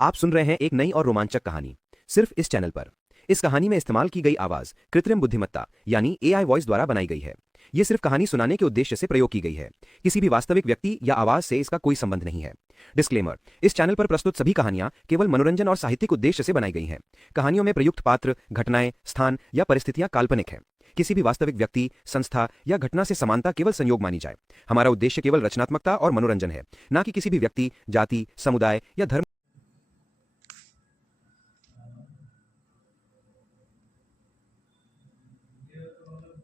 आप सुन रहे हैं एक नई और रोमांचक कहानी सिर्फ इस चैनल पर। इस कहानी में इस्तेमाल की गई आवाज कृत्रिम बुद्धिमत्ता यानी एआई वॉइस द्वारा बनाई गई है। ये सिर्फ कहानी सुनाने के उद्देश्य से प्रयोग की गई है। किसी भी वास्तविक व्यक्ति या आवाज से इसका कोई संबंध नहीं है। डिस्क्लेमर: इस चैनल पर प्रस्तुत सभी कहानियां केवल मनोरंजन और साहित्यिक उद्देश्य से बनाई गई हैं। कहानियों में प्रयुक्त पात्र, घटनाएं, स्थान या परिस्थितियां काल्पनिक हैं। किसी भी वास्तविक व्यक्ति, संस्था या घटना से समानता केवल संयोग मानी जाए। हमारा उद्देश्य केवल रचनात्मकता और मनोरंजन है, न कि किसी भी व्यक्ति, जाति, समुदाय या धर्म।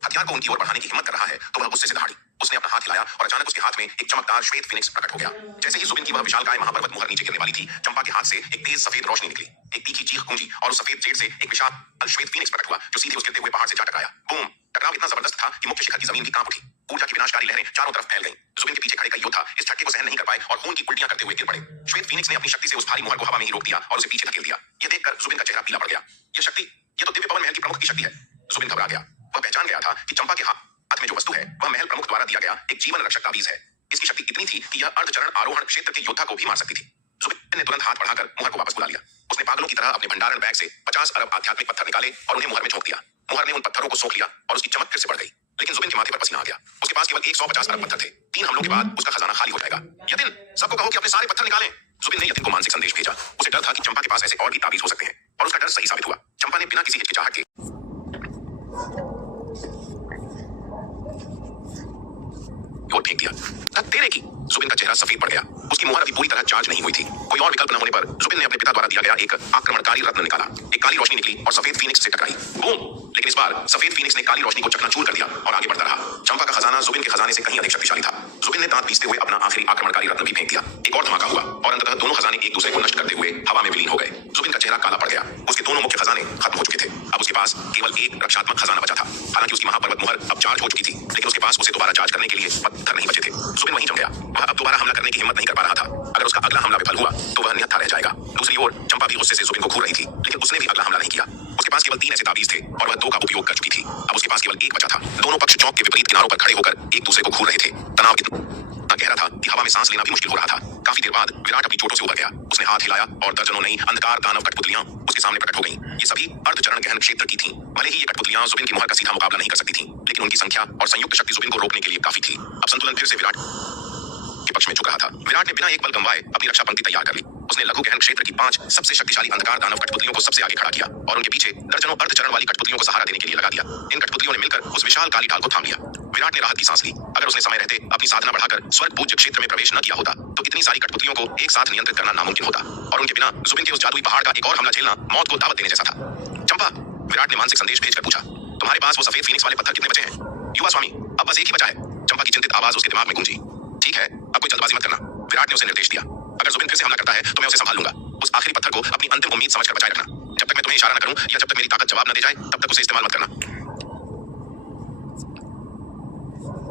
हथियार को उनकी ओर बढ़ाने की हिम्मत कर रहा है तो वह गुस्से से दहाड़ी। उसने अपना हाथ हिलाया और अचानक उसके हाथ में एक चमकदार श्वेत फिनिक्स प्रकट हो गया। जैसे ही जुबिन की वह विशालकाय महापर्वत मुहर नीचे गिरने वाली थी, चंपा के हाथ से एक तेज सफेद रोशनी निकली। एक तीखी चीख गूंजी और उस सफेद जेड से एक विशाल श्वेत फिनिक्स प्रकट हुआ जो सीधे उस गिरते हुए पहाड़ से जा टकराया। बूम! टकराव इतना जबरदस्त था कि मुख्य शिखर की जमीन भी कांप उठी। ऊर्जा की विनाशकारी लहरें चारों तरफ फैल गईं। जुबिन के पीछे खड़े कई योद्धा इस झटके को सहन नहीं कर पाए और खून की उल्टियां करते हुए गिर पड़े। श्वेत फिनिक्स ने अपनी शक्ति से उस भारी मुहर को हवा में ही रोक दिया और उसे पीछे धकेल दिया। यह देखकर जुबिन का चेहरा पीला पड़ गया। यह शक्ति, यह तो दिव्य पवन महल की प्रमुख की शक्ति है। जुबिन घबरा गया। वह पहचान गया था कि चंपा के हाथ में जो वस्तु है वह महल प्रमुख द्वारा दिया गया एक जीवन रक्षक ताबीज है। इसकी शक्ति इतनी थी कि यह अर्धचरण आरोहण क्षेत्र के योद्धा को भी मार सकती थी। जुबिन ने तुरंत हाथ बढ़ाकर मुहर को वापस बुला लिया। उसने पागलों की तरह अपने भंडारण बैग से 50 अरब आध्यात्मिक पत्थर निकाले और उन्हें मुहर में झोंक दिया। मुहर ने उन पत्थरों को सोख लिया और उसकी चमक फिर से बढ़ गई। लेकिन जुबिन के माथे पर पसीना आ गया। उसके पास केवल 150 अरब पत्थर थे। 3 हमलों के बाद उसका खजाना खाली हो जाएगा। यतिन, सबको कहो कि अपने सारे पत्थर निकालें। जुबिन ने यतिन को मानसिक संदेश भेजा। उसे डर था कि चंपा के पास ऐसे और भी ताबीज हो सकते हैं और उसका डर सही साबित हुआ। चंपा ने बिना किसी हिचकिचाहट के और फेंक दिया। तेरे की! जुबिन का चेहरा सफेद पड़ गया। उसकी मुहर अभी पूरी तरह चार्ज नहीं हुई थी। कोई और विकल्प न होने पर जुबिन ने अपने पिता द्वारा दिया गया एक आक्रमणकारी रत्न निकाला। एक काली रोशनी निकली और सफेद फीनिक्स से टकराई। बूम! लेकिन इस बार सफेद फीनिक्स ने काली रोशनी को चकनाचूर कर दिया और आगे बढ़ता रहा। चंपा का खजाना जुबिन के खजाने से कहीं अधिक शक्तिशाली था। जुबिन ने दांत पीसते हुए अपना आखिरी आक्रमणकारी रत्न भी फेंक दिया। एक और धमाका हुआ और अंततः दोनों खजाने एक दूसरे को नष्ट करते हुए हवा में विलीन हो गए। जुबिन का चेहरा काला पड़ गया। उसके दोनों मुख्य खजाने खत्म हो चुके थे। अब उसके पास केवल एक रक्षात्मक खजाना बचा था। हालांकि उसकी महापर्वत मुहर अब चार्ज हो चुकी थी, लेकिन उसके पास उसे दोबारा चार्ज करने के लिए पत्थर नहीं बचे थे। जुबिन वहीं जम गया। वह अब दोबारा हमला करने की हिम्मत नहीं कर पा रहा था। अगर उसका अगला हमला विफल हुआ तो वह निहत्था रह जाएगा। दूसरी ओर चंपा भी गुस्से से जुबिन को घूर रही थी, लेकिन उसने भी अगला हमला नहीं किया। उसके पास केवल 3 ऐसे ताबीज थे और वह 2 का उपयोग कर चुकी थी। अब उसके पास केवल एक बचा था। दोनों पक्ष चौक के विपरीत किनारों पर खड़े होकर एक दूसरे को घूर रहे थे। तनाव इतना गहरा था कि हवा में सांस लेना भी मुश्किल हो रहा था। काफी देर बाद विराट अपनी चोटों से उबर गया। उसने हाथ हिलाया और दर्जनों नई अंधकार दानव कठपुतलियां उसके सामने प्रकट हो गईं। ये सभी अर्धचरण गहन क्षेत्र की थीं। भले ही ये कठपुतलियां जुबिन की मुहर का सीधा मुकाबला नहीं कर सकती थीं, लेकिन उनकी संख्या और संयुक्त शक्ति जुबिन को रोकने के लिए काफी थी। अब संतुलन फिर से विराट के पक्ष में झुक रहा था। विराट ने बिना एक पल गंवाए अपनी रक्षा पंक्ति तैयार कर ली। उसने लघु गहन क्षेत्र की 5 सबसे शक्तिशाली अंधकार दानव कठपुतलियों को सबसे आगे खड़ा किया और उनके पीछे दर्जनों अर्धचरण वाली कठपुतलियों को सहारा देने के लिए लगा दिया। इन कठपुतलियों ने मिलकर उस विशाल काली ढाल को थाम लिया। विराट ने राहत की सांस ली। अगर उसने समय रहते अपनी साधना बढ़ाकर स्वर्ग पूज्य क्षेत्र में प्रवेश न किया होता तो इतनी सारी कठपुतलियों को एक साथ नियंत्रित करना नामुमकिन होता और उनके बिना जुबिन के उस जादुई पहाड़ का एक और हमला झेलना मौत को दावत देने जैसा था। चंपा! विराट ने मानसिक संदेश भेजकर पूछा, तुम्हारे पास वो सफेद फीनिक्स वाले पत्थर कितने बचे हैं? युवा स्वामी, अब बस एक ही बचा है। चंपा की चिंतित आवाज उसके दिमाग में गूंजी। ठीक है, अब कोई जल्दबाजी मत करना। विराट ने उसे निर्देश दिया। अगर जुबिन फिर से हमला करता है तो मैं उसे संभाल लूंगा। उस आखिरी पत्थर को अपनी अंतिम उम्मीद समझकर बचाए रखना। जब तक मैं तुम्हें इशारा न करूं या जब तक मेरी ताकत जवाब न दे जाए तब तक उसे इस्तेमाल मत करना।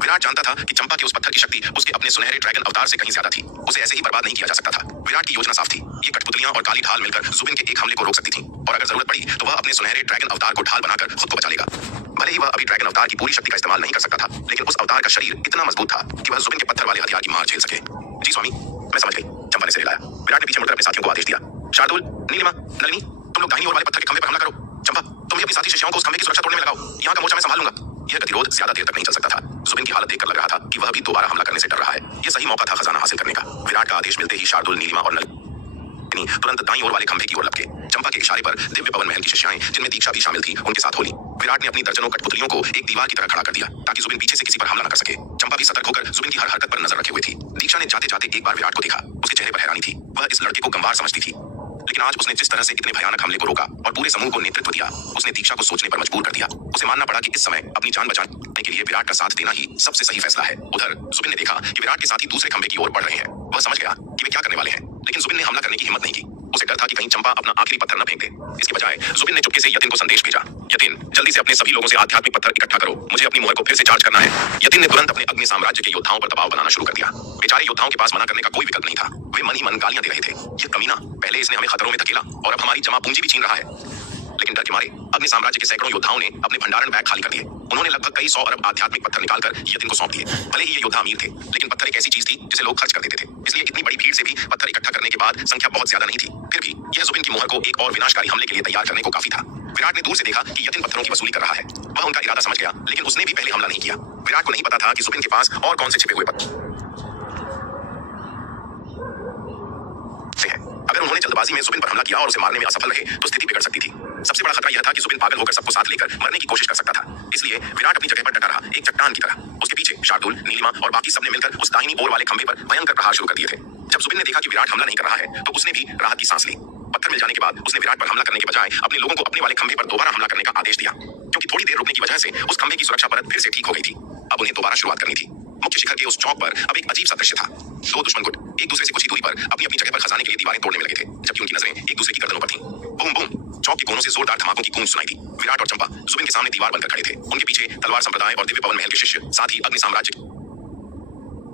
विराट जानता था कि चंपा के उस पत्थर की शक्ति उसके अपने सुनहरे ड्रैगन अवतार से कहीं ज्यादा थी। उसे ऐसे ही बर्बाद नहीं किया जा सकता था। विराट की योजना साफ थी। ये कठपुतलियां और काली ढाल मिलकर जुबिन के एक हमले को रोक सकती थीं और अगर जरूरत पड़ी तो वह अपने सुनहरे ड्रैगन अवतार को ढाल बनाकर खुद को बचा लेगा। भले ही वह अभी ड्रैगन अवतार की पूरी शक्ति का इस्तेमाल नहीं कर सकता था, लेकिन उस अवतार का शरीर इतना मजबूत था कि वह जुबिन के पत्थर वाले हथियार की मार झेल सके। जी स्वामी, मैं समझ गई। चंपा ने सिर हिलाया। विराट ने पीछे मुड़कर अपने साथियों को आदेश दिया। शार्दुल, नीलिमा, नलिनी, तुम लोग दाहिनी ओर वाले पत्थर के खंभे पर हमला करो। चंपा, तुम भी अपनी साथी शिष्याओं को उस खंभे की सुरक्षा तोड़ने में लगाओ। यहाँ का मोर्चा मैं संभाल लूंगा। यह गतिरोध ज्यादा देर तक नहीं चल सकता था। जुबिन की हालत देखकर लग रहा था कि वह भी दोबारा हमला करने से डर रहा है। यह सही मौका था खजाना हासिल करने का। विराट का आदेश मिलते ही शार्दुल, नीलिमा और नलिनी तुरंत दाईं ओर वाले खंभे की ओर लपके। चंपा के इशारे पर दिव्य पवन महल की शिष्याएं, जिनमें दीक्षा भी शामिल थी, उनके साथ होली। विराट ने अपनी दर्जनों कठपुतलियों को एक दीवार की तरह खड़ा कर दिया ताकि जुबिन पीछे से किसी पर हमला न कर सके। चंपा भी सतर्क होकर जुबिन की हर हरकत पर नजर रखे हुए थी। दीक्षा ने जाते जाते एक बार विराट को देखा। उसके चेहरे पर हैरानी थी। वह इस लड़के को गंवार समझती थी, लेकिन आज उसने जिस तरह से इतने भयानक हमले को रोका और पूरे समूह को नेतृत्व दिया, उसने दीक्षा को सोचने पर मजबूर कर दिया। उसे मानना पड़ा कि इस समय अपनी जान बचाने के लिए विराट का साथ देना ही सबसे सही फैसला है। उधर जुबिन ने देखा कि विराट के साथी दूसरे खंभे की ओर बढ़ रहे हैं। वह समझ गया कि वे क्या करने वाले हैं, लेकिन जुबिन ने हमला करने की हिम्मत नहीं की। उसे डर था कि कहीं चंपा अपना आखिरी पत्थर न फेंक दे। इसके बजाय जुबिन ने चुपके से यतिन को संदेश भेजा। यतिन, जल्दी से अपने सभी लोगों से आध्यात्मिक पत्थर इकट्ठा करो। मुझे अपनी मुहर को फिर से चार्ज करना है। यतिन ने तुरंत अपने अग्नि साम्राज्य के योद्धाओं पर दबाव बनाना शुरू कर दिया। बेचारे योद्धाओं के पास मना करने का कोई विकल्प नहीं था। वे मन ही मन गालियां दे रहे थे। यह कमीना, पहले इसने हमें खतरों में धकेला और अब हमारी जमा पूंजी भी छीन रहा है। लेकिन डर के मारे अग्नि साम्राज्य के सैकड़ों योद्धाओं ने अपने भंडारण बैग खाली कर दिए। उन्होंने लगभग कई 100 अरब आध्यात्मिक पत्थर निकालकर यतिन को सौंप दिए। भले ही ये योद्धा अमीर थे, लेकिन पत्थर एक ऐसी चीज थी जिसे लोग खर्च कर देते थे। इसलिए इतनी बड़ी भीड़ से भी पत्थर इकट्ठा करने के बाद संख्या बहुत ज्यादा नहीं थी। फिर भी की मोहर को एक और विनाशकारी हमले के लिए तैयार करने को काफी था। विराट ने दूर से देखा कि यतिन पत्थरों की वसूली कर रहा है। वह उनका इरादा समझ गया, लेकिन उसने भी पहले हमला नहीं किया। विराट को नहीं पता था कि जुबिन के पास और कौन से छिपे हुए पत्थर हैं। अगर उन्होंने जल्दबाजी में जुबिन पर हमला किया और उसे मारने में असफल रहे तो स्थिति बिगड़ सकती थी। सबसे बड़ा खतरा यह था कि जुबिन पागल होकर सबको साथ लेकर मरने की कोशिश कर सकता था। इसलिए विराट अपनी जगह पर डटा रहा, एक चट्टान की तरह। उसके पीछे शार्दुल, नीलिमा और बाकी सबने मिलकर उस दाहिनी ओर वाले खंभे पर भयंकर प्रहार शुरू कर दिए थे। जब जुबिन ने देखा कि विराट हमला नहीं कर रहा है तो उसने भी राहत की सांस ली। पत्थर मिल जाने के बाद उसने विराट पर हमला करने के बजाय अपने लोगों को अपने वाले खंभे पर दोबारा हमला करने का आदेश दिया, क्योंकि थोड़ी देर रुकने की वजह से उस खंभे की सुरक्षा परत फिर से ठीक हो गई थी। अब उन्हें दोबारा शुरुआत करनी थी। मुख्य शिखर के उस चौक पर अब एक अजीब सा दृश्य था। दो दुश्मन गुट एक दूसरे से कुछ ही दूरी पर अपनी अपनी जगह पर खजाने के लिए दीवारें तोड़ने में लगे थे, जबकि उनकी नजरें एक दूसरे की गर्दनों पर थीं। बूम बूम, चौक के कोनों से जोरदार धमाकों की गूंज सुनाई दी। विराट और चंपा जुबिन के सामने दीवार बनकर खड़े थे। उनके पीछे तलवार संप्रदाय और दिव्य पवन महल के शिष्य, साथ ही अग्नि साम्राज्य के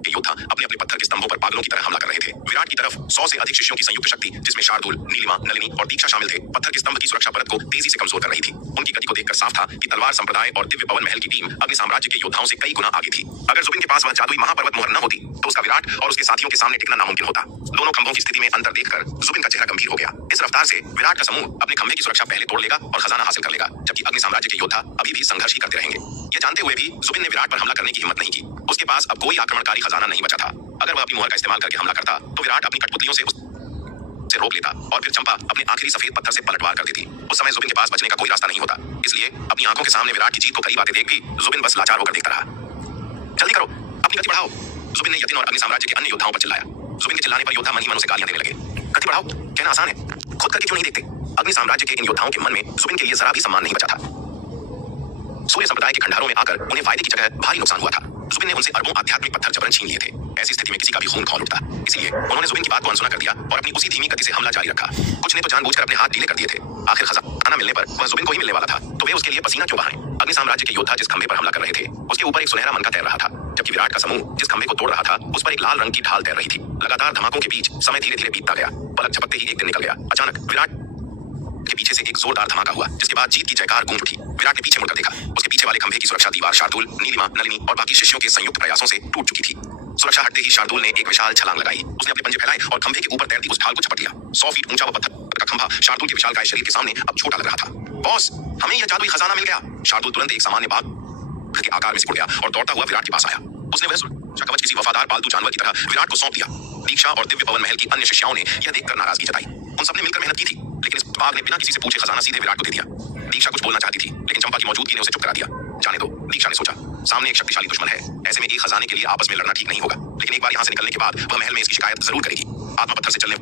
योद्धा अपने अपने पत्थर के स्तंभों पर पागलों की तरह हमला कर रहे थे। विराट की तरफ 100 से अधिक शिष्यों की संयुक्त शक्ति, जिसमें शार्दुल, नीलिमा, नलिनी और दीक्षा शामिल थे, पत्थर के स्तंभ की सुरक्षा परत को तेजी से कमजोर कर रही थी। उनकी गति को देखकर साफ था कि तलवार संप्रदाय और दिव्य पवन महल की टीम अग्नि साम्राज्य के योद्धाओं से कई गुना आगे थी। अगर जुबिन के पास वह जादुई महापर्वत मोहर न होती तो उसका विराट और उसके साथियों के सामने टिकना नामुमकिन होता। दोनों खंभों की स्थिति में अंतर देखकर जुबिन का चेहरा गंभीर हो गया। इस रफ्तार से विराट का समूह अपने खंभे की सुरक्षा पहले तोड़ लेगा और खजाना हासिल कर लेगा, जबकि अग्नि साम्राज्य के योद्धा अभी भी संघर्ष ही करते रहेंगे। यह जानते हुए भी जुबिन ने विराट पर हमला करने की हिम्मत नहीं की। उसके पास अब कोई आक्रमणकारी खजाना नहीं बचा था। अगर वह अपनी मोहर का इस्तेमाल करके हमला करता तो विराट अपनी कठपुतलियों से उसे रोक लेता और फिर चंपा अपने आखिरी सफेद पत्थर से पलटवार कर देती। उस समय जुबिन के पास बचने का कोई रास्ता नहीं होता। इसलिए अपनी आंखों के सामने विराट की जीत को करीब आते देख भी जुबिन बस लाचार होकर देखता रहा। जल्दी करो, अपनी गति बढ़ाओ, जुबिन ने यतिन और अग्नि साम्राज्य के अन्य योद्धाओं पर चिल्लाया। जुबिन के चिल्लाने पर योद्धा मन ही मन उसे गालियां देने लगे। गति बढ़ाओ, कहना आसान है, खुद करके क्यों नहीं देखते? अग्नि साम्राज्य के इन योद्धाओं के मन में जुबिन के लिए जरा भी सम्मान नहीं बचा था। सूर्य संप्रदाय के खंडारों में आकर उन्हें फायदे की जगह भारी नुकसान हुआ था। जुबिन ने उनसे अरबों आध्यात्मिक पत्थर जबरन छीन लिए थे। ऐसी स्थिति में किसी का भी खून खौल उठता। इसलिए उन्होंने जुबिन की बात को अनसुना कर दिया और अपनी उसी धीमी गति से हमला जारी रखा। कुछ ने तो जानबूझकर अपने हाथ ढीले कर दिए थे। आखिर खजाना मिलने पर वह जुबिन को ही मिलने वाला था, तो वे उसके लिए पसीना क्यों बहाएं? अग्नि साम्राज्य के योद्धा जिस खंभे पर हमला कर रहे थे उसके ऊपर एक सुनहरा मनका तैर रहा था, जबकि विराट का समूह जिस खंभे को तोड़ रहा था उस पर एक लाल रंग की ढाल तैर रही थी। लगातार धमाकों के बीच समय धीरे धीरे बीतता गया। पलक झपकते ही एक दिन निकल गया। अचानक विराट के पीछे से एक जोरदार धमाका हुआ, जिसके बाद जीत की जयकार गूंज उठी। विराट ने पीछे मुड़कर देखा। उसके पीछे वाले खंभे की सुरक्षा दीवार शार्दुल, नीलिमा, नलिनी और बाकी शिष्यों के संयुक्त प्रयासों से टूट चुकी थी। सुरक्षा हटते ही शार्दुल ने एक विशाल छलांग लगाई। उसने अपने पंजे फैलाए और खंभे के ऊपर तैरती उस ढाल को झपट लिया। 100 फीट ऊंचा वो पत्थर का खंभा शार्दुल के विशालकाय शरीर के सामने अब छोटा लग रहा था। बॉस, हमें यह जादुई खजाना मिल गया। शार्दुल तुरंत एक सामान्य बाघ के आकार में सिकुड़ गया और दौड़ता हुआ विराट के पास आया। उसने वह सुरक्षा कवच किसी वफादार पालतू जानवर की तरह विराट को सौंप दिया। दीक्षा और दिव्य पवन महल की अन्य शिष्याओं ने यह देखकर नाराजगी जताई। उन सबने मिलकर मेहनत की थी, लेकिन इस बाघ ने बिना किसी से पूछे खजाना सीधे विराट को दे दिया। दीक्षा कुछ बोलना चाहती थी, लेकिन चंपा की मौजूदगी ने उसे चुप करा दिया। जाने दो, दीक्षा ने सोचा, सामने एक शक्तिशाली दुश्मन है। ऐसे में एक खजाने के लिए आपस में लड़ना ठीक नहीं होगा, लेकिन एक बार यहाँ से निकलने के बाद वह महल में इसकी शिकायत जरूर करेगी। आत्मा पत्थर से चलने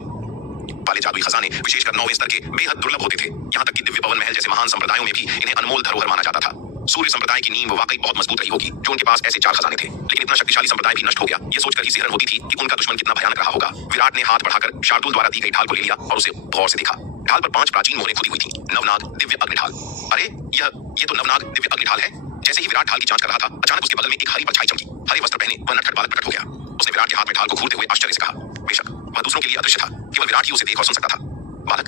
वाले जादुई खजाने विशेषकर 9वें स्तर के बेहद दुर्लभ होते थे। यहाँ तक कि दिव्य पवन महल जैसे महान संप्रदायों में भी इन्हें अनमोल धरोहर माना जाता था। सूर्य संप्रदाय की नींव वाकई बहुत मजबूत रही होगी, जो उनके पास ऐसे 4 खजाने थे। लेकिन इतना शक्तिशाली संप्रदाय भी नष्ट हो गया, ये सोचकर ही सिहरन होती थी कि उनका दुश्मन कितना भयानक रहा होगा। विराट ने हाथ बढ़ाकर शार्दुल द्वारा दी गई ढाल को ले लिया और उसे गौर से देखा। ढाल पर 5 प्राचीन मोहरें खुदी हुई थी। नवनाग दिव्य अग्नि ढाल। अरे ये तो नवनाग दिव्य अग्नि ढाल है। जैसे ही विराट ढाल की जांच कर रहा था, अचानक उसके बगल में एक हरी परछाई चमकी। हरे वस्त्र पहने वह नटखट बालक प्रकट हो गया। उसने विराट के हाथ में ढाल को घूरते हुए आश्चर्य से कहा। बेशक वह दूसरों के लिए अदृश्य था, केवल विराट ही उसे देख और सुन सकता था। बालक,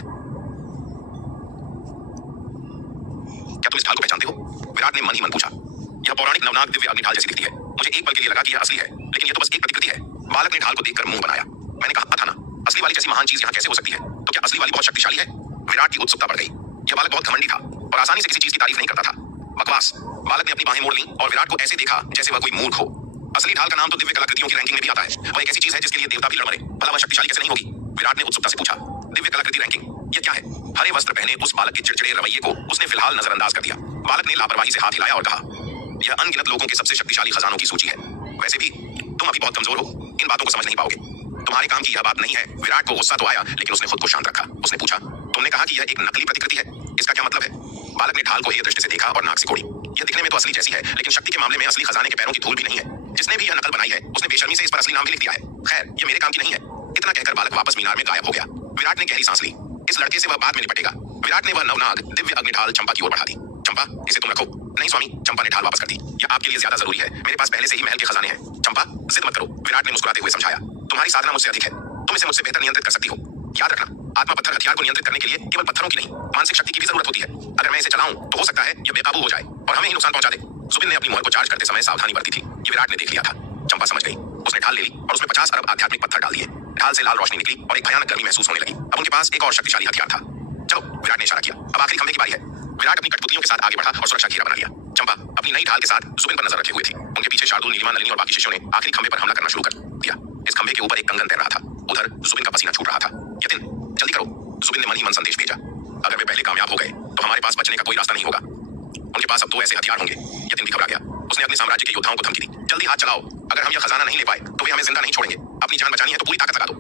क्या तुम इस ढाल को पहचानते हो? विराट ने मन ही मन पूछा। यह पौराणिक नवनाग दिव्य अग्नि ढाल जैसी दिखती है। मुझे एक पल के लिए लगा कि यह असली है, लेकिन यह तो बस एक प्रतिकृति है। बालक ने ढाल को देखकर मुंह बनाया। मैंने कहा था ना, असली वाली जैसी महान चीज यहाँ कैसे हो सकती है? तो क्या असली वाली बहुत शक्तिशाली है? विराट की उत्सुकता बढ़ गई। यह बालक बहुत घमंडी था और आसानी से किसी चीज की तारीफ नहीं करता था। बकवास। बालक ने अपनी बाहें मोड़ ली और विराट को ऐसे देखा जैसे वह कोई मूर्ख हो। असली ढाल का नाम तो दिव्य कलाकृतियों की रैंकिंग में भी आता है। वह एक ऐसी चीज है जिसके लिए देवता भी लड़ मरे। भला वह शक्तिशाली कैसे नहीं होगी? विराट ने उत्सुकता से पूछा। दिव्य कलाकृति रैंकिंग, यह क्या है? हरे वस्त्र पहने उस बालक के चिड़चिड़े रवैये को उसने फिलहाल नजरअंदाज कर दिया। बालक ने लापरवाही से हाथ हिलाया और कहा, यह अनगिनत लोगों के सबसे शक्तिशाली खजानों की सूची है। वैसे भी तुम अभी बहुत कमजोर हो, इन बातों को समझ नहीं पाओगे। तुम्हारे काम की यह बात नहीं है। विराट को गुस्सा तो आया, लेकिन उसने खुद को शांत रखा। उसने पूछा, तुमने कहा कि यह एक नकली प्रतिकृति है, इसका क्या मतलब है? बालक ने ढाल को हेय दृष्टि से देखा और नाक सिकोड़ी। यह दिखने में तो असली जैसी है, लेकिन शक्ति के मामले में असली खजाने के पैरों की धूल भी नहीं है। जिसने भी यह नकल बनाई है उसने बेशर्मी से इस पर असली नाम भी लिख दिया है। खैर, यह मेरे काम की नहीं है। इतना कहकर बालक वापस मीनार में गायब हो गया। विराट ने गहरी सांस ली। इस लड़के से वह बाद में निपटेगा। विराट ने वह नवनाग दिव्य अग्नि ढाल चंपा की ओर बढ़ा दी। चंपा, इसे तुम रखो। नहीं स्वामी, चंपा ने ढाल वापस कर दी। यह आपके लिए ज्यादा जरूरी है। मेरे पास पहले से ही महल के खजाने हैं। चंपा, जिद मत करो, विराट ने मुस्कुराते हुए समझाया। तुम्हारी साधना मुझसे अधिक है, तुम इसे मुझसे बेहतर नियंत्रित कर सकती हो। याद रखना, आत्मा पत्थर हथियार को नियंत्रित करने के लिए केवल पत्थरों की नहीं, मानसिक शक्ति की भी जरूरत होती है। अगर मैं इसे चलाऊं तो हो सकता है यह बेकाबू हो जाए और हमें ही नुकसान पहुंचा दे। जुबिन ने अपनी मोहर को चार्ज करते समय सावधानी बरती थी। ये विराट ने देख लिया था। चंपा समझ गई। उसने ढाल ले ली और उसमें 50 अरब आध्यात्मिक पत्थर डाल दिए। ढाल से लाल रोशनी निकली और एक भयानक गर्मी महसूस होने लगी। अब उनके पास एक और शक्तिशाली हथियार था। विराट ने इशारा किया। अब आखिरी खंभे की बारी है। विराट अपनी कठपुतलियों के साथ आगे बढ़ा और सुरक्षा घेरा बना लिया। चंपा अपनी नई ढाल के साथ जुबिन पर नजर रखे हुए थी। उनके पीछे शार्दुल, नीलिमा, नलिनी और बाकी शिष्यों ने आखिरी खंभे पर हमला करना शुरू कर दिया। इस खंभे के ऊपर एक कंगन तैर रहा था। उधर जुबिन का पसीना छूट रहा था। यतिन जल्दी करो, जुबिन ने मन ही मन संदेश भेजा। अगर वे पहले कामयाब हो गए तो हमारे पास बचने का कोई रास्ता नहीं होगा। उनके पास अब 2 ऐसे हथियार होंगे। यतिन भी घबरा गया। उसने अपने साम्राज्य के योद्धाओं को धमकी दी, जल्दी हाथ चलाओ, अगर हम यह खजाना नहीं ले पाए तो वे हमें जिंदा नहीं छोड़ेंगे। अपनी जान बचानी है तो पूरी ताकत लगा दो।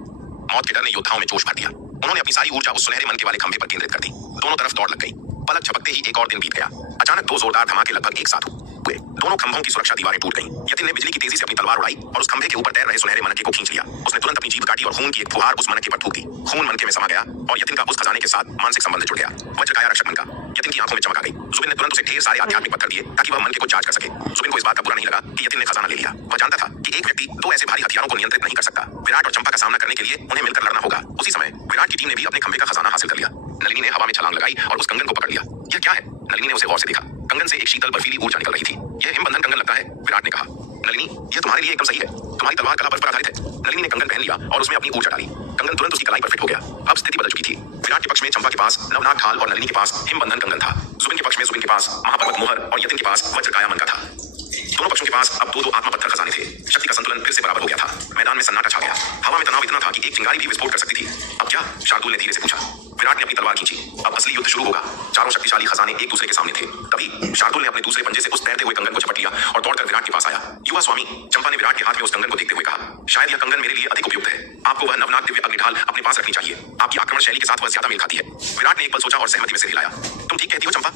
मौत के डर ने योद्धाओं में जोश भर दिया। उन्होंने अपनी सारी ऊर्जा उस सुनहरे मन के वाले खंभे पर केंद्रित कर दी। दोनों तरफ दौड़ लग गई। पलक झपकते ही एक और दिन बीत गया। अचानक 2 जोरदार धमाके लगभग एक साथ हुए। दोनों खंभों की सुरक्षा दीवारें टूट गईं। यतिन ने बिजली की तेजी से अपनी तलवार उड़ाई और उस खंभे के ऊपर तैर रहे सुनहरे मनके को खींच लिया। उसने तुरंत अपनी जीभ काटी और खून की एक फुहार उस मनके पर थूक दी। खून मनके में समा गया और यतिन का उस खजाने के साथ मानसिक संबंध जुड़ गया। वज्रकाया रक्षक मनका। यतिन की आंखों में चमक आ गई। जुबिन ने तुरंत उसे ढेर सारे आध्यात्मिक पत्थर दिए ताकि वह मनके को चार्ज कर सके। जुबिन को इस बात का बुरा नहीं लगा कि यतिन ने खजाना ले लिया। वह जानता था कि एक व्यक्ति 2 ऐसे भारी हथियारों को नियंत्रित नहीं कर सकता। विराट और चंपा का सामना करने के लिए उन्हें मिलकर लड़ना होगा। उसी समय विराट की टीम ने भी अपने खंभे का खजाना हासिल कर लिया। नलिनी ने हवा में छलांग लगाई और उस कंगन को पकड़ लिया। यह क्या है? नलिनी ने उसे गौर से देखा। कंगन से एक शीतल बर्फीली ऊर्जा निकल रही थी। यह हिमबंधन कंगन लगता है, विराट ने कहा। नलिनी, यह तुम्हारे लिए एकदम सही है। तुम्हारी तलवार कला बर्फ पर आधारित है। नलिनी ने कंगन पहन लिया और उसमें अपनी ऊर्जा डाली। कंगन तुरंत उसकी कलाई पर फिट हो गया। अब स्थिति बदल चुकी थी। विराट के पक्ष में चंपा के पास नवनाग ढाल और नलिनी के पास हिमबंधन कंगन था। जुबिन के पक्ष में जुबिन के पास महापर्वत मोहर और यतिन के पास वज्रकाया मनका था। दोनों पक्षों के पास अब 2 आत्मा पत्थर खजाने थे। शक्ति का संतुलन फिर से बराबर हो गया था। मैदान में सन्नाटा छा गया। हवा में तनाव इतना था कि एक चिंगारी भी विस्फोट कर सकती थी। अब क्या? शार्दुल ने धीरे से पूछा। विराट ने अपनी तलवार खींची। अब असली युद्ध शुरू होगा। चारों शक्तिशाली खजाने एक दूसरे के सामने थे। तभी शार्दुल ने अपने दूसरे पंजे से उस तैरते हुए कंगन को झपट लिया और दौड़कर विराट के पास आया। युवा स्वामी, चंपा ने विराट के हाथ में उस कंगन को देखते हुए कहा, शायद यह कंगन मेरे लिए अधिक उपयुक्त है। आपको वह नवनाग दिव्य अग्निढाल अपने पास रखनी चाहिए। आपकी आक्रमण शैली के साथ वह ज्यादा मेल खाती है। विराट ने एक पल सोचा और सहमति में सिर हिलाया। तुम ठीक कहती हो चंपा।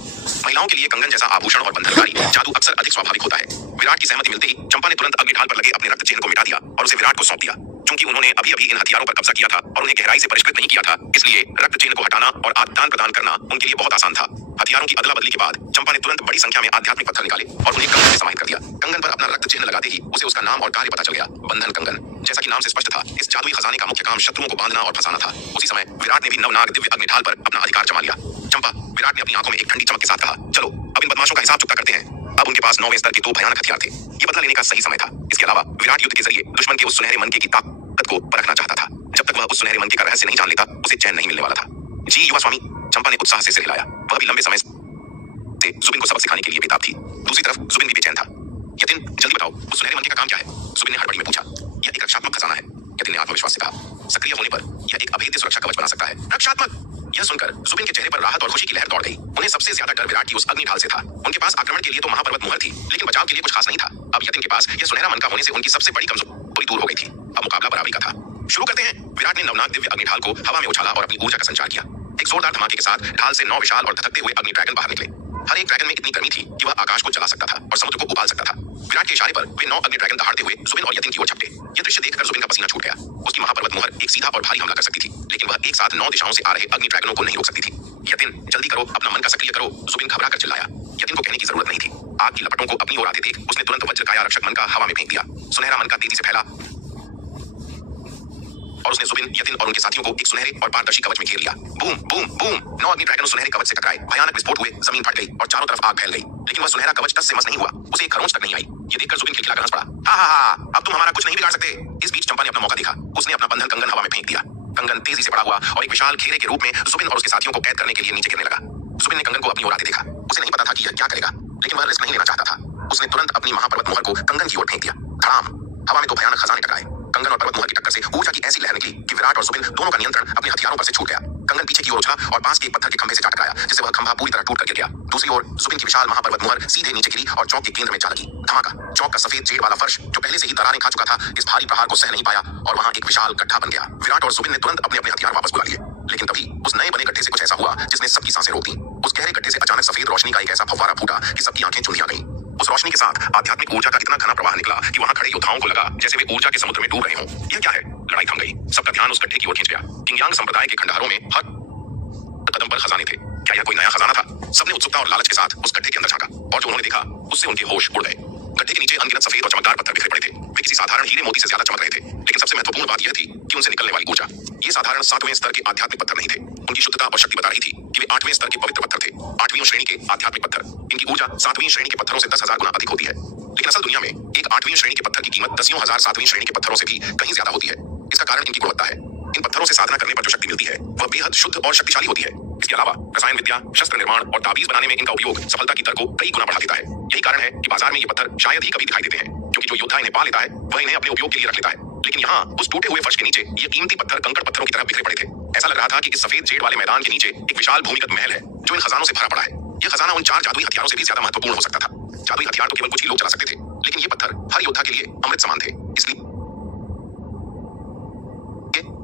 महिलाओं के लिए कंगन जैसा आभूषण और बंधनकारी जादू अक्सर अधिक स्वाभाविक होता है। विराट की सहमति मिलते ही चंपा ने तुरंत अग्निढाल पर लगे अपने रक्त चिन्ह को मिटा दिया और उसे विराट को सौंप दिया। क्योंकि उन्होंने अभी अभी इन हथियारों पर कब्जा किया था और उन्हें गहराई से परिष्कृत नहीं किया था, इसलिए रक्त चिन्ह को हटाना और आदान प्रदान करना उनके लिए बहुत आसान था। हथियारों की अदला बदली के बाद चंपा ने तुरंत बड़ी संख्या में आध्यात्मिक पत्थर निकाले और उन्हें कंगन में समाहित कर दिया। कंगन पर अपना रक्त चिन्ह लगाते ही उसे उसका नाम और कार्य पता चल गया, बंधन कंगन। जैसा कि नाम से स्पष्ट था, इस जादुई खजाने का मुख्य काम शत्रुओं को बांधना और फंसाना था। उसी समय विराट ने भी नवनाग दिव्य अग्निढाल पर अपना अधिकार जमा लिया। चंपा, विराट ने अपनी आंखों में एक ठंडी चमक के साथ कहा, चलो अब इन बदमाशों का हिसाब चुकता करते हैं। अब उनके पास 9वें स्तर के 2 भयानक हथियार थे। ये बदला लेने का सही समय था। इसके अलावा विराट युद्ध के जरिए दुश्मन के उस सुनहरे मनके की ताकत को परखना चाहता था। जब तक वह उस सुनहरे मनके का रहस्य नहीं जान लेता, उसे चैन नहीं मिलने वाला था। जी युवा स्वामी, चंपा ने उत्साह से सिर हिलाया। वह भी लंबे समय से जुबिन को सबक सिखाने के लिए बेताब थी। दूसरी तरफ जुबिन भी बेचैन था। यतिन, जल्दी बताओ, उस सुनहरे मनके का काम क्या है? जुबिन ने हड़बड़ी में पूछा। यह एक रक्षात्मक खजाना है, यतिन ने आत्मविश्वास से कहा। सक्रिय होने पर यह एक अभेद्य सुरक्षा कवच बना सकता है। रक्षात्मक? यह सुनकर जुबिन के चेहरे पर राहत और खुशी की लहर दौड़ गई। उन्हें सबसे ज्यादा डर विराट की उस अग्निढाल से था। उनके पास आक्रमण के लिए तो महापर्वत मोहर थी, लेकिन बचाव के लिए कुछ खास नहीं था। अब यतिन के पास यह सुनहरा मनका होने से उनकी सबसे बड़ी कमजोरी दूर हो गई थी। अब मुकाबला बराबरी का था। शुरू करते हैं। विराट ने नवनाग दिव्य अग्निढाल को हवा में उछाला और अपनी ऊर्जा का संचार किया। एक जोरदार धमाके के साथ ढाल से 9 विशाल और धधकते हुए अग्नि ड्रैगन बाहर निकले। हर एक ड्रैगन में इतनी गर्मी थी कि वह आकाश को जला सकता था और समुद्र को उबाल सकता था। विराट के इशारे पर वे 9 अग्नि ड्रैगन दहाड़ते हुए जुबिन और यतिन की ओर झपटे। यह दृश्य देखकर जुबिन का पसीना छूट गया। उसकी महापर्वत मोहर एक सीधा और भारी हमला कर सकती थी, लेकिन वह एक साथ 9 दिशाओं से आ रहे अग्नि ड्रैगनों को नहीं रोक सकती थी। यतिन, जल्दी करो, अपना मन का सक्रिय करो, जुबिन घबरा कर चिल्लाया। यतिन को कहने की जरूरत नहीं थी। आग की लपटों को अपनी ओर आते देख उसने तुरंत वज्रकाया रक्षक मनका हवा में फेंक दिया। सुनहरा मनका तेजी से फैला और उसने जुबिन, यतिन और उनके साथियों को एक सुनहरे और पारदर्शी कवच में घेर लिया। बूम बूम बूम, 9 अग्नि ड्रैगन उस सुनहरे कवच से टकराए। भयानक विस्फोट हुए, जमीन फट गई और चारों तरफ आग फैल गई। लेकिन वह सुनहरा कवच टस से मस नहीं हुआ। उसे एक खरोंच तक नहीं आई। ये देखकर जुबिन खिलखिलाकर हंस पड़ा। हा, अब तुम हमारा कुछ नहीं बिगाड़ सकते। इस बीच चंपा ने अपना मौका देखा। उसने अपना बंधन कंगन हवा में फेंक दिया। कंगन तेजी से बड़ा हुआ और एक विशाल घेरे के रूप में जुबिन और उसके साथियों को कैद करने के लिए नीचे गिरने लगा। जुबिन ने कंगन को अपनी ओर आते देखा। उसे नहीं पता था कि यह क्या करेगा, लेकिन वह रिस्क नहीं लेना चाहता था। उसने तुरंत अपनी महापर्वत मोहर को कंगन की ओर फेंक दिया। धड़ाम, हवा में 2 भयानक खजाने टकराए। कंगन और पर्वत मोहर की टक्कर से ऊर्जा की ऐसी लहर निकली कि विराट और जुबिन दोनों का नियंत्रण अपने हथियारों पर से छूट गया। कंगन पीछे की ओर उछला और बांस के एक पत्थर के खंभे से जा टकराया, जिससे वह खंभा पूरी तरह टूट कर गिर गया। दूसरी ओर जुबिन की विशाल महापर्वत मोहर सीधे नीचे गिरी और चौक के केंद्र में जा लगी। धमाका! चौक का सफेद जेड वाला फर्श, जो पहले से ही दरारें खा चुका था, इस भारी प्रहार को सह नहीं पाया और वहां एक विशाल गड्ढा बन गया। विराट और जुबिन ने तुरंत अपने अपने हथियार वापस बुला लिए। लेकिन तभी उस नए बने गड्ढे से कुछ ऐसा हुआ जिसने सबकी सांसें रोक दी। उस गहरे गड्ढे से अचानक सफेद रोशनी का एक ऐसा फव्वारा फूटा कि सबकी आंखें चुंधिया गईं। उस रोशनी के साथ आध्यात्मिक ऊर्जा का इतना घना प्रवाह निकला कि वहां खड़े योद्धाओं को लगा जैसे वे ऊर्जा के समुद्र में डूब रहे हों। यह क्या है? लड़ाई थम गई। सबका ध्यान उस गड्ढे की ओर खिंच गया। किंगयांग संप्रदाय के खंडहरों में हर कदम पर खजाने थे। क्या यह कोई नया खजाना था? सबने उत्सुकता और लालच के साथ उस गड्ढे के अंदर झांका और जो उन्होंने देखा उससे उनके होश उड़ गए। गड्ढे के नीचे अनगिनत सफेद और चमकदार पत्थर बिखरे पड़े थे। वे किसी साधारण हीरे मोती से ज्यादा चमक रहे थे। लेकिन सबसे महत्वपूर्ण बात यह थी कि उनसे निकलने वाली ऊर्जा। ये साधारण 7वें स्तर के आध्यात्मिक पत्थर नहीं थे। उनकी शुद्धता और शक्ति बता रही थी कि वे 8वें स्तर के पवित्र पत्थर थे। 8वीं श्रेणी के आध्यात्मिक पत्थर। इनकी ऊर्जा 7वीं श्रेणी के पत्थरों से 10,000 गुना अधिक होती है। लेकिन असल दुनिया में एक 8वीं श्रेणी के पत्थर की कीमत 10,000 7वीं श्रेणी के पत्थरों से भी कहीं ज्यादा होती है। इसका कारण इनकी गुणवत्ता है। इन पत्थरों से साधना करने पर जो शक्ति मिलती है वह बेहद शुद्ध और शक्तिशाली होती है। इसके अलावा रसायन विद्या, शस्त्र निर्माण और ताबीज बनाने में इनका उपयोग सफलता की दर को कई गुना बढ़ा देता है। यही कारण है कि बाजार में ये पत्थर शायद ही कभी दिखाई देते हैं, क्योंकि जो योद्धा इन्हें पा लेता है वह इन्हें अपने उपयोग के लिए रख लेता है। लेकिन यहाँ उस टूटे हुए फर्श के नीचे ये कीमती पत्थर कंकड़ पत्थरों की तरह बिखरे पड़े थे। ऐसा लग रहा था कि इस सफेद जेड वाले मैदान के नीचे एक विशाल भूमिगत महल है जो इन खजानों से भरा पड़ा है। यह खजाना उन 4 जादुई हथियारों से भी ज्यादा महत्वपूर्ण हो सकता था। जादुई हथियार तो केवल कुछ ही लोग चला सकते थे, लेकिन ये पत्थर हर योद्धा के लिए अमृत समान थे। इसलिए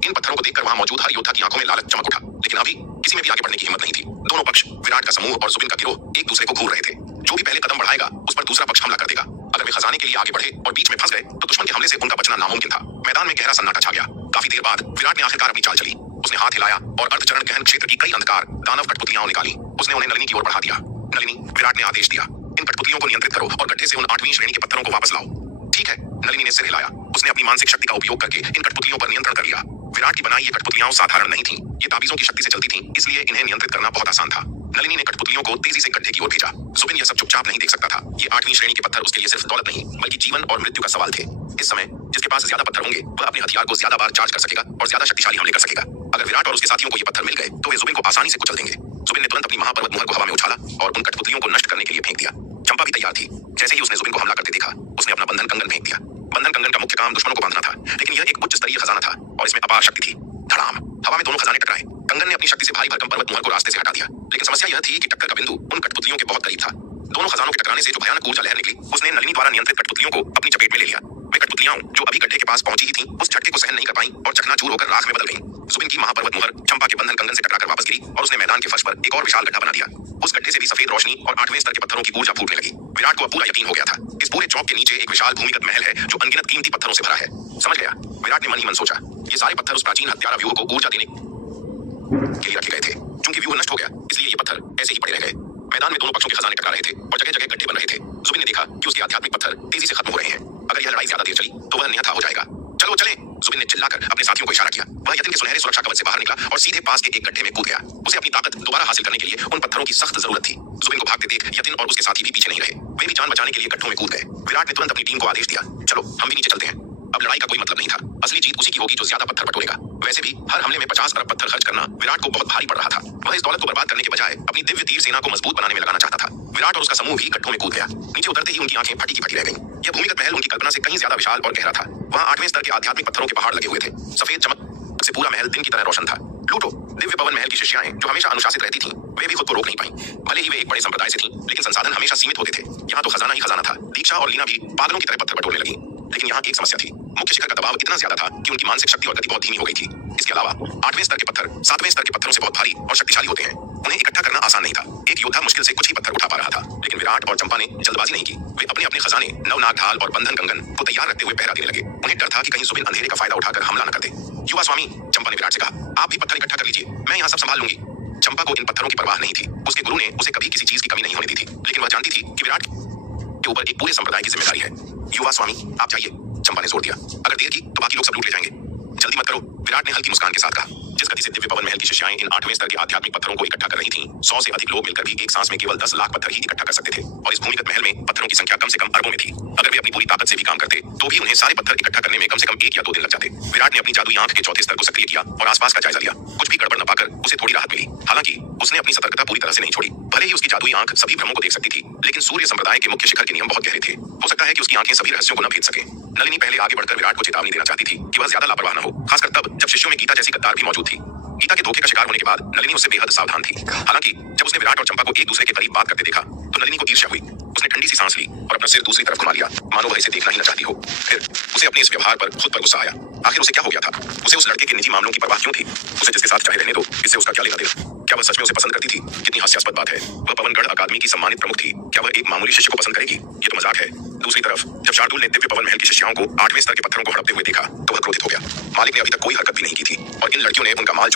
इन पत्थरों को देखकर वहां मौजूद हर योद्धा की आंखों में लालच चमक उठा। लेकिन अभी किसी में भी आगे बढ़ने की हिम्मत नहीं थी। दोनों पक्ष, विराट का समूह और जुबिन का गिरोह, एक दूसरे को घूर रहे थे। जो भी पहले कदम बढ़ाएगा उस पर दूसरा पक्ष हमला कर देगा। अगर वे खजाने के लिए आगे बढ़े और बीच में फंस गए तो दुश्मन के हमले से उनका बचना नामुमकिन था। मैदान में गहरा सन्नाटा छा गया। काफी देर बाद विराट ने आखिरकार अपनी चाल चली। उसने हाथ हिलाया और अर्धचरण गहन क्षेत्र की कई अंधकार दानव कठपुतलियां निकाली। उसने उन्हें नलिनी की ओर बढ़ा दिया। नलिनी, विराट ने आदेश दिया, इन कठपुतलियों को नियंत्रित करो और गड्ढे से उन 8वीं श्रेणी के पत्थरों को वापस लाओ। ठीक है, नलिनी ने सिर हिलाया। उसने अपनी मानसिक शक्ति का उपयोग करके इन कठपुतलियों पर नियंत्रण कर लिया। विराट की बनाई ये कठपुतलियां साधारण नहीं थीं। ये ताबीजों की शक्ति से चलती थीं, इसलिए इन्हें नियंत्रित करना बहुत आसान था। नलिनी ने कठपुतलियों को तेजी से गड्ढे की ओर भेजा। जुबिन यह सब चुपचाप नहीं देख सकता था। ये 8वीं श्रेणी के पत्थर उसके लिए सिर्फ दौलत नहीं, बल्कि जीवन और मृत्यु का सवाल थे। इस समय जिसके पास ज्यादा पत्थर होंगे वह अपने हथियार को ज्यादा बार चार्ज कर सकेगा और ज्यादा शक्तिशाली हमले कर सकेगा। अगर विराट और उसके साथियों को ये पत्थर मिल गए तो वे जुबिन को आसानी से कुचल देंगे। जुबिन ने तुरंत अपनी महापर्वत मुहर को हवा में उछाला और उन कठपुतलियों को नष्ट करने के लिए फेंक दिया। चंपा भी तैयार थी। जैसे ही उसने जुबिन को हमला करते देखा, उसने अपना बंधन कंगन फेंक दिया। बंधन कंगन का मुख्य काम दुश्मनों को बांधना था, लेकिन यह एक उच्च स्तरीय खजाना था और इसमें अपार शक्ति थी। धड़ाम, हवा में दोनों खजाने टकराए। कंगन ने अपनी शक्ति से भारी भरकम पर्वत मुहर को रास्ते से हटा दिया, लेकिन समस्या यह थी कि टक्कर का बिंदु उन कठपुतलियों के बहुत करीब था। दोनों खजानों के टकराने से जो भयानक ऊर्जा लहर निकली, उसने नलिनी द्वारा नियंत्रित कठपुतलियों को अपनी चपेट में ले लिया। वे कठपुतलियां जो अभी गड्ढे के पास पहुंची ही थीं, उस झटके को सहन नहीं कर पाईं और चकनाचूर होकर राख में बदल गईं। जुबिन की महापर्वत मुहर चंपा के बंधन कंगन से टकराकर वापस गिरी और उसने मैदान के फर्श पर एक और विशाल गड्ढा बना दिया। उस गड्ढे से भी सफेद रोशनी और 8वें स्तर के पत्थरों की ऊर्जा फूटने लगी। विराट को अब पूरा यकीन हो गया था, इस पूरे चौक के नीचे एक विशाल भूमिगत महल है जो अनगिनत कीमती पत्थरों से भरा है। समझ गया, विराट ने मन ही मन सोचा। ये सारे पत्थर उस प्राचीन हत्यारा व्यूह को ऊर्जा देने के लिए रखे गए थे। चूंकि व्यूह नष्ट हो गया, इसलिए ये पत्थर ऐसे ही पड़े रह गए। मैदान में दोनों पक्षों के खजाने टकरा रहे थे और जगह जगह गड्ढे बन रहे थे। जुबिन ने देखा कि उसके आध्यात्मिक पत्थर तेजी से खत्म हो रहे हैं। अगर यह लड़ाई ज्यादा देर चली तो वह अन्यथा हो जाएगा। चलो चलें, जुबिन ने चिल्लाकर अपने साथियों को इशारा किया। वह यतिन के सुनहरे सुरक्षा कवच से बाहर निकला और सीधे पास के एक गड्ढे में कूद गया। उसे अपनी ताकत दोबारा हासिल करने के लिए उन पत्थरों की सख्त जरूरत थी। जुबिन को भागते देख यतिन और उसके साथी भी पीछे नहीं रहे। वे भी जान बचाने के लिए गड्ढों में कूद गए। विराट ने तुरंत अपनी टीम को आदेश दिया, चलो हम भी नीचे चलते हैं। अब लड़ाई का कोई मतलब नहीं था। असली जीत उसी की होगी जो ज्यादा पत्थर बटोरेगा। वैसे भी हर हमले में 50 अरब पत्थर खर्च करना विराट को बहुत भारी पड़ रहा था। वह इस दौलत को बर्बाद करने के बजाय अपनी दिव्य तीर सेना को मजबूत बनाने में लगाना चाहता था। विराट और उसका समूह भी गड्ढों में कूद गया। नीचे उतरते ही उनकी आंखें फटी की फटी रह गईं। यह भूमिगत महल उनकी कल्पना से कहीं ज्यादा विशाल और गहरा था। वहां 8वें स्तर के आध्यात्मिक पत्थरों के पहाड़ लगे हुए थे। सफेद चमक से पूरा महल दिन की तरह रोशन था। प्लूटो, दिव्य पवन महल की शिष्याएं जो हमेशा अनुशासित रहती थीं, वे भी खुद को रोक नहीं पाईं। भले ही वे एक बड़े संप्रदाय से थीं, लेकिन संसाधन हमेशा सीमित होते थे। यहाँ तो खजाना ही खजाना था। दीक्षा और लीना भी पागलों की तरह पत्थर बटोरने लगी। लेकिन यहाँ एक समस्या थी। मुख्य शिखर का दबाव इतना ज्यादा था कि उनकी मानसिक शक्ति और गति बहुत धीमी हो गई थी। इसके अलावा 8वें स्तर के पत्थर 7वें स्तर के पत्थरों से बहुत भारी और शक्तिशाली होते हैं। उन्हें इकट्ठा करना आसान नहीं था। एक योद्धा मुश्किल से कुछ ही पत्थर उठा पा रहा था। लेकिन विराट और चंपा ने जल्दबाजी नहीं की। वे अपने अपने खजाने, नवनाग ढाल और बंधन कंगन को तैयार रखते हुए पहरा देने लगे। उन्हें डर था कि कहीं जुबिन अंधेरे का फायदा उठाकर हमला न कर दे। युवा स्वामी, चंपा ने विराट से कहा, आप भी पत्थर इकट्ठा कर लीजिए, मैं यहाँ सब संभाल लूंगी। चंपा को इन पत्थरों की परवाह नहीं थी। उसके गुरु ने उसे कभी किसी चीज की कमी नहीं होने दी थी। लेकिन वह जानती थी कि विराट के ऊपर एक पूरे संप्रदाय की जिम्मेदारी है। युवा स्वामी, आप जाइए, चंपा ने जोर दिया। अगर देर की तो बाकी लोग सब लूट ले जाएंगे। जल्दी मत करो, विराट ने हल्की मुस्कान के साथ कहा। जिस गति से दिव्य पवन महल की शिष्याएं इन 8वें स्तर के आध्यात्मिक पत्थरों को इकट्ठा कर रही थीं, 100 से अधिक लोग मिलकर भी एक सांस में केवल 10 लाख पत्थर ही इकट्ठा कर सकते थे। और इस भूमिगत महल में पत्थरों की संख्या कम से कम अरबों में थी। अगर वे अपनी पूरी ताकत से भी काम करते तो भी उन्हें सारे पत्थर इकट्ठा करने में कम से कम 1 या 2 दिन लग जाते। विराट ने अपनी जादुई आंख के चौथे स्तर को सक्रिय किया और आसपास का जायजा लिया। कुछ भी गड़बड़ न पाकर उसे थोड़ी राहत मिली। हालांकि उसने अपनी सतर्कता पूरी तरह से नहीं छोड़ी। भले ही उसकी जादुई आंख सभी भ्रमों को देख सकती थी, लेकिन सूर्य संप्रदाय के मुख्य शिखर के नियम बहुत गहरे थे। हो सकता है कि उसकी आंखें सभी रहस्यों को न भेद सके। नलिनी पहले आगे बढ़कर विराट को चेतावनी देना चाहती थी कि वह ज्यादा लापरवाह न हो, खासकर तब जब शिष्यों में गीता जैसी गद्दार भी मौजूद थी। गीता के धोखे का शिकार होने के बाद नलिनी उससे बेहद सावधान थी। हालांकि जब उसने विराट और चंपा को एक दूसरे के करीब बात करते देखा तो नलिनी को ईर्ष्या हुई। उसने ठंडी सी सांस ली और अपना सिर दूसरी तरफ घुमा लिया, मानो वह इसे देखना ही न चाहती हो। फिर उसे अपने इस व्यवहार पर खुद पर गुस्सा आया। आखिर उसे क्या हो गया था? उसे उस लड़के के निजी मामलों की परवाह क्यों थी? उसे जिसके साथ चाहे रहने दो, इससे उसका क्या लेना देना? क्या वह सच में उसे पसंद करती थी? कितनी हास्यास्पद बात है। वह पवनगढ़ अकादमी की सम्मानित प्रमुख थी। क्या वह एक मामूली शिष्य को पसंद करेगी? ये तो मजाक है। दूसरी तरफ जब शार्दुल ने दिव्य पवन महल की शिष्याओं को 8वें स्तर के पत्थरों को हड़पते हुए देखा तो वह क्रोधित हो गया। मालिक ने अभी तक कोई हरकत भी नहीं की थी और इन लड़कियों ने उनका माल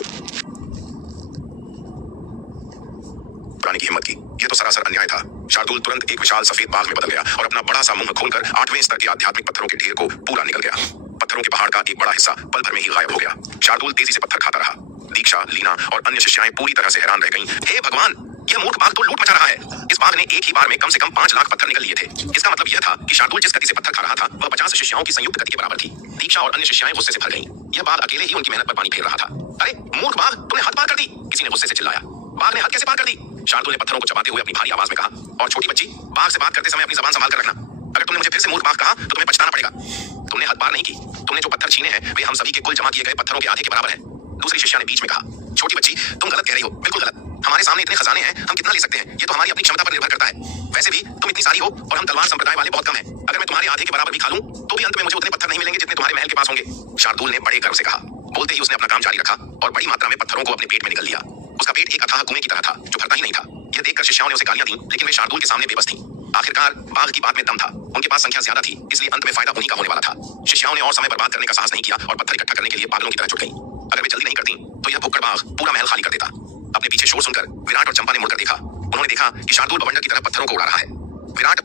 चुराने की हिम्मत की। यह तो सरासर अन्याय था। शार्दुल तुरंत एक विशाल सफेद बाग में बदल गया और अपना बड़ा सा मुंह खोलकर 8वें स्तर के आध्यात्मिक पत्थरों के ढेर को पूरा निकल गया। पत्थरों के पहाड़ का एक बड़ा हिस्सा पल भर में ही गायब हो गया। शार्दुल तेजी से पत्थर खाता रहा। दीक्षा, लीना और अन्य शिष्याएं पूरी तरह से हैरान रह गईं। हे भगवान, यह मूर्ख बाघ तो लूट मचा रहा है। इस बाघ ने एक ही बार में कम से कम 5 लाख पत्थर निकल लिए थे। इसका मतलब यह था कि शार्दुल जिस गति से पत्थर खा रहा था वह 50 शिष्याओं की संयुक्त गति के बराबर थी। दीक्षा और अन्य शिष्याएं गुस्से से भर गईं। यह बाघ अकेले ही उनकी मेहनत पर पानी फेर रहा था। अरे मूर्ख बाघ, तुमने हद पार कर दी, किसी ने गुस्से से चिल्लाया। बाघ ने हद कैसे पार कर दी? शार्दुल ने पत्थरों को चबाते हुए अपनी भारी आवाज में कहा, और छोटी बच्ची, बाघ से बात करते समय अपनी जबान संभाल कर रखना। अगर तुमने मुझे फिर से मूर्ख बाघ कहा तो तुम्हें पछताना पड़ेगा। तुमने हद पार नहीं की। तुमने जो पत्थर छीने हैं वे हम सभी के कुल जमा किए गए पत्थरों के आधे के बराबर हैं। दूसरी शिष्या ने बीच में कहा, छोटी बच्ची, तुम गलत कह रही हो, बिल्कुल गलत। हमारे सामने इतने खजाने हैं, हम कितना ले सकते हैं, ये तो हमारी अपनी क्षमता पर निर्भर करता है। वैसे भी तुम इतनी सारी हो और हम तलवार संप्रदाय वाले बहुत कम हैं। अगर मैं तुम्हारे आधे के बराबर भी खा लूं तो भी अंत में मुझे उतने पत्थर नहीं मिलेंगे जितने तुम्हारे महल के पास होंगे। शार्दुल ने बड़े गर्व से कहा। बोलते ही उसने अपना काम जारी रखा और बड़ी मात्रा में पत्थरों को अपने पेट में निगल लिया। उसका पेट एक अथाह कुएं की तरह था जो भरता ही नहीं था। यह देखकर शिष्याओं ने उसे गालियां दी, लेकिन वे शार्दुल के सामने बेबस थीं। आखिरकार बाघ की बात में दम था। उनके पास संख्या ज्यादा थी, इसलिए अंत में फायदा उन्हीं का होने वाला था। शिष्याओं ने और समय बर्बाद करने का साहस नहीं किया और पत्थर इकट्ठा करने के लिए पागलों की तरह जुट गईं। अगर वे जल्दी नहीं करती तो यह भुक्कड़ बाघ पूरा महल खाली कर देता। अपने पीछे शोर सुनकर विराट और चंपा ने मुड़कर देखा। उन्होंने देखा कि शार्दुल बवंडर की तरह पत्थरों को उड़ा रहा है। विराट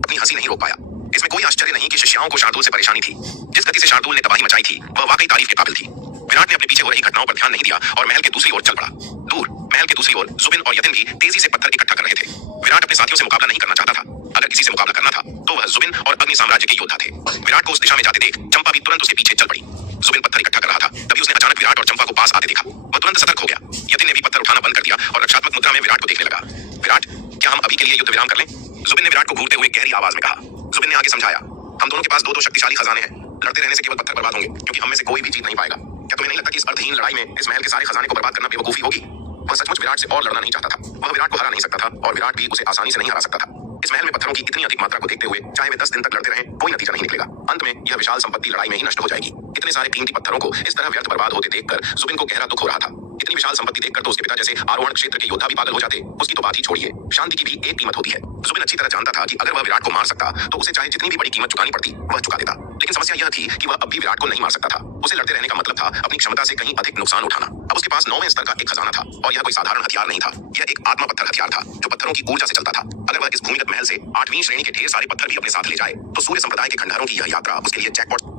अपनी हंसी नहीं रोक पाया। इसमें कोई आश्चर्य नहीं कि शिष्याओं को शार्दुल से परेशानी थी। जिस गति से शार्दुल ने तबाही मचाई थी वह वाकई तारीफ के काबिल थी। विराट ने अपने पीछे हो रही घटनाओं पर ध्यान नहीं दिया और महल के दूसरी ओर चल पड़ा। दूर महल के दूसरी ओर जुबिन और यतिन भी तेजी से पत्थर इकट्ठा कर रहे थे। विराट अपने साथियों से मुकाबला नहीं करना चाहता था। अगर किसी से मुकाबला करना था तो वह जुबिन और अग्नि साम्राज्य के योद्धा थे। विराट को उस दिशा में जाते देख चंपा भी तुरंत उसके पीछे चल पड़ी। जुबिन पत्थर इकट्ठा कर रहा था, तभी उसने अचानक विराट और चंपा को पास आते देखा। वह तुरंत सतर्क हो गया। यतिन ने भी पत्थर उठाना बंद कर दिया और रक्षात्मक मुद्रा में विराट को देखने लगा। विराट, क्या हम अभी के लिए युद्ध विराम कर लें? जुबिन ने विराट को घूरते हुए गहरी आवाज में कहा। जुबिन ने आगे समझाया, हम दोनों के पास दो शक्तिशाली खजाने हैं। लड़ते रहने से केवल पत्थर बर्बाद होंगे, क्योंकि हम में से कोई भी जीत नहीं पाएगा। क्या तुम्हें नहीं लगता कि इस अर्थहीन लड़ाई में इस महल के सारे खजाने को बर्बाद करना बेवकूफी होगी? वह सचमुच विराट से और लड़ना नहीं चाहता था। वह विराट को हरा नहीं सकता था और विराट भी उसे आसानी से नहीं हरा सकता था। इस महल में पत्थरों की इतनी अधिक मात्रा को देखते हुए चाहे वे 10 दिन तक लड़ते रहें, कोई नतीजा नहीं निकलेगा। अंत में यह विशाल संपत्ति लड़ाई में ही नष्ट हो जाएगी। इतने सारे कीमती पत्थरों को इस तरह व्यर्थ बर्बाद होते देखकर जुबिन को गहरा दुख हो रहा था। इतनी विशाल संपत्ति देखकर तो उसके पिता जैसे आरोहण क्षेत्र के योद्धा भी पागल हो जाते। उसकी तो बात ही छोड़िए, शांति की भी एक कीमत होती है। जुबिन अच्छी तरह जानता था कि अगर वह विराट को मार सकता तो उसे चाहे जितनी भी बड़ी कीमत चुकानी पड़ती वह चुका देता। लेकिन समस्या यह थी कि वह अब भी विराट को नहीं मार सकता था। उसे लड़ते रहने का मतलब था अपनी क्षमता से कहीं अधिक नुकसान उठाना। अब उसके पास 9वें स्तर का एक खजाना था और यह कोई साधारण हथियार नहीं था। यह एक आत्मा पत्थर हथियार था जो पत्थरों की ऊर्जा से चलता था। अगर वह इस भूमिगत महल से 8वीं श्रेणी के ढेर सारे पत्थर भी अपने साथ ले जाए तो सूर्य संप्रदाय के खंडहरों की यह यात्रा उसके लिए जैकपॉट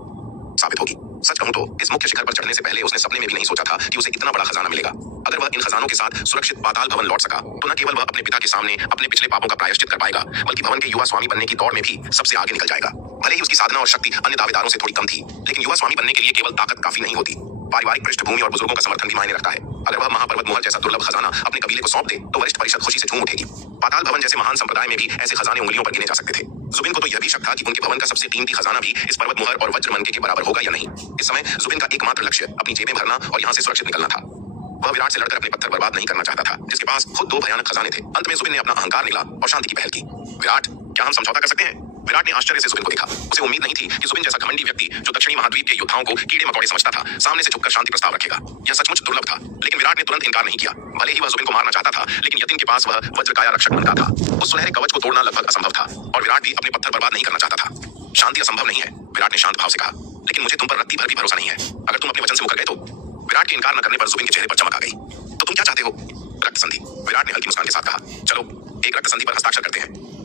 साबित होगी। सच कहूं तो इस मुख्य शिखर पर चढ़ने से पहले उसने सपने में भी नहीं सोचा था कि उसे इतना बड़ा खजाना मिलेगा। अगर वह इन खजानों के साथ सुरक्षित पाताल भवन लौट सका तो न केवल वह अपने पिता के सामने अपने पिछले पापों का प्रायश्चित कर पाएगा, बल्कि भवन के युवा स्वामी बनने की दौड़ में भी सबसे आगे निकल जाएगा। भले ही उसकी साधना और शक्ति अन्य दावेदारों से थोड़ी कम थी, लेकिन युवा स्वामी बनने के लिए केवल ताकत काफी नहीं होती। पारिवारिक पृष्ठभूमि और बुजुर्गों का समर्थन भी मायने रखता है। अगर वह महापर्वत मोहर जैसा दुर्लभ खजाना अपने कबीले को सौंप दे तो वरिष्ठ परिषद खुशी से झूम उठेगी। पाताल भवन जैसे महान संप्रदाय में भी ऐसे खजाने उंगलियों पर गिने जा सकते थे। जुबिन को तो यह भी शक था कि उनके भवन का सबसे कीमती खजाना भी इस पर्वत मोहर और वज्र मनके के बराबर होगा या नहीं। इस समय जुबिन का एकमात्र लक्ष्य अपनी जेबें भरना और यहाँ से सुरक्षित निकलना था। वह विराट से लड़कर अपने पत्थर बर्बाद नहीं करना चाहता था, जिसके पास खुद 2 भयानक खजाने थे। अंत में जुबिन ने अपना अहंकार निगला और शांति की पहल की। विराट, क्या हम समझौता कर सकते हैं? विराट ने आश्चर्य से जुबिन को देखा। उसे उम्मीद नहीं थी कि जुबिन जैसा घमंडी व्यक्ति जो दक्षिणी महाद्वीप के योद्धाओं को कीड़े मकोड़े समझता था, सामने से झुककर शांति प्रस्ताव रखेगा। यह सचमुच दुर्लभ था, लेकिन विराट ने तुरंत इनकार नहीं किया। भले ही वह जुबिन को मारना चाहता था, लेकिन यतिन के पास वह वज्रकाया रक्षक बनता था। उस सुनहरे कवच को तोड़ना लगभग असंभव था और विराट भी अपने पत्थर बर्बाद नहीं करना चाहता था। शांति असंभव नहीं है, विराट ने शांत भाव से कहा, लेकिन मुझे तुम पर रत्ती भर भी भरोसा नहीं है। अगर तुम अपने वचन से मुकर गए तो? विराट के इनकार न करने पर जुबिन के चेहरे पर चमक आ गई। तो तुम क्या चाहते हो? रक्त संधि, विराट ने हल्की मुस्कान के साथ कहा। चलो एक रक्त संधि पर हस्ताक्षर करते हैं।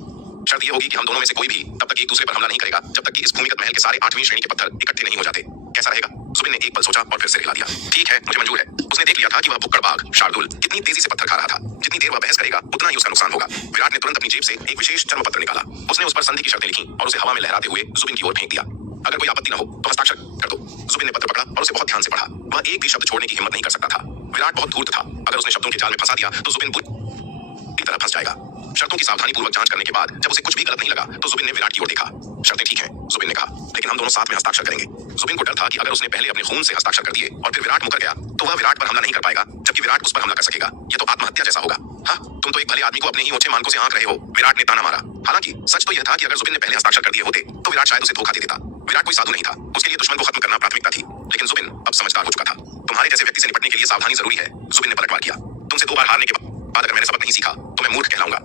शर्त यह होगी कि हम दोनों में से कोई भी तब तक एक दूसरे पर हमला नहीं करेगा जब तक कि इस भूमिगत महल के सारे 8वीं श्रेणी के पत्थर इकट्ठे नहीं हो जाते। कैसा रहेगा? जुबिन ने एक पल सोचा और फिर सिर हिला दिया। ठीक है, मुझे मंजूर है। उसने देख लिया था कि वह भुक्कड़ बाघ शार्दुल कितनी तेजी से पत्थर खा रहा था। जितनी देर वह बहस करेगा उतना ही उसका नुकसान होगा। विराट ने तुरंत अपनी जेब से एक विशेष चर्म पत्र निकाला। उसने उस पर संधि की शर्तें लिखी और उसे हवा में लहराते हुए जुबिन की ओर फेंक दिया। अगर कोई आपत्ति न हो तो हस्ताक्षर कर दो। जुबिन ने पत्र पकड़ा और उसे बहुत ध्यान से पढ़ा। वह एक भी शब्द छोड़ने की हिम्मत नहीं कर सकता था। विराट बहुत धूर्त था। अगर उसने शब्दों के जाल में फंसा दिया तो जुबिन बुरी तरह फंस जाएगा। शर्तों की सावधानीपूर्वक जांच करने के बाद जब उसे कुछ भी गलत नहीं लगा तो जुबिन ने विराट की ओर देखा। शर्तें ठीक हैं, जुबिन ने कहा, लेकिन हम दोनों साथ में हस्ताक्षर करेंगे। जुबिन को डर था कि अगर उसने पहले अपने खून से हस्ताक्षर कर दिए और फिर विराट मुकर गया तो वह विराट पर हमला नहीं कर पाएगा, जबकि विराट उस पर हमला कर सकेगा। यह तो आत्महत्या जैसा होगा। हाँ, तुम तो एक भले आदमी को अपने ही ऊंचे मानकों से आंक रहे हो, विराट ने ताना मारा। हालांकि सच तो यह था कि अगर जुबिन ने पहले हस्ताक्षर कर दिए होते तो विराट शायद उसे धोखा दे देता। विराट कोई साधु नहीं था, उसके लिए दुश्मन को खत्म करना प्राथमिकता थी। लेकिन जुबिन अब समझदार हो चुका था। तुम्हारे जैसे व्यक्ति से निपटने के लिए सावधानी जरूरी है। जुबिन ने पलटवार किया। तुमसे 2 बार हारने के बाद अगर मैंने सबक नहीं सीखा तो मैं मूर्ख कहलाऊंगा।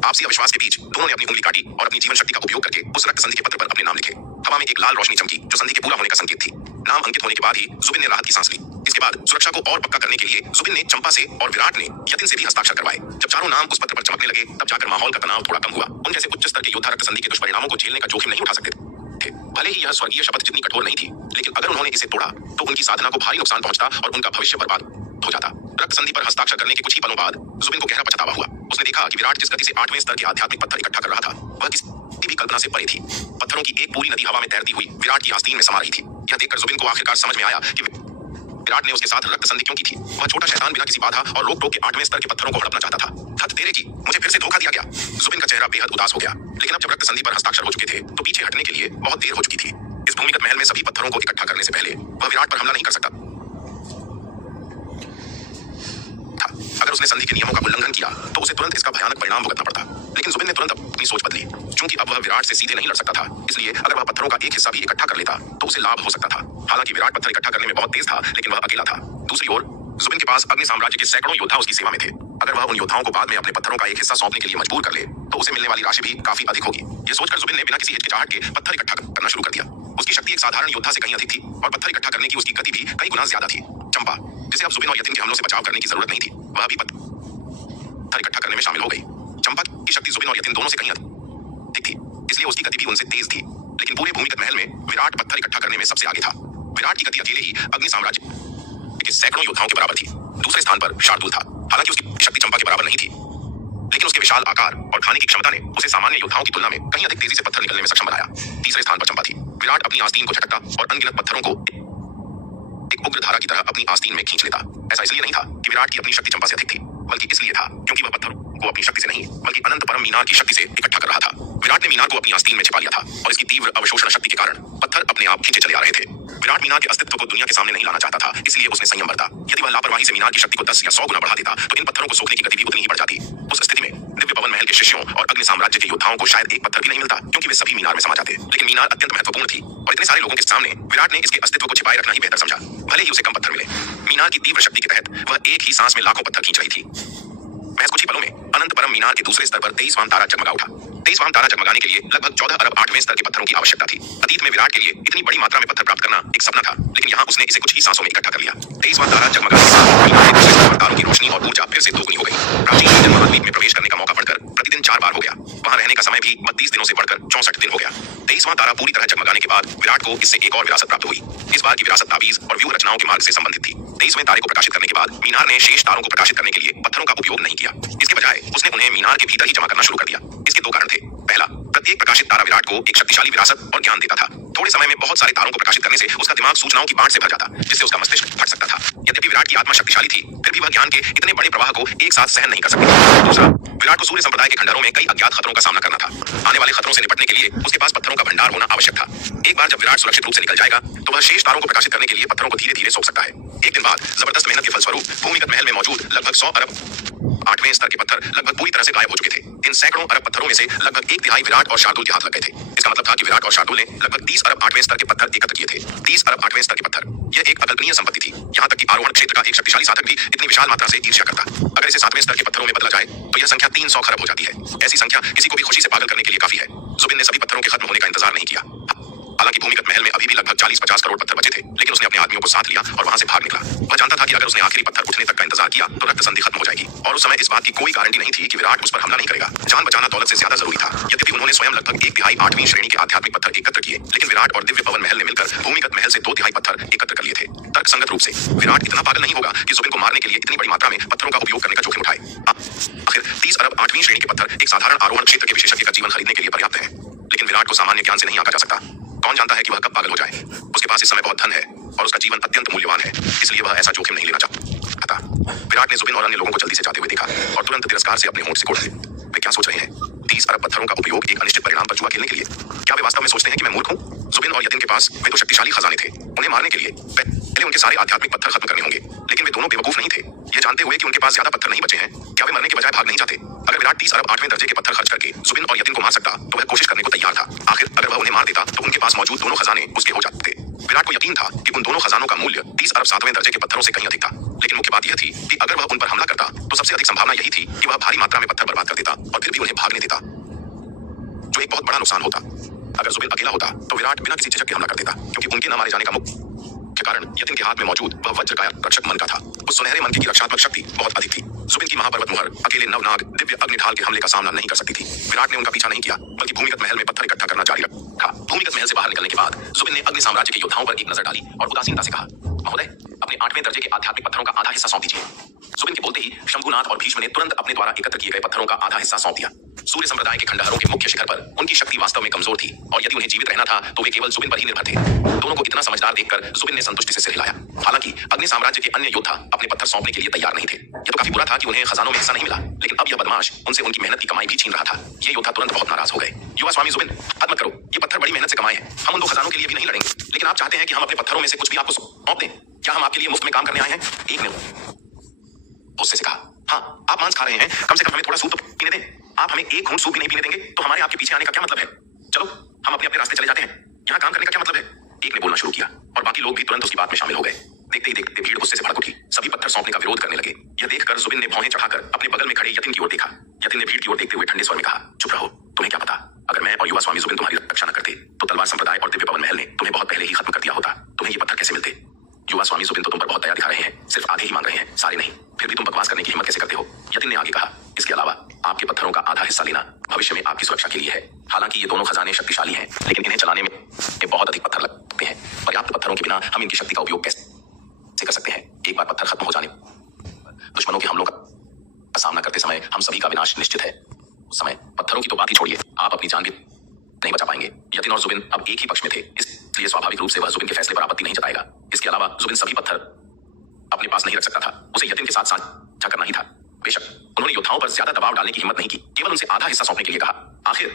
आपसी अविश्वास के बीच दोनों ने अपनी उंगली काटी और अपनी जीवन शक्ति का उपयोग करके उस रक्त संधि के पत्र पर अपने नाम लिखे। हवा में एक लाल रोशनी चमकी जो संधि के पूरा होने का संकेत थी। नाम अंकित होने के बाद ही जुबिन ने राहत की सांस ली। इसके बाद सुरक्षा को और पक्का करने के लिए जुबिन ने चंपा से और विराट ने यतिन से भी हस्ताक्षर करवाए। जब चारों नाम उस पत्र पर चमकने लगे तब जाकर माहौल का तनाव थोड़ा कम हुआ। उन जैसे उच्च स्तर के योद्धा रक्त संधि के दुष्परिणामों को झेलने का जोखिम नहीं उठा सकते थे। भले ही यह स्वर्गीय शपथ जितनी कठोर नहीं थी, लेकिन अगर उन्होंने इसे तोड़ा तो उनकी साधना को भारी नुकसान पहुंचता और उनका भविष्य बर्बाद हो जाता। रक्त संधि पर हस्ताक्षर करने के कुछ ही पलों बाद जुबिन को गहरा पछतावा हुआ। उसने देखा कि विराट जिस गति से 8वें स्तर के आध्यात्मिक पत्थर इकट्ठा कर रहा था वह किसी भी कल्पना से परे थी। पत्थरों की एक पूरी नदी हवा में तैरती हुई विराट की आस्तीन में समा रही थी। यह देखकर जुबिन को आखिरकार समझ में आया कि विराट ने उसके साथ रक्त संधि क्यों की थी? वह छोटा शैतान बिना किसी बाधा और रोक टोक के 8वें स्तर के पत्थरों को हड़पना चाहता था। हद तेरे की, मुझे फिर से धोखा दिया गया। जुबिन का चेहरा बेहद उदास हो गया, लेकिन अब जब रक्त संधि पर हस्ताक्षर हो चुके थे तो पीछे हटने के लिए बहुत देर हो चुकी थी। इस भूमिगत महल में सभी पत्थरों को इकट्ठा करने से पहले वह विराट पर हमला नहीं कर सकता था। अगर उसने संधि के नियमों का उल्लंघन किया तो उसे तुरंत इसका भयानक परिणाम भुगतना पड़ता। लेकिन जुबिन ने तुरंत अपनी सोच बदली। चूंकि अब वह विराट से सीधे नहीं लड़ सकता था, इसलिए अगर वह पत्थरों का एक हिस्सा भी इकट्ठा कर लेता तो उसे लाभ हो सकता था। हालांकि विराट पत्थर इकट्ठा करने में बहुत तेज था, लेकिन वह अकेला था। दूसरी ओर जुबिन के पास अग्नि साम्राज्य के सैकड़ों योद्धा उसकी सेवा में थे। अगर वह उन योद्धाओं को बाद में अपने पत्थरों का एक हिस्सा सौंपने के लिए मजबूर कर ले तो उसे मिलने वाली राशि भी काफी अधिक होगी। यह सोचकर जुबिन ने बिना किसी हिचकिचाहट के पत्थर इकट्ठा करना शुरू कर दिया। उसकी शक्ति एक साधारण योद्धा से कहीं अधिक थी और पत्थर इकट्ठा करने की उसकी गति भी कई गुना ज्यादा थी। चंपा, जिसे अब जुबिन और यतिन के हमलों से बचाव करने की जरूरत नहीं थी, वह भी पत्थर इकट्ठा करने में शामिल हो गई। चंपा की शक्ति जुबिन और यतिन दोनों से कहीं अधिक थी, इसलिए उसकी गति भी उनसे तेज थी। लेकिन पूरे भूमिगत महल में विराट पत्थर इकट्ठा करने में सबसे आगे था। विराट की गति अकेले ही अग्नि साम्राज्य के सैकड़ों योद्धाओं के बराबर थी। दूसरे स्थान पर शार्दुल था। हालांकि उसकी शक्ति चंपा के बराबर नहीं थी, लेकिन उसके विशाल आकार और खाने की क्षमता ने उसे सामान्य योद्धाओं की तुलना में कहीं अधिक तेजी से पत्थर निकलने में सक्षम बनाया। तीसरे स्थान पर चंपा थी। विराट अपनी आस्तीन को झटकता और अनगिनत पत्थरों को एक उग्र धारा की तरह अपनी आस्तीन में खींच लेता। ऐसा इसलिए नहीं था कि विराट की अपनी शक्ति चंपा से अधिक थी, बल्कि इसलिए था क्योंकि वह पत्थरों को अपनी शक्ति से नहीं बल्कि अनंत परम मीनार की शक्ति से इकट्ठा कर रहा था। विराट ने मीनार को अपनी आस्तीन में छिपा लिया था और इसकी तीव्र अवशोषण शक्ति के कारण पत्थर अपने आप खींचे चले आ रहे थे। विराट मीनार के अस्तित्व को दुनिया के सामने नहीं लाना चाहता था, इसलिए उसने संयम बरता। यदि वह लापरवाही से मीनार की शक्ति को 10 या 100 गुना बढ़ा देता तो इन पत्थरों को सोखने की गति भी उतनी ही बढ़ जाती। उस स्थिति में दिव्य पवन महल के शिष्यों और अग्नि साम्राज्य के योद्धाओं को शायद एक पत्थर भी नहीं मिलता, क्योंकि वे सभी मीनार में समा जाते। लेकिन मीनार अत्यंत महत्वपूर्ण थी और इतने सारे लोगों के सामने विराट ने इसके अस्तित्व को छिपाए रखना ही बेहतर समझा, भले ही उसे कम पत्थर मिले। मीनार की तीव्र शक्ति के तहत वह एक ही सांस में लाखों पत्थर खींच रही थी। महज कुछ ही पलों में अनंत परम मीनार के दूसरे स्तर पर 23वां तारा जगमगा उठा। 23वां तारा जगमगाने के लिए लगभग 14 अरब 8वें स्तर के पत्थरों की आवश्यकता थी। अतीत में विराट के लिए इतनी बड़ी मात्रा में पत्थर प्राप्त करना एक सपना था, लेकिन यहाँ उसने इसे कुछ ही सांसों में इकट्ठा कर लिया। 23वां तारा जगमगाने के साथ मीनार के दूसरे स्तर पर तारों की रोशनी और ऊर्जा फिर से दोगुनी हो गई। प्राचीन ईडन महाद्वीप में प्रवेश करने का मौका बढ़कर प्रतिदिन 4 बार हो गया। वहां रहने का समय भी 32 दिनों से बढ़कर 64 दिन हो गया। 23वां तारा पूरी तरह जगमगाने के बाद विराट को इससे एक और विरासत प्राप्त हुई। इस बार की विरासत ताबीज और व्यूह रचनाओं के मार्ग से संबंधित थी। 23वें तारे को प्रकाशित करने के बाद मीनार ने शेष तारों को प्रकाशित करने के लिए पत्थरों का उपयोग नहीं किया। इसके बजाय उसने उन्हें मीनार के भीतर ही जमा करना शुरू कर दिया। इसके 2 कारण थे। पहला, प्रत्येक प्रकाशित तारा विराट को एक शक्तिशाली विरासत और ज्ञान देता था। थोड़े समय में बहुत सारे तारों को प्रकाशित करने से उसका दिमाग सूचनाओं की बाढ़ से भर जाता, जिससे उसका मस्तिष्क फट सकता था। यद्यपि विराट की आत्मा शक्तिशाली थी, फिर भी वह ज्ञान के इतने बड़े प्रवाह को एक साथ सहन नहीं कर सकती। दूसरा, विराट को सूर्य संप्रदाय के खंडहरों में कई अज्ञात खतरों का सामना करना था। आने वाले खतरों से निपटने के लिए उसके पास पत्थरों का भंडार होना आवश्यक था। एक बार जब विराट सुरक्षित रूप से निकल जाएगा तो वह शेष तारों को प्रकाशित करने के लिए पत्थरों को धीरे धीरे सोख सकता है। एक दिन बाद जबरदस्त मेहनत के फलस्वरूप भूमिगत महल में मौजूद लगभग 100 अरब 8वें स्तर के पत्थर लगभग पूरी तरह से गायब हो चुके थे। इन सैकड़ों अरब पत्थरों में से लगभग 1/3 विराट और शार्दुल के हाथ लग गए थे। इसका मतलब था कि विराट और शार्दुल ने लगभग 30 अरब 8वें स्तर के पत्थर एकत्र किए थे। 30 अरब 8वें स्तर के पत्थर, यह एक अकल्पनीय संपत्ति थी। यहाँ तक कि आरोहण क्षेत्र का एक शक्तिशाली साधक भी इतनी विशाल मात्रा से ईर्ष्या करता। अगर इसे 7वें स्तर के पत्थरों में बदला जाए तो यह संख्या 300 खरब हो जाती है। ऐसी संख्या किसी को भी खुशी से पागल करने के लिए काफी है। जुबिन ने सभी पत्थरों के खत्म होने का इंतजार नहीं किया। हालांकि भूमिगत महल में अभी भी लगभग 40-50 करोड़ पत्थर बचे थे, लेकिन उसने अपने आदमियों को साथ लिया और वहां से भाग निकला। वह जानता था कि अगर उसने आखिरी पत्थर उठने तक का इंतजार किया तो रक्त संधि खत्म हो जाएगी, और उस समय इस बात की कोई गारंटी नहीं थी कि विराट उस पर हमला नहीं करेगा। जान बचाना दौलत से ज्यादा जरूरी था। यद्यपि उन्होंने स्वयं लगभग 1/3 8वीं श्रेणी के आध्यात्मिक पत्थर एकत्र किए, लेकिन विराट और दिव्य पवन महल ने मिलकर भूमिगत महल से 2/3 पत्थर एकत्र कर लिए थे। तर्कसंगत रूप से विराट इतना पागल नहीं होगा कि जुबिन को मारने के लिए इतनी बड़ी मात्रा में पत्थरों का उपयोग करने का जोखिम उठाए। आखिर 30 अरब 8वीं श्रेणी के पत्थर एक साधारण आरोहण क्षेत्र के विशेषज्ञ का जीवन खरीदने के लिए पर्याप्त है, लेकिन विराट को सामान्य ज्ञान से नहीं आंका जा सकता। कौन जानता है कि वह कब पागल हो जाए। उसके पास इस समय बहुत धन है और उसका जीवन अत्यंत मूल्यवान है, इसलिए वह ऐसा जोखिम नहीं लेना चाहता। विराट ने जुबिन और अन्य लोगों को जल्दी से जाते हुए देखा और तुरंत तिरस्कार से अपने होंठ सिकोड़ लिए। वे क्या सोच रहे हैं? 30 अरब पत्थरों का उपयोग एक अनिश्चित परिणाम पर जुआ खेलने के लिए? क्या वे वास्तव में सोचते हैं कि मैं मूर्ख हूँ? जुबिन और यतिन के पास वे तो शक्तिशाली खजाने थे। उन्हें मारने के लिए पहले उनके सारे आध्यात्मिक पत्थर खत्म करने होंगे, लेकिन वे दोनों बेवकूफ नहीं थे। ये जानते हुए कि उनके पास ज्यादा पत्थर नहीं बचे हैं, क्या वे मरने के बजाय भाग नहीं जाते? अगर विराट 30 अरब 8वें दर्जे के पत्थर खर्च करके जुबिन और यतिन को मार सकता तो वह कोशिश करने को तैयार था। आखिर अगर वह उन्हें मार देता तो उनके पास मौजूद दोनों खजाने उसके हो जाते। विराट को यकीन था कि उन दोनों खजानों का मूल्य 30 अरब 7वें दर्जे के पत्थरों से कहीं अधिक था। लेकिन मुख्य बात यह थी कि अगर वह उन पर हमला करता तो सबसे अधिक संभावना यही थी कि वह भारी मात्रा में पत्थर बर्बाद कर देता और फिर भी उन्हें भागने देता, जो एक बहुत बड़ा नुकसान होता। अगर जुबिन अकेला होता तो विराट बिना किसी झिझक के हमला कर देता, क्योंकि उनके न मारे जाने का मुख्य कारण यतिन के हाथ में मौजूद वह वज्रकाय रक्षक मन का था। उस सुनहरे मन की रक्षात्मक शक्ति बहुत अधिक थी। जुबिन की महापर्वत मुहर अकेले नवनाग दिव्य अग्निढाल के हमले का सामना नहीं कर सकती थी। विराट ने उनका पीछा नहीं किया, बल्कि भूमिगत महल में पत्थर इकट्ठा करना जारी रखा। भूमिगत महल से बाहर निकलने के बाद जुबिन ने अग्नि साम्राज्य के योद्धाओं पर एक नजर डाली और उदासीनता से कहा, महोदय, अपने 8वें दर्जे के आध्यात्मिक पत्थरों का आधा हिस्सा सौंप दीजिए। जुबिन के बोलते ही शंभुनाथ और भीष्म ने तुरंत अपने द्वारा एकत्र किए गए पत्थरों का आधा हिस्सा सौंप दिया। सूर्य संप्रदाय के खंडहरों के मुख्य शिखर पर उनकी शक्ति वास्तव में कमजोर थी और यदि उन्हें जीवित रहना था तो वे केवल जुबिन पर ही निर्भर थे। दोनों को इतना समझदार देखकर जुबिन ने संतुष्टि से सिर हिलाया। हालांकि अग्नि साम्राज्य के अन्य योद्धा अपने पत्थर सौंपने के लिए तैयार नहीं थे। यह तो काफी बुरा था कि उन्हें खजानों में हिस्सा नहीं मिला, लेकिन अब यह बदमाश उनसे उनकी मेहनत की कमाई भी छीन रहा था। ये योद्धा तुरंत बहुत नाराज हो गए। युवा स्वामी जुबिन, हद मत करो, ये पत्थर बड़ी मेहनत से कमाए हैं। हम उन दो खजानों के लिए भी नहीं लड़ेंगे, लेकिन आप चाहते हैं कि हम अपने पत्थरों में से कुछ भी आपको सौंप दें। क्या हम आपके लिए मुफ्त में काम करने आए हैं? एक ने गुस्से से कहा। हाँ, आप मांस खा रहे हैं, कम से कम हमें थोड़ा सूप तो पीने दें। आप हमें एक घूंट सूप भी नहीं पीने देंगे तो हमारे आपके पीछे आने का क्या मतलब है? चलो हम अपने अपने रास्ते चले जाते हैं, यहाँ काम करने का क्या मतलब है? एक ने बोलना शुरू किया और बाकी लोग भी तुरंत उसकी बात में शामिल हो गए। देखते ही देखते भीड़ गुस्से से भड़क उठी। सभी पत्थर सौंपने का विरोध करने लगे। यह देखकर जुबिन ने भौहें चढ़ाकर अपने बगल में खड़े यतिन की ओर देखा। यतिन ने भीड़ की ओर देखते हुए ठंडे स्वर में कहा, चुप रहो, तुम्हें क्या पता, अगर मैं और युवा स्वामी जुबिन तुम्हारी रक्षा न करते तो तलवार संप्रदाय और दिव्य पवन महल ने तुम्हें बहुत पहले ही खत्म कर दिया होता। तुम्हें ये पत्थर कैसे मिलते? युवा स्वामी जुबिन तो तुम पर बहुत दया दिखा रहे हैं, सिर्फ आधे ही मांग रहे हैं, सारे नहीं। फिर भी तुम बकवास करने की हिम्मत कैसे करते हो? यतिन ने आगे कहा, इसके अलावा आपके पत्थरों का आधा हिस्सा लेना भविष्य में आपकी सुरक्षा के लिए है। हालांकि ये दोनों खजाने शक्तिशाली हैं, लेकिन इन्हें चलाने में बहुत अधिक पत्थर लगते हैं। पर्याप्त पत्थरों के बिना हम इनकी शक्ति का उपयोग कैसे कर सकते हैं? एक बार पत्थर खत्म हो जाने दुश्मनों के हमलों का सामना करते समय हम सभी का विनाश निश्चित है। उस समय पत्थरों की तो बात ही छोड़िए, आप अपनी जान भी नहीं बचा पाएंगे। यतिन और जुबिन अब एक ही पक्ष में थे, इसलिए स्वाभाविक रूप से वह जुबिन के फैसले पर आपत्ति नहीं जताएगा। इसके अलावा जुबिन सभी पत्थर अपने पास नहीं रख सकता था, उसे यतिन के साथ साझा करना ही था। बेशक उन्होंने योद्धाओं पर ज्यादा दबाव डालने की हिम्मत नहीं की, केवल उनसे आधा हिस्सा सौंपने के लिए कहा। आखिर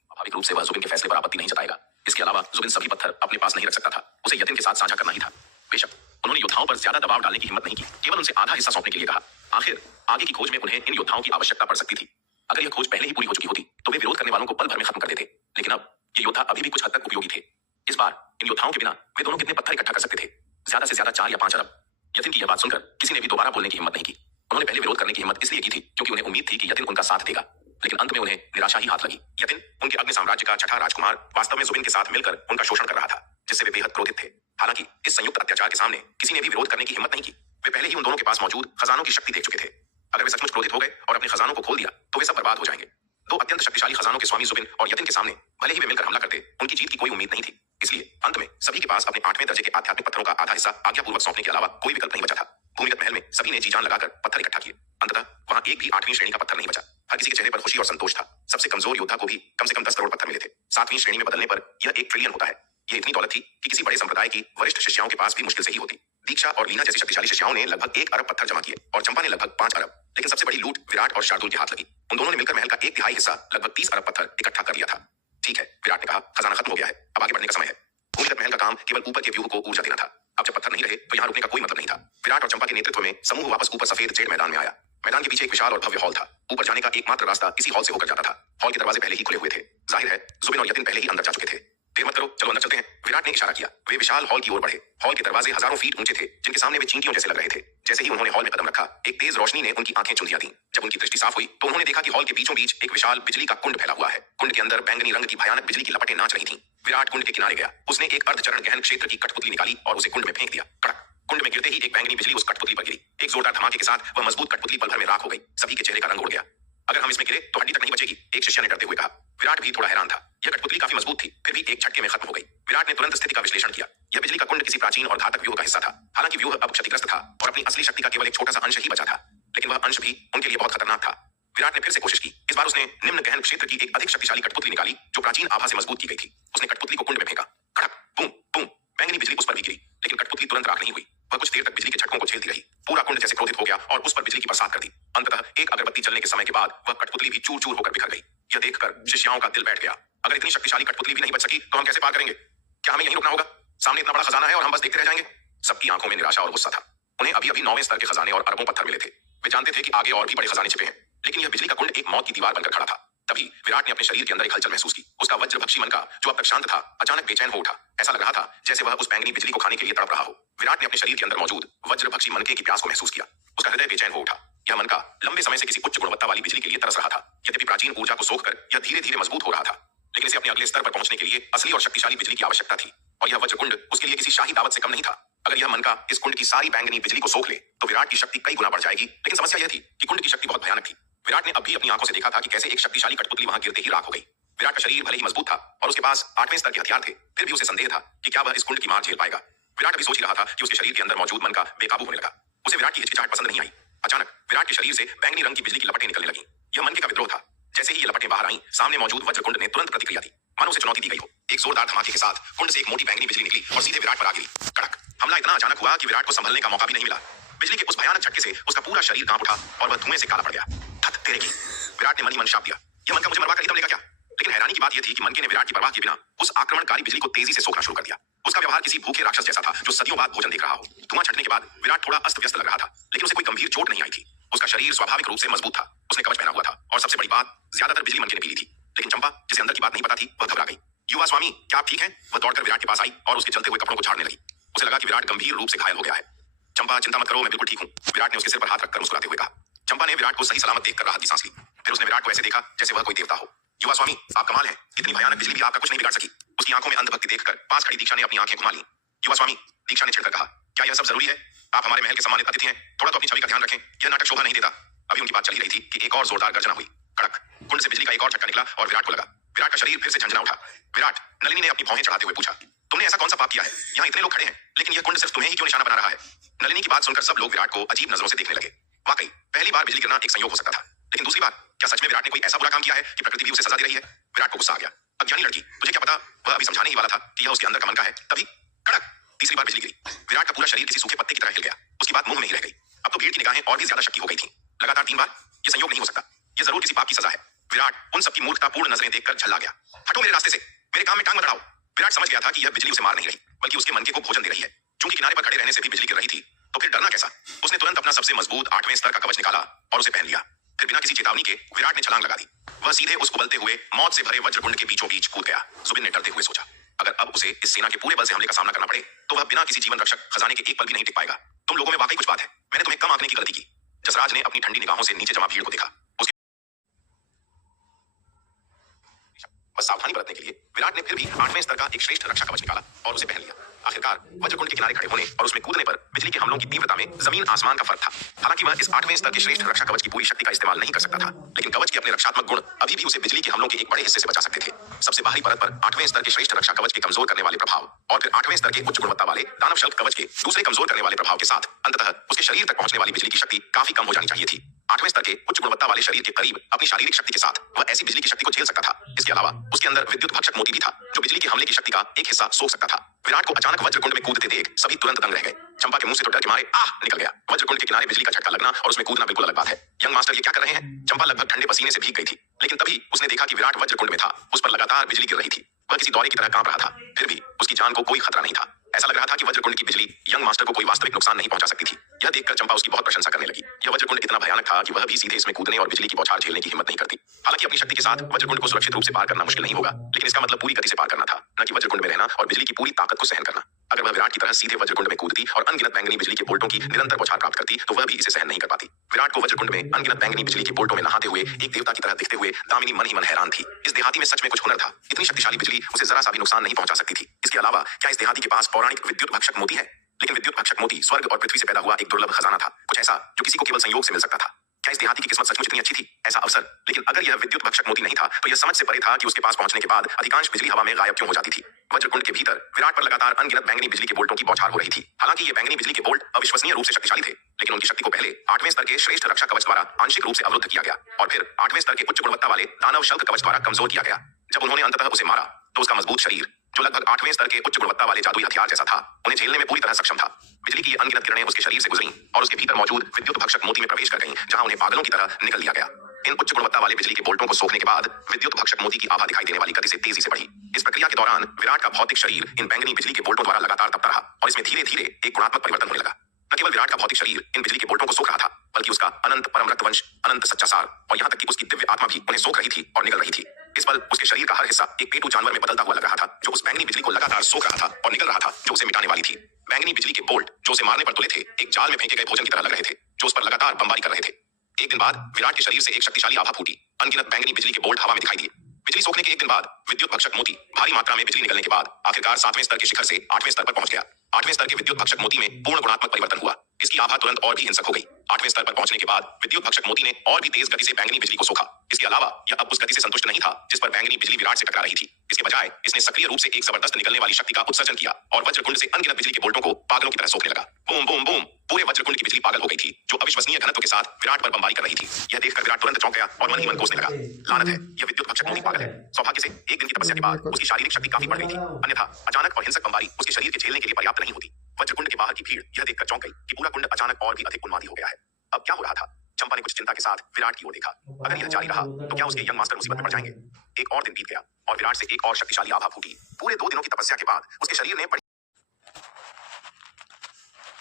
स्वाभाविक रूप से वह जुबिन के फैसले पर आपत्ति नहीं जताएगा। इसके अलावा जुबिन सभी पत्थर अपने पास नहीं रख सकता था, उसे यतिन के साथ साझा करना ही था। बेशक उन्होंने योद्धाओं पर ज्यादा दबाव डालने की हिम्मत नहीं की, केवल उनसे आधा हिस्सा सौंपने के लिए कहा। आखिर आगे की खोज में उन्हें इन योद्धाओं की आवश्यकता पड़ सकती थी। अगर यह खोज पहले ही पूरी हो चुकी होती तो वे विरोध करने वालों को पल भर में खत्म कर देते, लेकिन अब ये योद्धा अभी भी कुछ हद तक उपयोगी थे। इस बार इन योद्धाओं के बिना वे दोनों कितने पत्थर इकट्ठा कर सकते थे? ज्यादा से ज्यादा 4 या 5 अरब। यतिन की यह बात सुनकर किसी ने भी दोबारा बोलने की हिम्मत नहीं की। उन्होंने पहले विरोध करने की हिम्मत इसलिए की थी क्योंकि उन्हें उम्मीद थी कि यतिन उनका साथ देगा, लेकिन अंत में उन्हें निराशा ही हाथ लगी। यतिन, उनके अग्नि साम्राज्य का छठा राजकुमार, वास्तव में जुबिन के साथ मिलकर उनका शोषण कर रहा था, जिससे वे बेहद क्रोधित थे। हालांकि इस संयुक्त अत्याचार के सामने किसी ने भी विरोध करने की हिम्मत नहीं की। वे पहले ही उन दोनों के पास मौजूद खजानों की शक्ति देख चुके थे। अगर वे सचमुच क्रोधित हो गए और अपने खजानों को खोल दिया तो वे सब बर्बाद हो जाएंगे। दो अत्यंत शक्तिशाली खजानों के स्वामी जुबिन और यतिन के सामने भले ही वे मिलकर हमला करते, उनकी जीत की कोई उम्मीद नहीं थी। इसलिए अंत में सभी के पास अपने 8वें दर्जे के आध्यात्मिक पत्थरों का आधा हिस्सा आज्ञापूर्वक सौंपने के अलावा कोई विकल्प नहीं बचा था। भूमिगत महल में सभी ने जी जान लगाकर पत्थर इकट्ठा किए। अंततः वहां एक भी 8वीं श्रेणी का पत्थर नहीं बचा। हर किसी के चेहरे पर खुशी और संतोष था। सबसे कमजोर योद्धा को भी कम से कम 10 करोड़ पत्थर मिले थे। 7वीं श्रेणी में बदलने पर यह 1 ट्रिलियन होता है। यह इतनी दौलत थी कि किसी बड़े संप्रदाय की वरिष्ठ शिष्याओं के पास भी मुश्किल से ही होती। दीक्षा और लीना जैसी शक्तिशाली शिष्याओं ने लगभग 1 अरब पत्थर जमा किए और चंपा ने लगभग 5 अरब। लेकिन सबसे बड़ी लूट विराट और शार्दुल के हाथ लगी। उन दोनों ने मिलकर महल का 1/3 हिस्सा लगभग 30 अरब पत्थर इकट्ठा कर लिया था। ठीक है, विराट ने कहा, खजाना खत्म हो गया है, अब आगे बढ़ने का समय है। भूमिगत महल का काम केवल ऊपर के व्यूह को ऊर्जा देना था। अब जब पत्थर नहीं रहे तो यहाँ रुकने का कोई मतलब नहीं था। विराट और चंपा के नेतृत्व में समूह वापस ऊपर सफेद जेड मैदान में आया। मैदान के पीछे एक विशाल और भव्य हॉल था। ऊपर जाने का एकमात्र रास्ता इसी हॉल से होकर जाता था। हॉल के दरवाजे पहले ही खुले हुए थे। जाहिर है जुबिन और यतिन पहले ही अंदर जा चुके थे। देर मत करो, चलो अंदर चलते हैं, विराट ने इशारा किया। वे विशाल हॉल की ओर बढ़े। हॉल के दरवाजे हजारों फीट ऊंचे थे, जिनके सामने वे चींटियों जैसे लग रहे थे। जैसे ही उन्होंने हॉल में कदम रखा, एक तेज रोशनी ने उनकी आंखें चुंधिया दी। जब उनकी दृष्टि साफ हुई तो उन्होंने देखा कि हॉल के बीचों बीच एक विशाल बिजली का कुंड फैला हुआ है। कुंड के अंदर बैंगनी रंग की भयानक बिजली की लपटें नाच रही थीं। विराट कुंड के किनारे गया। उसने एक अर्धचरण गहन क्षेत्र की कठपुतली निकाली और उसे कुंड में फेंक दिया। कड़क! कुंड में गिरते ही एक बैंगनी बिजली उस कठपुतली पर गिरी। एक जोरदार धमाके के साथ वह मजबूत कठपुतली पल भर में राख हो गई। सभी के चेहरे का रंग उड़ गया। अगर हम इसमें गिरे तो हड्डी तक नहीं बचेगी, एक शिष्य ने डरते हुए कहा। विराट भी थोड़ा हैरान था। यह कठपुतली काफी मजबूत थी, फिर भी एक झटके में खत्म हो गई। विराट ने तुरंत स्थिति का विश्लेषण किया। यह बिजली का कुंड किसी प्राचीन और घातक व्यूह का हिस्सा था। हालांकि व्यूह अब क्षतिग्रस्त था और अपनी असली शक्ति का केवल एक छोटा सा अंश ही बचा था, लेकिन वह अंश भी उनके लिए बहुत खतरनाक था। विराट ने फिर से कोशिश की। इस बार उसने निम्न गहन क्षेत्र की एक अधिक शक्तिशाली कठपुतली निकाली जो प्राचीन आभा से मजबूत की गई थी। उसने कठपुतली को कुंड में फेंका। कड़क! Boom boom! बैंगनी बिजली उस पर भी गिरी, लेकिन कठपुतली तुरंत राख नहीं हुई। वह कुछ देर तक बिजली के झटकों को झेलती रही। पूरा कुंड जैसे क्रोधित हो गया और उस पर बिजली की बरसात कर दी। अंततः एक अगरबत्ती जलने के समय के बाद वह कठपुतली भी चूर चूर होकर बिखर गई। यह देखकर शिष्याओं का दिल बैठ गया। अगर इतनी शक्तिशाली कठपुतली भी नहीं बच सकी तो हम कैसे पार करेंगे? क्या हमें यहीं रुकना होगा? सामने इतना बड़ा खजाना है और हम बस देखते रह जाएंगे? सबकी आंखों में निराशा और गुस्सा था। उन्हें अभी अभी 9वें स्तर के खजाने और अरबों पत्थर मिले थे। वे जानते थे कि आगे और भी बड़े खजाने छिपे हैं, लेकिन यह बिजली का कुंड एक मौत की दीवार बनकर खड़ा था। तभी विराट ने अपने शरीर के अंदर एक हलचल महसूस की। उसका वज्रभक्षी मन का, जो अब तक शांत था, अचानक बेचैन हो उठा। ऐसा लग रहा था जैसे वह उस बैंगनी बिजली को खाने के लिए तड़प रहा हो। विराट ने अपने शरीर के अंदर मौजूद वज्रभक्षी मनके की प्यास को महसूस किया। उसका हृदय बेचैन हो उठा। यह मनका लंबे समय से किसी उच्च गुणवत्ता वाली बिजली के लिए तरस रहा था। यद्यपि प्राचीन ऊर्जा को सोखकर यह धीरे धीरे मजबूत हो रहा था, लेकिन इसे अपने अगले स्तर पर पहुंचने के लिए असली और शक्तिशाली बिजली की आवश्यकता थी। और यह वज्रकुंड उसके लिए किसी शाही दावत से कम नहीं था। अगर यह मनका इस कुंड की सारी बैंगनी बिजली को सोख ले तो विराट की शक्ति कई गुना बढ़ जाएगी। लेकिन समस्या यह थी कि कुंड की शक्ति बहुत भयानक थी। विराट ने अभी अपनी आंखों से देखा था कि कैसे एक शक्तिशाली कठपुतली वहां गिरते ही राख हो गई। विराट का शरीर भले ही मजबूत था और उसके पास 8वें स्तर के हथियार थे, फिर भी उसे संदेह था कि क्या वह इस कुंड की मार झेल पाएगा। विराट अभी सोच ही रहा था कि उसके शरीर के अंदर मौजूद मन का बेकाबू होने लगा। उसे विराट की हिचकिचाहट पसंद नहीं आई। अचानक विराट के शरीर से बैंगनी रंग की बिजली की लपटें निकलने लगी। यह मन के का विद्रोह था। जैसे ही ये लपटें बाहर आईं, सामने मौजूद वज्रकुंड ने तुरंत प्रतिक्रिया दी, मानो उसे चुनौती दी गई हो। एक जोरदार धमाके के साथ कुंड से एक मोटी बैंगनी बिजली निकली और सीधे विराट पर आ गिरी। कड़क। हमला इतना अचानक हुआ कि विराट को संभलने का मौका भी नहीं मिला। बिजली के उस भयानक झटके से उसका पूरा शरीर कांप उठा और वह धुएं से काला पड़ गया। हद तेरे की! विराट ने मन ही मन शाप दिया, यह मन का मुझे मरवा कर ही दम लेगा क्या? लेकिन हैरानी की बात यह थी कि मनके ने विराट की परवाह किए बिना उस आक्रमणकारी बिजली को तेजी से सोखना शुरू कर दिया। उसका व्यवहार किसी भूखे राक्षस जैसा था जो सदियों बाद भोजन देख रहा हो। धुआं छटने के बाद विराट थोड़ा अस्त व्यस्त लग रहा था, लेकिन उसे कोई गंभीर चोट नहीं आई थी। उसका शरीर स्वाभाविक रूप से मजबूत था। उसने कवच पहना हुआ था और सबसे बड़ी बात, ज्यादातर बिजली मनके ने पी ली थी। लेकिन चंपा, जिसे अंदर की बात नहीं पता थी, वह घबरा गई। युवा स्वामी, क्या आप ठीक हैं? वह दौड़कर विराट के पास आई और उसके जलते हुए कपड़ों को झाड़ने लगी। उसे लगा कि विराट गंभीर रूप से घायल हो गया है। चंपा, चिंता मत करो, मैं बिल्कुल ठीक हूँ, विराट ने उसके सिर पर हाथ रखकर मुस्कुराते हुए कहा। चंपा ने विराट को सही सलामत देखकर राहत की सांस ली। फिर उसने विराट को ऐसे देखा जैसे वह कोई देवता हो। युवा स्वामी, आप कमाल हैं, इतनी भयानक बिजली भी आपका कुछ नहीं बिगाड़ सकी। उसकी आंखों में अंधभक्ति देखकर पास खड़ी दीक्षा ने अपनी आंखें घुमा ली। युवा स्वामी, दीक्षा ने छिड़कर कहा, क्या यह सब जरूरी है? आप हमारे महल के सम्मानित अतिथि हैं, थोड़ा तो अपनी छवि का ध्यान रखें, यह नाटक शोभा नहीं देता। अभी उनकी बात चली रही थी कि एक और जोरदार गर्जना हुई। कड़क। कुंड से बिजली का एक और झटका निकला और विराट को लगा। विराट का शरीर फिर से झंझना उठा। विराट, नलिनी ने अपनी भौहें चढ़ाते हुए पूछा, तुमने ऐसा कौन सा पाप किया है? यहाँ इतने लोग खड़े हैं, लेकिन यह कुंड सिर्फ तुम्हें ही क्यों निशाना बना रहा है? नलिनी की बात सुनकर सब लोग विराट को अजीब नजरों से देखने लगे। वाकई पहली बार बिजली गिरना एक संयोग हो सकता था, लेकिन दूसरी बार, क्या सच में विराट ने कोई ऐसा बुरा काम किया है कि प्रकृति भी उसे सजा दे रही है? विराट को गुस्सा आ गया। अज्ञानी लड़की, तुझे क्या पता? वह अभी समझाने ही वाला था कि यह उसके अंदर का मन का है, तभी कड़क, तीसरी बार बिजली गिरी। विराट का पूरा शरीर किसी सूखे पत्ते की तरह हिल गया। उसकी बात मुंह में ही रह गई। अब तो भीड़ की निगाहें और भी ज्यादा शक्की हो गई थी। लगातार 3 बार, यह संयोग नहीं हो सकता, यह जरूर किसी पाप की सजा है। विराट उन सबकी मूर्खतापूर्ण नजरें देखकर झल्ला गया। हटो मेरे रास्ते से, मेरे काम में टांग मत अड़ाओ। विराट समझ गया था कि यह बिजली उसे मार नहीं रही, बल्कि उसके मनके को भोजन दे रही है। चूंकि किनारे पर खड़े रहने से भी बिजली गिर रही थी, तो फिर डरना कैसा? उसने तुरंत अपना सबसे मजबूत 8वें स्तर का कवच निकाला और उसे पहन लिया। फिर बिना किसी चेतावनी के विराट ने छलांग लगा दी। वह सीधे उस उबलते हुए मौत से भरे वज्रकुंड के बीचों बीच कूद गया। जुबिन ने डरते हुए सोचा, अगर अब उसे इस सेना के पूरे बल से हमले का सामना करना पड़े, तो वह बिना किसी जीवन रक्षक खजाने के एक पल भी नहीं टिक पाएगा। तुम लोगों में वाकई कुछ बात है, मैंने तुम्हें कम आंकने की गलती की। जसराज ने अपनी ठंडी निगाहों से नीचे जमा भीड़ को देखा। बस सावधानी बरतने के लिए विराट ने फिर भी 8वें स्तर का एक श्रेष्ठ रक्षा कवच निकाला और उसे पहन लिया। आखिरकार वज्रकुंड के किनारे खड़े होने और उसमें कूदने पर बिजली के हमलों की तीव्रता में जमीन आसमान का फर्क था। हालांकि वह इस 8वें स्तर के श्रेष्ठ रक्षा कवच की पूरी शक्ति का इस्तेमाल नहीं कर सकता था, लेकिन कवच के अपने रक्षात्मक गुण अभी भी उसे बिजली के हमलों के एक बड़े हिस्से से बचा सकते थे। सबसे बाहरी परत पर 8वें स्तर के श्रेष्ठ रक्षा कवच के कमजोर करने वाले प्रभाव और फिर 8वें स्तर के उच्च गुणवत्ता वाले दानव शल्क कवच के दूसरे कमजोर करने वाले प्रभाव के साथ अंततः उसके शरीर तक पहुंचने वाली बिजली की शक्ति काफी कम हो जानी चाहिए थी। 8वें स्तर के उच्च गुणवत्ता वाले शरीर के करीब अपनी शारीरिक शक्ति के साथ वह ऐसी बिजली की शक्ति को झेल सकता था। इसके अलावा उसके अंदर विद्युत भक्षक मोती भी था, जो बिजली के हमले की शक्ति का एक हिस्सा सोख सकता था। विराट को अचानक वज्रकुंड में कूदते देख सभी तुरंत दंग रह गए। चंपा के मुंह से तो डर के मारे आह निकल गया। वज्रकुंड के किनारे बिजली का झटका लगना और उसमें कूदना बिल्कुल अलग बात है। यंग मास्टर, ये क्या कर रहे हैं? चंपा लगभग ठंडे पसीने से भीग गई थी, लेकिन तभी उसने देखा कि विराट वज्रकुंड में था। उस पर लगातार बिजली गिर रही थी। वह किसी दौरे की तरह कांप रहा था, फिर भी उसकी जान को कोई खतरा नहीं था। ऐसा लग रहा था कि वज्रकुंड की बिजली यंग मास्टर को कोई वास्तविक नुकसान नहीं पहुंचा सकती थी। यह देखकर चंपा उसकी बहुत प्रशंसा करने लगी। यह वज्रकुंड इतना भयानक था कि वह भी सीधे इसमें कूदने और बिजली की बौछार झेलने की हिम्मत नहीं करती। हालांकि अपनी शक्ति के साथ वज्रकुंड को सुरक्षित रूप से पार करना मुश्किल नहीं होगा, लेकिन इसका मतलब पूरी गति से पार करना था, न कि वज्रकुंड में रहना और बिजली की पूरी ताकत को सहन करना। अगर वह विराट की तरह सीधे वज्रकुंड में कूदती और अनगिनत बैंगनी बिजली के बोल्टों की निरंतर बौछार प्राप्त करती, तो वह भी इसे सहन नहीं कर पाती। विराट को वज्रकुंड में अनगिनत बैंगनी बिजली के बोल्टों में नहाते हुए एक देवता की तरह दिखते हुए दामिनी मन ही मन हैरान थी। इस देहाती में सच में कुछ हुनर था। इतनी शक्तिशाली बिजली उसे जरा सा भी नुकसान नहीं पहुंचा सकती थी। इसके अलावा क्या इस देहाती के पास पौराणिक विद्युत भक्षक मोती है? लेकिन विद्युत भक्षक मोती स्वर्ग और पृथ्वी से पैदा हुआ एक दुर्लभ खजाना था, कुछ ऐसा जो किसी को केवल संयोग से मिल सकता था। क्या इस देहाती की किस्मत सचमुच इतनी अच्छी थी? ऐसा अवसर, लेकिन अगर यह विद्युत भक्षक मोती नहीं था, तो यह समझ से परे था कि उसके पास पहुंचने के बाद अधिकांश बिजली हवा में गायब क्यों हो जाती थी। वज्रकुंड के भीतर विराट पर लगातार अनगिनत बैंगनी बिजली के बोल्टों की बौछार हो रही थी। हालांकि ये बैंगनी बिजली के बोल्ट अविश्वसनीय रूप से शक्तिशाली थे, लेकिन उनकी शक्ति को पहले 8वें स्तर के श्रेष्ठ रक्षा कवच द्वारा आंशिक रूप से अवरुद्ध किया गया और फिर 8वें स्तर के उच्च गुणवत्ता वाले दानव शल्क कवच द्वारा कमजोर किया गया। जब उन्होंने अंततः उसे मारा, तो उसका मजबूत शरीर, जो लगभग 8वें स्तर के उच्च गुणवत्ता वाले जादुई हथियार जैसा था, उन्हें झेलने में पूरी तरह सक्षम था। बिजली की ये अनगिनत किरणें उसके शरीर से गुजरीं और उसके भीतर मौजूद विद्युत भक्षक मोती में प्रवेश कर गईं, जहां उन्हें पागलों की तरह निगल लिया गया। इन उच्च गुणवत्ता वाले बिजली के बोल्टों को सोखने के बाद विद्युत भक्षक मोती की आभा दिखाई देने वाली गति से तेजी से बढ़ी। इस प्रक्रिया के दौरान विराट का भौतिक शरीर इन बैंगनी बिजली के बोल्टों द्वारा लगातार तपता रहा और इसमें धीरे धीरे एक गुणात्मक परिवर्तन होने लगा। न केवल विराट का भौतिक शरीर इन बिजली के बोल्टों को सोख रहा था, बल्कि उसका अनंत परम रक्तवंश, अनंत सच्चा सार और यहाँ तक कि उसकी दिव्य आत्मा भी उन्हें सोख रही थी और निगल रही थी। इस पल उसके शरीर का हर हिस्सा एक पेटू जानवर में बदलता हुआ लग रहा था, जो उस बैंगनी बिजली को लगातार सोख रहा था और निगल रहा था, जो उसे मिटाने वाली थी। बैंगनी बिजली के बोल्ट, जो उसे मारने पर तुले थे, एक जाल में फेंके गए भोजन की तरह लग रहे थे, जो उस पर लगातार बमबारी कर रहे थे। एक दिन बाद विराट के शरीर से एक शक्तिशाली आभा फूटी। अनगिनत बैंगनी बिजली के बोल्ट हवा में दिखाई दिए। बिजली सोखने के एक दिन बाद विद्युत भक्षक मोती भारी मात्रा में बिजली निकलने के बाद आखिरकार 7वें स्तर के शिखर से 8वें स्तर पर पहुंच गया। 8वें स्तर के विद्युत भक्षक मोती में पूर्ण गुणात्मक परिवर्तन हुआ। इसकी आभा तुरंत और भी हिंसक हो गई। 8वें स्तर पर पहुंचने के बाद विद्युत भक्षक मोती ने और भी तेज गति से बैंगनी बिजली को सोखा। इसके अलावा यह अब उस गति से संतुष्ट नहीं था जिस पर बैंगनी बिजली विराट से टकरा रही थी। इसके बजाय इसने सक्रिय रूप से एक जबरदस्त निकलने वाली शक्ति का उत्सर्जन किया और वज्रकुंड से अनगिनत बिजली के बोल्टों को पागलों की तरह सोखने लगा। Boom boom boom. पूरे वज्रकुंड की बिजली पागल हो गई थी जो अविश्वसनीय घनत्व के साथ विराट पर बमबारी कर रही थी। यह देखकर विराट तुरंत चौंक गया और मन ही मन कोसने लगा, लानत है, यह विद्युत भक्षक मोती पागल है। सौभाग्य से एक दिन की तपस्या के बाद उसकी शारीरिक शक्ति काफी बढ़ गई थी, अन्यथा अचानक और हिंसक बमबारी उसके शरीर के झेलने के लिए पर्याप्त नहीं होती। वज्रकुंड के बाहर की भीड़ यह देखकर चौंक गई कि पूरा कुंड अचानक और भी अधिक उन्मादी हो गया है। अब क्या हो रहा था? चंपा ने कुछ चिंता के साथ विराट की ओर देखा। अगर यह जारी रहा तो क्या उसके यंग मास्टर मुसीबत में पड़ जाएंगे? एक और दिन बीत गया और विराट से एक और शक्तिशाली आभा फूटी। पूरे 2 दिनों की तपस्या के बाद उसके शरीर ने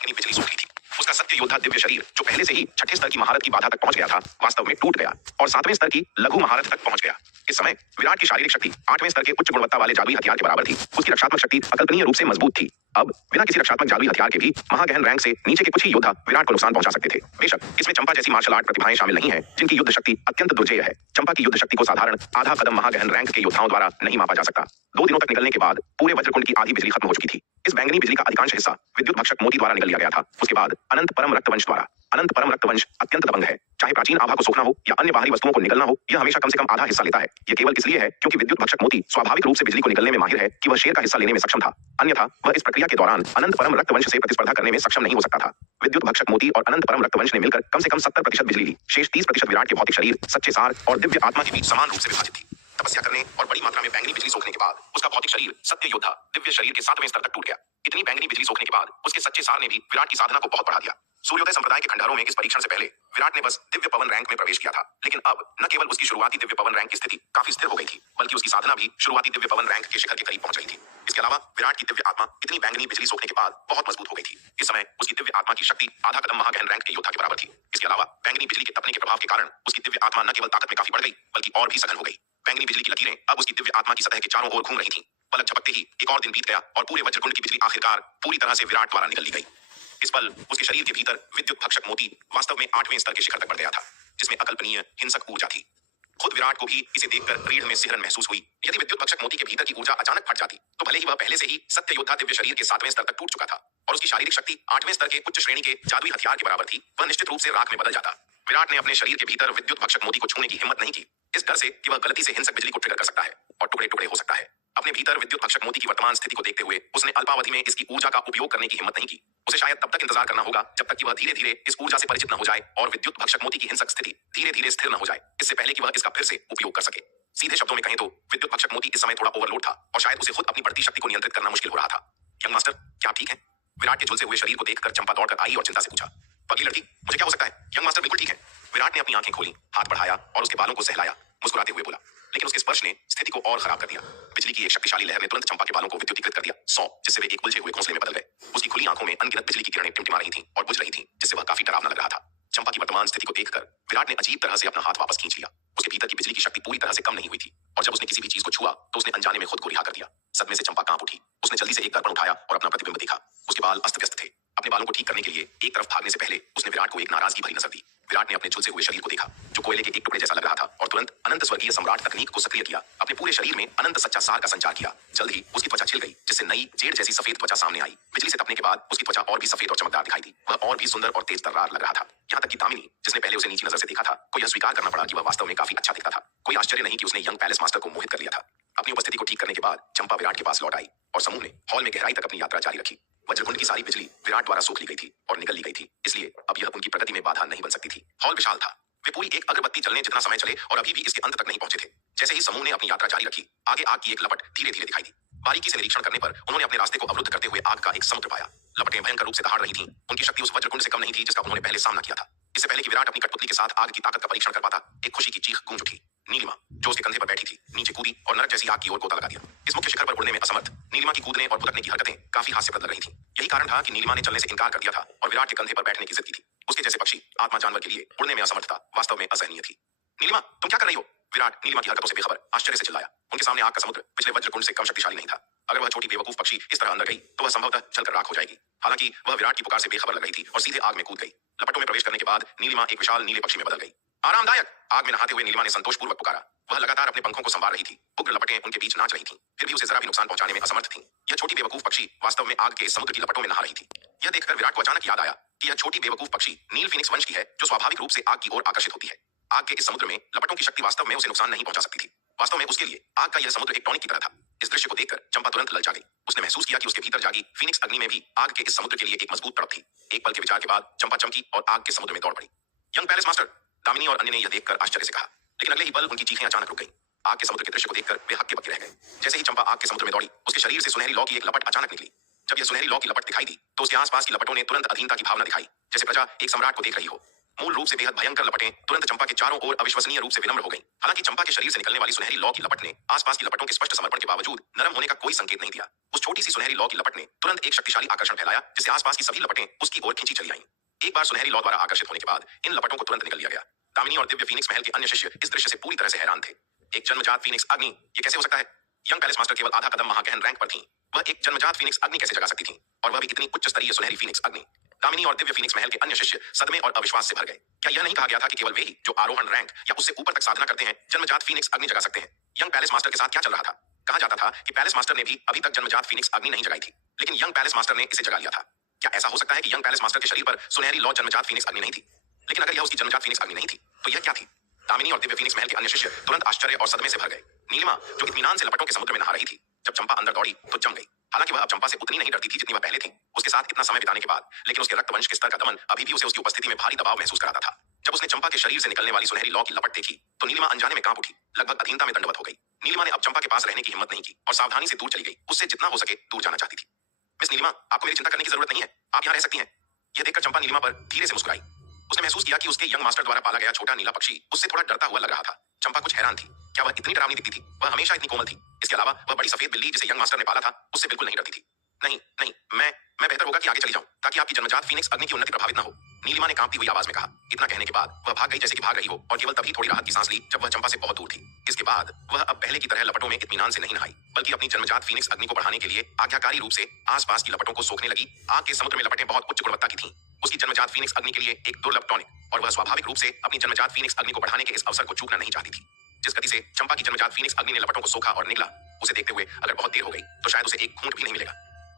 बिजली सूख ली थी। उसका सत्य योद्धा दिव्य शरीर जो पहले से ही 6ठे स्तर की महारत की बाधा तक पहुंच गया था, वास्तव में टूट गया और 7वें स्तर की लघु महारत तक पहुंच गया। इस समय विराट की शारीरिक शक्ति 8वें स्तर के उच्च गुणवत्ता वाले जादुई हथियार के बराबर थी। उसकी रक्षात्मक शक्ति अकल्पनीय रूप से मजबूत थी। अब बिना किसी रक्षात्मक जादुई हथियार के भी महागहन रैंक से नीचे के कुछ ही योद्धा विराट को नुकसान पहुंचा सकते थे। बेशक इसमें चंपा जैसी मार्शल आर्ट प्रतिभाएं शामिल नहीं है जिनकी युद्ध शक्ति अत्यंत दुर्जेय है। चंपा की युद्ध शक्ति को साधारण आधा कदम महागहन रैंक के योद्धाओं द्वारा नहीं मापा जा सकता। 2 दिनों तक निकलने के बाद पूरे वज्रकुंड की आधी बिजली खत्म हो चुकी थी। इस बैंगनी बिजली का अधिकांश हिस्सा विद्युत भक्षक मोती द्वारा निकल लिया गया था। उसके बाद अनंत परम रक्तवंश द्वारा। अनंत परम रक्तवंश अत्यंत दबंग है। चाहे प्राचीन आभा को सोखना हो या अन्य बाहरी वस्तुओं को निगलना हो, यह हमेशा कम से कम आधा हिस्सा लेता है। यह केवल इसलिए है क्योंकि विद्युत भक्षक मोती स्वाभाविक रूप से बिजली को निगलने में माहिर है कि वह शेर का हिस्सा लेने में सक्षम था, अन्यथा वह इस प्रक्रिया के दौरान अनंत परम रक्तवंश से प्रतिस्पर्धा करने में सक्षम नहीं हो सकता था। विद्युत भक्षक मोती और अनंत परम रक्तवंश ने मिलकर कम से कम 70% बिजली ली। शेष 30% विराट के भौतिक शरीर, सच्चे सार और दिव्य आत्मा के बीच समान रूप से विभाजित थी। तपस्या करने और बड़ी मात्रा में बैंगनी बिजली सोखने के बाद उसका भौतिक शरीर सत्य योद्धा दिव्य शरीर के 7वें स्तर तक टूट गया। इतनी बैंगनी बिजली सोखने के बाद उसके सच्चे सार ने भी विराट की साधना को बहुत बढ़ा दिया। सूर्योदय संप्रदाय के खंडहरों में इस परीक्षण से पहले विराट ने बस दिव्य पवन रैंक में प्रवेश किया था, लेकिन अब न केवल उसकी शुरुआती दिव्य पवन रैंक की स्थिति काफी स्थिर हो गई थी, बल्कि उसकी साधना भी शुरुआती दिव्य पवन रैंक के शिखर के करीब पहुंच रही थी। इसके अलावा विराट की दिव्य आत्मा इतनी बैंगनी बिजली सोखने के बाद बहुत मजबूत हो गई थी। इस समय उसकी दिव्य आत्मा की शक्ति आधा कदम महागहन रैंक के योद्धा के बराबर थी। इसके अलावा बैंगनी बिजली के तपने के प्रभाव के कारण उसकी दिव्य आत्मा न केवल ताकत में काफी बढ़ गई बल्कि और भी सघन हो गई। बैंगनी बिजली की लकीरें अब उसकी दिव्य आत्मा की सतह के चारों ओर घूम रही थीं। पलक झपकते ही एक और दिन बीत गया और पूरे वज्रकुंड की बिजली आखिरकार पूरी तरह से विराट द्वारा निकल ली गई। इस पल उसके शरीर के भीतर विद्युत भक्षक मोती वास्तव में 8वें स्तर के शिखर तक बढ़ गया था, जिसमें अकल्पनीय हिंसक ऊर्जा थी। खुद विराट को भी इसे देखकर रीढ़ में सिहरन महसूस हुई। यदि विद्युत भक्षक मोती के भीतर की ऊर्जा अचानक फट जाती तो भले ही वह पहले से ही सत्य योद्धा दिव्य शरीर के 7वें स्तर तक टूट चुका था और उसकी शारीरिक शक्ति 8वें स्तर के उच्च श्रेणी के जादुई हथियार के बराबर थी, वह निश्चित रूप से राख में बदल जाता। विराट ने अपने शरीर के भीतर विद्युत भक्षक मोती को छूने की हिम्मत नहीं की, इस डर से कि वह गलती से हिंसक बिजली को ट्रिगर कर सकता है और टुकड़े टुकड़े हो सकता है। अपने भीतर विद्युत भक्षक मोती की वर्तमान स्थिति को देखते हुए उसने अल्पावधि में इसकी ऊर्जा का उपयोग करने की हिम्मत नहीं की। उसे शायद तब तक इंतजार करना होगा जब तक कि वह धीरे धीरे इस ऊर्जा से परिचित न हो जाए और विद्युत भक्षक मोती की हिंसक स्थिति धीरे धीरे स्थिर न हो जाए, इससे पहले कि वह इसका फिर से उपयोग कर सके। सीधे शब्दों में कहें तो विद्युत भक्षक मोती इस समय थोड़ा ओवरलोड था और शायद उसे खुद अपनी बढ़ती शक्ति को नियंत्रित करना मुश्किल हो रहा था। यंग मास्टर, क्या आप ठीक हैं? विराट के झुलसे हुए शरीर को देखकर चंपा दौड़कर आई और चिंता से पूछा, पगली लड़की, मुझे क्या हो सकता है? यंग मास्टर बिल्कुल ठीक है। विराट ने अपनी आंखें खोली, हाथ बढ़ाया और उसके बालों को सहलाया, मुस्कुराते हुए बोला, लेकिन उसके स्पर्श ने स्थिति को और खराब कर दिया। बिजली की एक शक्तिशाली लहर ने तुरंत चंपा के बालों को विद्युतीकृत कर दिया, 100, जिससे वे एक उलझे हुए घोंसले में बदल गए। उसकी खुली आंखों में अनगिनत बिजली की किरणें टिमटिमा रही थीं और बुझ रही थीं, जिससे वह काफी डरावना लग रहा था। चंपा की वर्तमान स्थिति को देखकर विराट ने अजीब तरह से अपना हाथ वापस खींच लिया। उसके भीतर की बिजली की शक्ति पूरी तरह से कम नहीं हुई थी और जब उसने किसी भी चीज को छुआ तो उसने अनजाने में खुद को रिहा कर दिया। सदमे से चंपा कांप उठी। उसने जल्दी से एक दर्पण उठाया और अपना प्रतिबिंब देखा। उसके बाल अस्त व्यस्त थे। अपने बालों को ठीक करने के लिए एक तरफ भागने से पहले उसने विराट को एक नाराजगी भरी नजर दी। विराट ने अपने झुलसे हुए शरीर को देखा जो कोयले के एक टुकड़े जैसा लग रहा था और तुरंत अनंत स्वर्गीय सम्राट तकनीक को सक्रिय किया। अपने पूरे शरीर में अनंत सच्चा सार का संचार किया। जल्द ही उसकी त्वचा छिल गई, जिससे नई जेड जैसी सफेद त्वचा सामने आई। बिजली से तपने के बाद उसकी त्वचा और भी सफेद और चमकदार दिखाई दी। वह और भी सुंदर और तेज तर्रार लग रहा था। यहाँ तक कि दामिनी, जिसने पहले उसे नीची नजर से देखा था, को यह स्वीकार करना पड़ा कि वह वास्तव में काफी अच्छा दिखता था। कोई आश्चर्य नहीं कि उसने यंग पैलेस मास्टर को मोहित कर लिया था। अपनी उपस्थिति को ठीक करने के बाद चंपा विराट के पास लौट आई और समूह ने हॉल में गहराई तक अपनी यात्रा जारी रखी। वज्रकुंड की सारी बिजली विराट द्वारा सोख ली गई थी और निगल ली गई थी, इसलिए अब यह उनकी प्रगति में बाधा नहीं बन सकती थी। हॉल विशाल था। वे पूरी एक अगरबत्ती जलने जितना समय चले और अभी भी इसके अंत तक नहीं पहुंचे थे। जैसे ही समूह ने अपनी यात्रा जारी रखी, आगे आग की एक लपट धीरे धीरे दिखाई दी। बारीकी से निरीक्षण करने पर उन्होंने अपने रास्ते को अवरुद्ध करते हुए आग का एक समुद्र पाया। लपटें भयंकर रूप से दहाड़ रही थीं। उनकी शक्ति उस वज्रकुंड से कम नहीं थी जिसका उन्होंने पहले सामना किया था। इससे पहले कि विराट अपनी कठपुतली के साथ आग की ताकत का परीक्षण कर पाता, एक खुशी की चीख गूंज उठी। नीलिमा, जो उसके कंधे पर बैठी थी, नीचे कूदी और नरक जैसी आग की ओर गोता लगा दिया। इस मुख्य शिखर पर उड़ने में असमर्थ नीलिमा की कूदने और भुलकने की हरकतें काफी हास्यप्रद लग रही थीं। यही कारण था कि नीलिमा ने चलने से इनकार कर दिया था और विराट के कंधे पर बैठने की जिद की थी। उसके जैसे पक्षी आत्मा जानवर के लिए उड़ने में असमर्थता वास्तव में असहनीय थी। नीलिमा, तुम क्या कर रही हो? विराट नीलिमा की हरकतों से बेखबर आश्चर्य से चिल्लाया। उनके सामने आग का समुद्र पिछले वज्रकुंड से कम शक्तिशाली नहीं था। अगर वह छोटी बेवकूफ पक्षी इस तरह अंदर गई तो वह संभवतः जलकर राख हो जाएगी। हालांकि वह विराट की पुकार से बेखबर लग रही थी और सीधे आग में कूद गई। लपटों में प्रवेश करने के बाद नीलिमा एक विशाल नीले पक्षी में बदल गई। आरामदायक! आग में नहाते हुए नीलिमा ने संतोषपूर्वक पुकारा। वह लगातार अपने पंखों को संभाल रही थी। उग्र लपटें उनके बीच नाच रही थीं, फिर भी उसे जरा भी नुकसान पहुंचाने में असमर्थ थीं। यह छोटी बेवकूफ पक्षी वास्तव में आग के समुद्र की लपटों में नहा रही थी। यह देखकर विराट को अचानक याद आया कि यह छोटी बेवकूफ पक्षी नील फीनिक्स वंश की है जो स्वाभाविक रूप से आग की ओर आकर्षित होती है। आग के इस समुद्र में लपटों की शक्ति वास्तव में उसे नुकसान नहीं पहुंचा सकती थी। वास्तव में उसके लिए आग का यह समुद्र एक टॉनिक की तरह था। इस दृश्य को देखकर चंपा तुरंत ललचा गई। उसने महसूस किया कि उसके भीतर जागी फीनिक्स अग्नि में भी आग के इस समुद्र के लिए एक मजबूत तड़प थी। एक पल के विचार के बाद चंपा चमकी और आग के समुद्र में दौड़ पड़ी। यंग पैलेस मास्टर, दामिनी और अन्य ने यह देखकर आश्चर्य से कहा, लेकिन अगले ही पल उनकी चीखें अचानक रुक गईं। आग के समुद्र के दृश्य को देखकर वे हक्के बक्के रह गए। जैसे ही चंपा आग के समुद्र में दौड़ी, उसके शरीर से सुनहरी लौ की एक लपट अचानक निकली। जब यह सुनहरी लौ की लपट दिखाई दी तो उसके आसपास की लपटों ने तुरंत अधीनता की भावना दिखाई, जैसे प्रजा एक सम्राट को देख रही हो। मूल रूप से बेहद भयंकर लपटें तुरंत चंपा के चारों ओर अविश्वसनीय रूप से विनम्र हो गईं। हालांकि चंपा के शरीर से निकलने वाली सुनहरी लौ की लपट ने आसपास की लपटों के स्पष्ट समर्पण के बावजूद नरम होने का कोई संकेत नहीं दिया। उस छोटी सी सुनहरी लौ की लपट ने तुरंत एक शक्तिशाली आकर्षण फैलाया, जिससे आसपास की सभी लपटें उसकी ओर खींची चली आईं। एक बार सुनहरी लौ द्वारा आकर्षित होने के बाद इन लपटों को तुरंत निकल लिया गया। दामिनी और दिव्य फीनिक्स महल के अन्य शिष्य इस दृश्य से पूरी तरह से हैरान थे। एक जन्मजात फीनिक्स अग्नि, ये कैसे हो सकता है? यंग पैलेस मास्टर केवल आधा कदम महागहन रैंक पर थीं। वह एक जन्मजात फीनिक्स अग्नि कैसे जगा सकती थीं? और वह भी इतनी उच्च स्तरीय सुनहरी फीनिक्स अग्नि। दामिनी और दिव्य फीनिक्स महल के अन्य शिष्य सदमे और अविश्वास से भर गए। क्या यह नहीं कहा गया था कि केवल वे ही जो आरोहण रैंक या उससे ऊपर तक साधना करते हैं जन्मजात फीनिक्स अग्नि जगा सकते हैं? यंग पैलेस मास्टर के साथ क्या चल रहा था? कहा जाता था कि पैलेस मास्टर ने भी अभी तक जन्मजात फीनिक्स अग्नि नहीं जगाई थी, लेकिन यंग पैलेस मास्टर ने इसे जगा लिया था। क्या ऐसा हो सकता है कि यंग पैलेस मास्टर के शरीर पर सुनहरी लौ जन्मजात फीनिक्स अग्नि नहीं थी? लेकिन अगर यह उसकी जन्मजात फीनिक्स अग्नि नहीं थी तो यह क्या थी? दामिनी और दिव्य फीनिक्स महल के अन्य शिष्य तुरंत आश्चर्य और सदमे से भर गए। नीलिमा, जो इत्मीनान से लपटों के समुद्र में नहा रही थी, जब चंपा अंदर दौड़ी तो जम गई। हालांकि वह अब चंपा से उतनी नहीं डरती थी जितनी वह पहले थी, उसके साथ इतना समय बिताने के बाद, लेकिन उसके रक्तवंश के स्तर का दमन अभी भी उसे उसकी उपस्थिति में भारी दबाव महसूस कराता था। जब उसने चंपा के शरीर से निकलने वाली सुनहरी लौ की लपट देखी तो नीलिमा अनजाने में कांप उठी, लगभग अधीनता में दंडवत हो गई। नीलिमा ने अब चंपा के पास रहने की हिम्मत नहीं की और सावधानी से दूर चली गई। उससे जितना हो सके दूर जाना चाहती थी। मिस नीलिमा, आपको मेरी चिंता करने की जरूरत नहीं है, आप यहाँ रह सकती हैं। यह देखकर चंपा नीलिमा पर धीरे से मुस्कुराई। उसने महसूस किया कि उसके यंग मास्टर द्वारा पाला गया छोटा नीला पक्षी उससे थोड़ा डरता हुआ लग रहा था। चंपा कुछ हैरान थी। क्या वह इतनी डरावनी दिखती थी? वह हमेशा इतनी कोमल थी। इसके अलावा वह बड़ी सफेद बिल्ली जिसे यंग मास्टर ने पाला था उससे बिल्कुल नहीं डरती थी। नहीं नहीं, मैं बेहतर होगा कि आगे चली जाऊं ताकि आपकी जन्मजात फीनिक्स अग्नि की उन्नति प्रभावित न हो, नीलिमा ने कांपती हुई आवाज में कहा। इतना कहने के बाद वह भाग गई जैसे कि भाग रही हो, और केवल तभी थोड़ी राहत की सांस ली जब वह चंपा से बहुत दूर थी। इसके बाद वह अब पहले की तरह लपटों में इत्मीनान से नहीं नहाई, बल्कि अपनी जन्मजात फीनिक्स अग्नि को बढ़ाने के लिए आज्ञाकारी रूप से आसपास की लपटों को सोखने लगी। आग के समुद्र में लपटें बहुत उच्च गुणवत्ता की थीं। उसकी जन्मजात फीनिक्स अग्नि के लिए एक दुर्लभ टॉनिक, और वह स्वाभाविक रूप से अपनी जन्मजात फीनिक्स अग्नि को बढ़ाने के इस अवसर को चूकना नहीं चाहती थी। जिस गति से चंपा की जन्मजात फीनिक्स अग्नि ने लपटों को सोखा और निगला, उसे देखते हुए अगर बहुत देर हो गई तो शायद उसे एक घूंट भी नहीं मिलेगा।